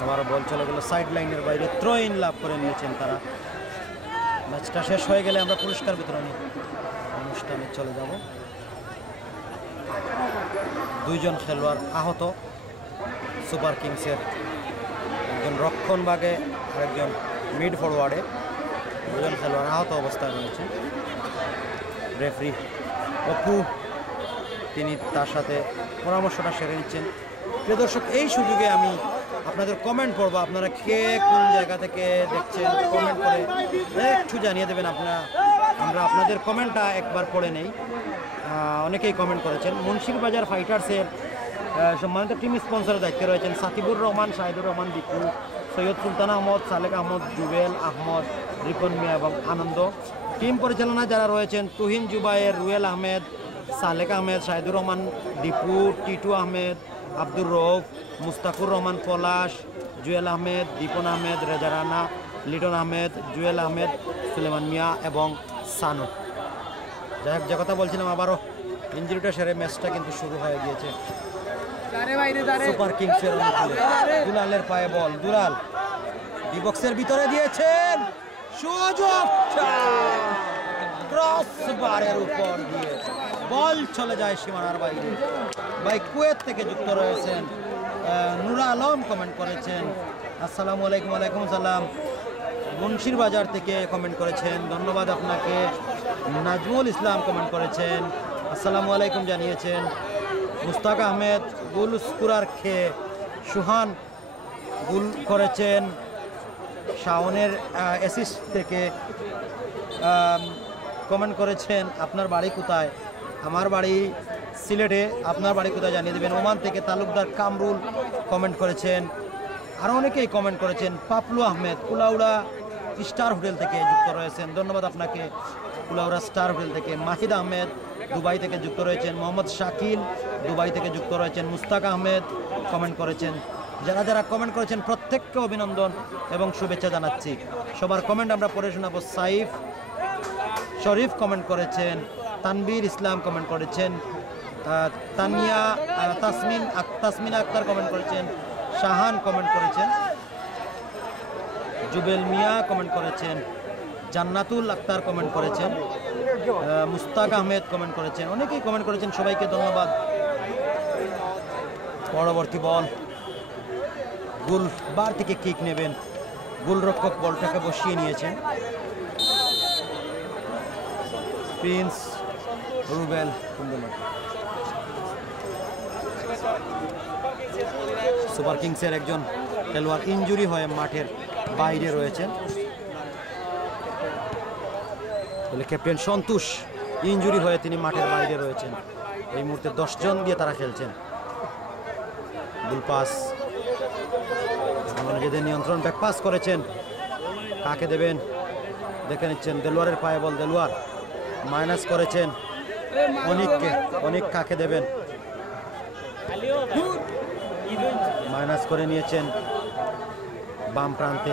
আবার বল চলে গেল সাইড লাইনের বাইরে, থ্রো-ইন লাভ করে নিয়েছেন তারা। ম্যাচটা শেষ হয়ে গেলে আমরা পুরস্কার বিতরণী অনুষ্ঠানে চলে যাব। 2 জন খেলোয়াড় আহত সুপার কিংসের, একজন রক্ষণ ভাগে আর একজন মিড ফরওয়ার্ডে। 2 জন খেলোয়াড় আহত অবস্থায় রয়েছে। রেফারি অপু তিনি তার সাথে পরামর্শটা সেরে নিচ্ছেন। প্রিয় দর্শক, এই সুযোগে আমি আপনাদের কমেন্ট পড়বো। আপনারা কে কোন জায়গা থেকে দেখছেন কমেন্ট করে একটু জানিয়ে দেবেন। আমরা আপনাদের কমেন্টটা একবার পড়ে নেই। অনেকেই কমেন্ট করেছেন। মুন্সিরবাজার ফাইটার্সের সম্মানিত টিম স্পন্সরের দায়িত্বে রয়েছেন সাকিবুর রহমান, শাহিদুর রহমান দীপু, সৈয়দ সুলতান আহমদ, সালেক আহমদ, জুবেল আহমদ, রিপন মিয়া এবং আনন্দ। টিম পরিচালনা যারা রয়েছেন তুহিন জুবায়ের, রুয়েল আহমেদ, সালেক আহমেদ, শাহিদুর রহমান দীপু, টিটু আহমেদ, আব্দুর রৌফ, মুস্তাকুর রহমান পলাশ, জুয়েল আহমেদ, দীপন আহমেদ, রেজা রানা, লিটন আহমেদ, জুয়েল আহমেদ, সুলেমান মিয়া এবং সানু। যাই হোক, যে কথা বলছিলাম, আবারও ইঞ্জুরিটা সেরে ম্যাচটা কিন্তু শুরু হয়ে গিয়েছে। সুপার কিংসের অনুকূলে দুলালের পায়ে বল, দুলাল ডিবক্সের ভিতরে দিয়েছেন, সুযোগটা ক্রসবারের উপর দিয়ে বল চলে যায় সীমানার বাইরে। ভাই কুয়েত থেকে যুক্ত রয়েছেন নুরা আলম কমেন্ট করেছেন, আসসালামু আলাইকুম। ওয়ালাইকুম সালাম। মুন্সির বাজার থেকে কমেন্ট করেছেন, ধন্যবাদ আপনাকে। নাজমুল ইসলাম কমেন্ট করেছেন, আসসালামু আলাইকুম জানিয়েছেন। মুস্তাক আহমেদ গুল স্কুরার খেয়ে সুহান গুল করেছেন, শাওনের অ্যাসিস্ট থেকে কমেন্ট করেছেন, আপনার বাড়ি কোথায়? আমার বাড়ি সিলেটে, আপনার বাড়ি কোথায় জানিয়ে দেবেন। ওমান থেকে তালুকদার কামরুল কমেন্ট করেছেন, আরও অনেকেই কমেন্ট করেছেন। পাপলু আহমেদ কুলাউড়া স্টার হোটেল থেকে যুক্ত রয়েছেন, ধন্যবাদ আপনাকে কুলাউড়া স্টার হোটেল থেকে। মাহিদ আহমেদ দুবাই থেকে যুক্ত রয়েছেন, মোহাম্মদ শাকিল দুবাই থেকে যুক্ত রয়েছেন, মুস্তাক আহমেদ কমেন্ট করেছেন। যারা যারা কমেন্ট করেছেন প্রত্যেককে অভিনন্দন এবং শুভেচ্ছা জানাচ্ছি। সবার কমেন্ট আমরা পড়ে শোনাবো। সাইফ শরীফ কমেন্ট করেছেন, তানবীর ইসলাম কমেন্ট করেছেন, তানিয়া তাসমিনা আক্তার কমেন্ট করেছেন, শাহান কমেন্ট করেছেন, জুবেল মিয়া কমেন্ট করেছেন, জান্নাতুল আক্তার কমেন্ট করেছেন, মুস্তাক আহমেদ কমেন্ট করেছেন, অনেকেই কমেন্ট করেছেন, সবাইকে ধন্যবাদ। পরবর্তী বল, গোল বার থেকে কিক নেবেন, গোলরক্ষক বলটাকে বসিয়ে নিয়েছেন। প্রিন্স রুবেল সুপার কিংসের একজন খেলোয়াড় ইনজুরি হয়ে মাঠের বাইরে রয়েছেন। ক্যাপ্টেন সন্তোষ ইনজুরি হয়ে তিনি মাঠের বাইরে রয়েছেন। এই মুহূর্তে 10 জন দিয়ে তারা খেলছেন। গোল পাস নিজেদের নিয়ন্ত্রণ, ব্যাক পাস করেছেন, কাকে দেবেন দেখে নিচ্ছেন। দেলোয়ারের পায়ে বল, দেলোয়ার মাইনাস করেছেন অনিককে, অনিক কাকে দেবেন, মাইনাস করে নিয়েছেন বাম প্রান্তে।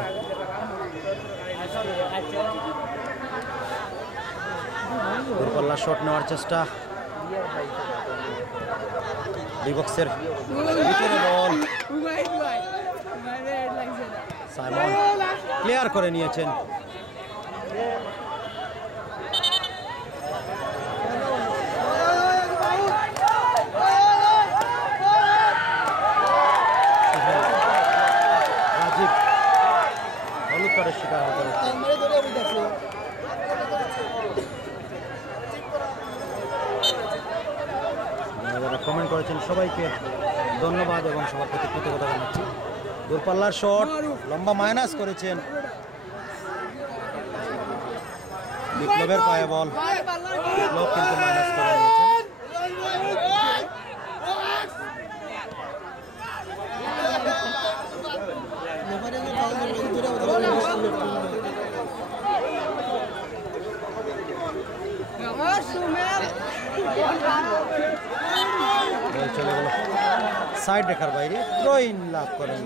দূরপাল্লা শট নেওয়ার চেষ্টা, ডিবক্সের ভিতরে বল, সাইমন ক্লিয়ার করে নিয়েছেন। রাজীব হলুদ কার্ডের শিকার হতে হচ্ছে। যারা কমেন্ট করেছেন সবাইকে ধন্যবাদ এবং সবার প্রতি কৃতজ্ঞতা জানাচ্ছি। দূরপাল্লার শট, লম্বা মাইনাস করেছেন, বিপ্লবের পায়ে বল, বিপ্লব কিন্তু মাইনাস করে নিয়েছেন। চলে গেল সাইড রেখার বাইরে, থ্রো-ইন লাভ করেন।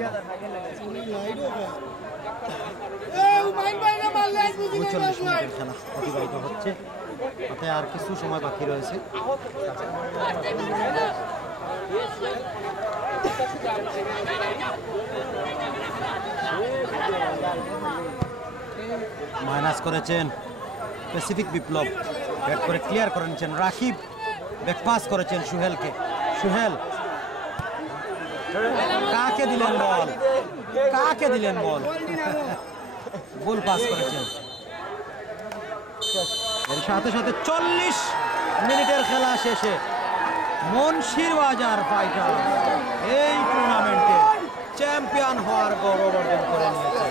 39 মিনিটের খেলা অতিবাহিত হচ্ছে, তাতে আর কিছু সময় বাকি রয়েছে। মাইনাস করেছেন প্যাসিফিক বিপ্লব, ব্যাট করে ক্লিয়ার করে নিচ্ছেন। রাকিব ব্যাক পাস করেছেন সুহেলকে, সুহেল কাকে দিলেন বল, কাকে দিলেন বল, গোল পাস করেছেন। এর সাথে সাথে 40 মিনিটের খেলা শেষে মুন্সিরবাজার ফাইটার এই টুর্নামেন্টে চ্যাম্পিয়ন হওয়ার গৌরব অর্জন করে নিয়েছে।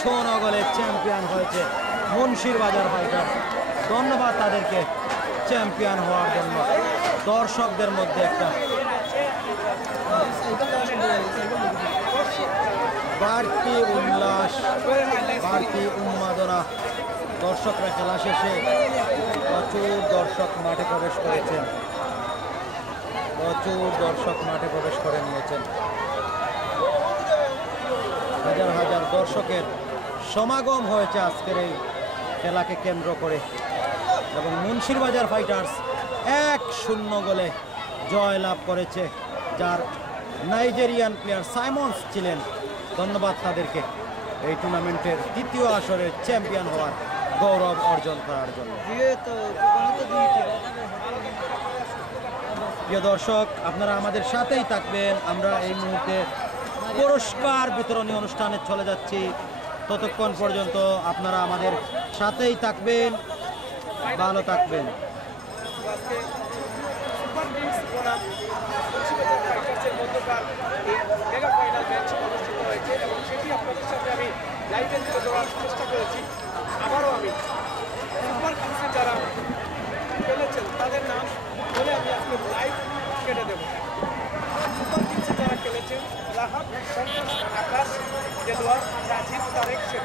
100 গোলে চ্যাম্পিয়ন হয়েছে মুন্সিরবাজার ফাইটার। ধন্যবাদ তাদেরকে চ্যাম্পিয়ন হওয়ার জন্য। দর্শকদের মধ্যে একটা বাড়তি উল্লাস, বাড়তি উন্মাদনা। দর্শকরা খেলা শেষে প্রচুর দর্শক মাঠে প্রবেশ করেছেন, প্রচুর দর্শক মাঠে প্রবেশ করে নিয়েছেন। হাজার হাজার দর্শকের সমাগম হয়েছে আজকের এই খেলাকে কেন্দ্র করে এবং মুন্সিরবাজার ফাইটার্স 1-0 গোলে জয় লাভ করেছে, যার নাইজেরিয়ান প্লেয়ার সাইমন্স ছিলেন। ধন্যবাদ তাদেরকে এই টুর্নামেন্টের দ্বিতীয় আসরের চ্যাম্পিয়ন হওয়ার গৌরব অর্জন করার জন্য। প্রিয় দর্শক, আপনারা আমাদের সাথেই থাকবেন। আমরা এই মুহূর্তে পুরস্কার বিতরণী অনুষ্ঠানে চলে যাচ্ছি। ততক্ষণ পর্যন্ত আপনারা আমাদের সাথেই থাকবেন, ভালো থাকবেন। সুপার কিংস বনাম মুন্সিরবাজার ফাইটার্সের মধ্যকার এই মেগা ফাইনাল ম্যাচ অনুষ্ঠিত হয়েছে এবং সেটি আপনাদের সাথে আমি লাইভে তুলে ধরার চেষ্টা করেছি। আবারও আমি সুপার কিংসে যারা খেলেছেন তাদের নাম বলে আমি আজকে লাইভ কেটে দেব। সুপার কিংসে যারা খেলেছেন রাহাত, সন্তোষ, আকাশ, দেলোয়ার, রাজীব, তারেক, শেখ।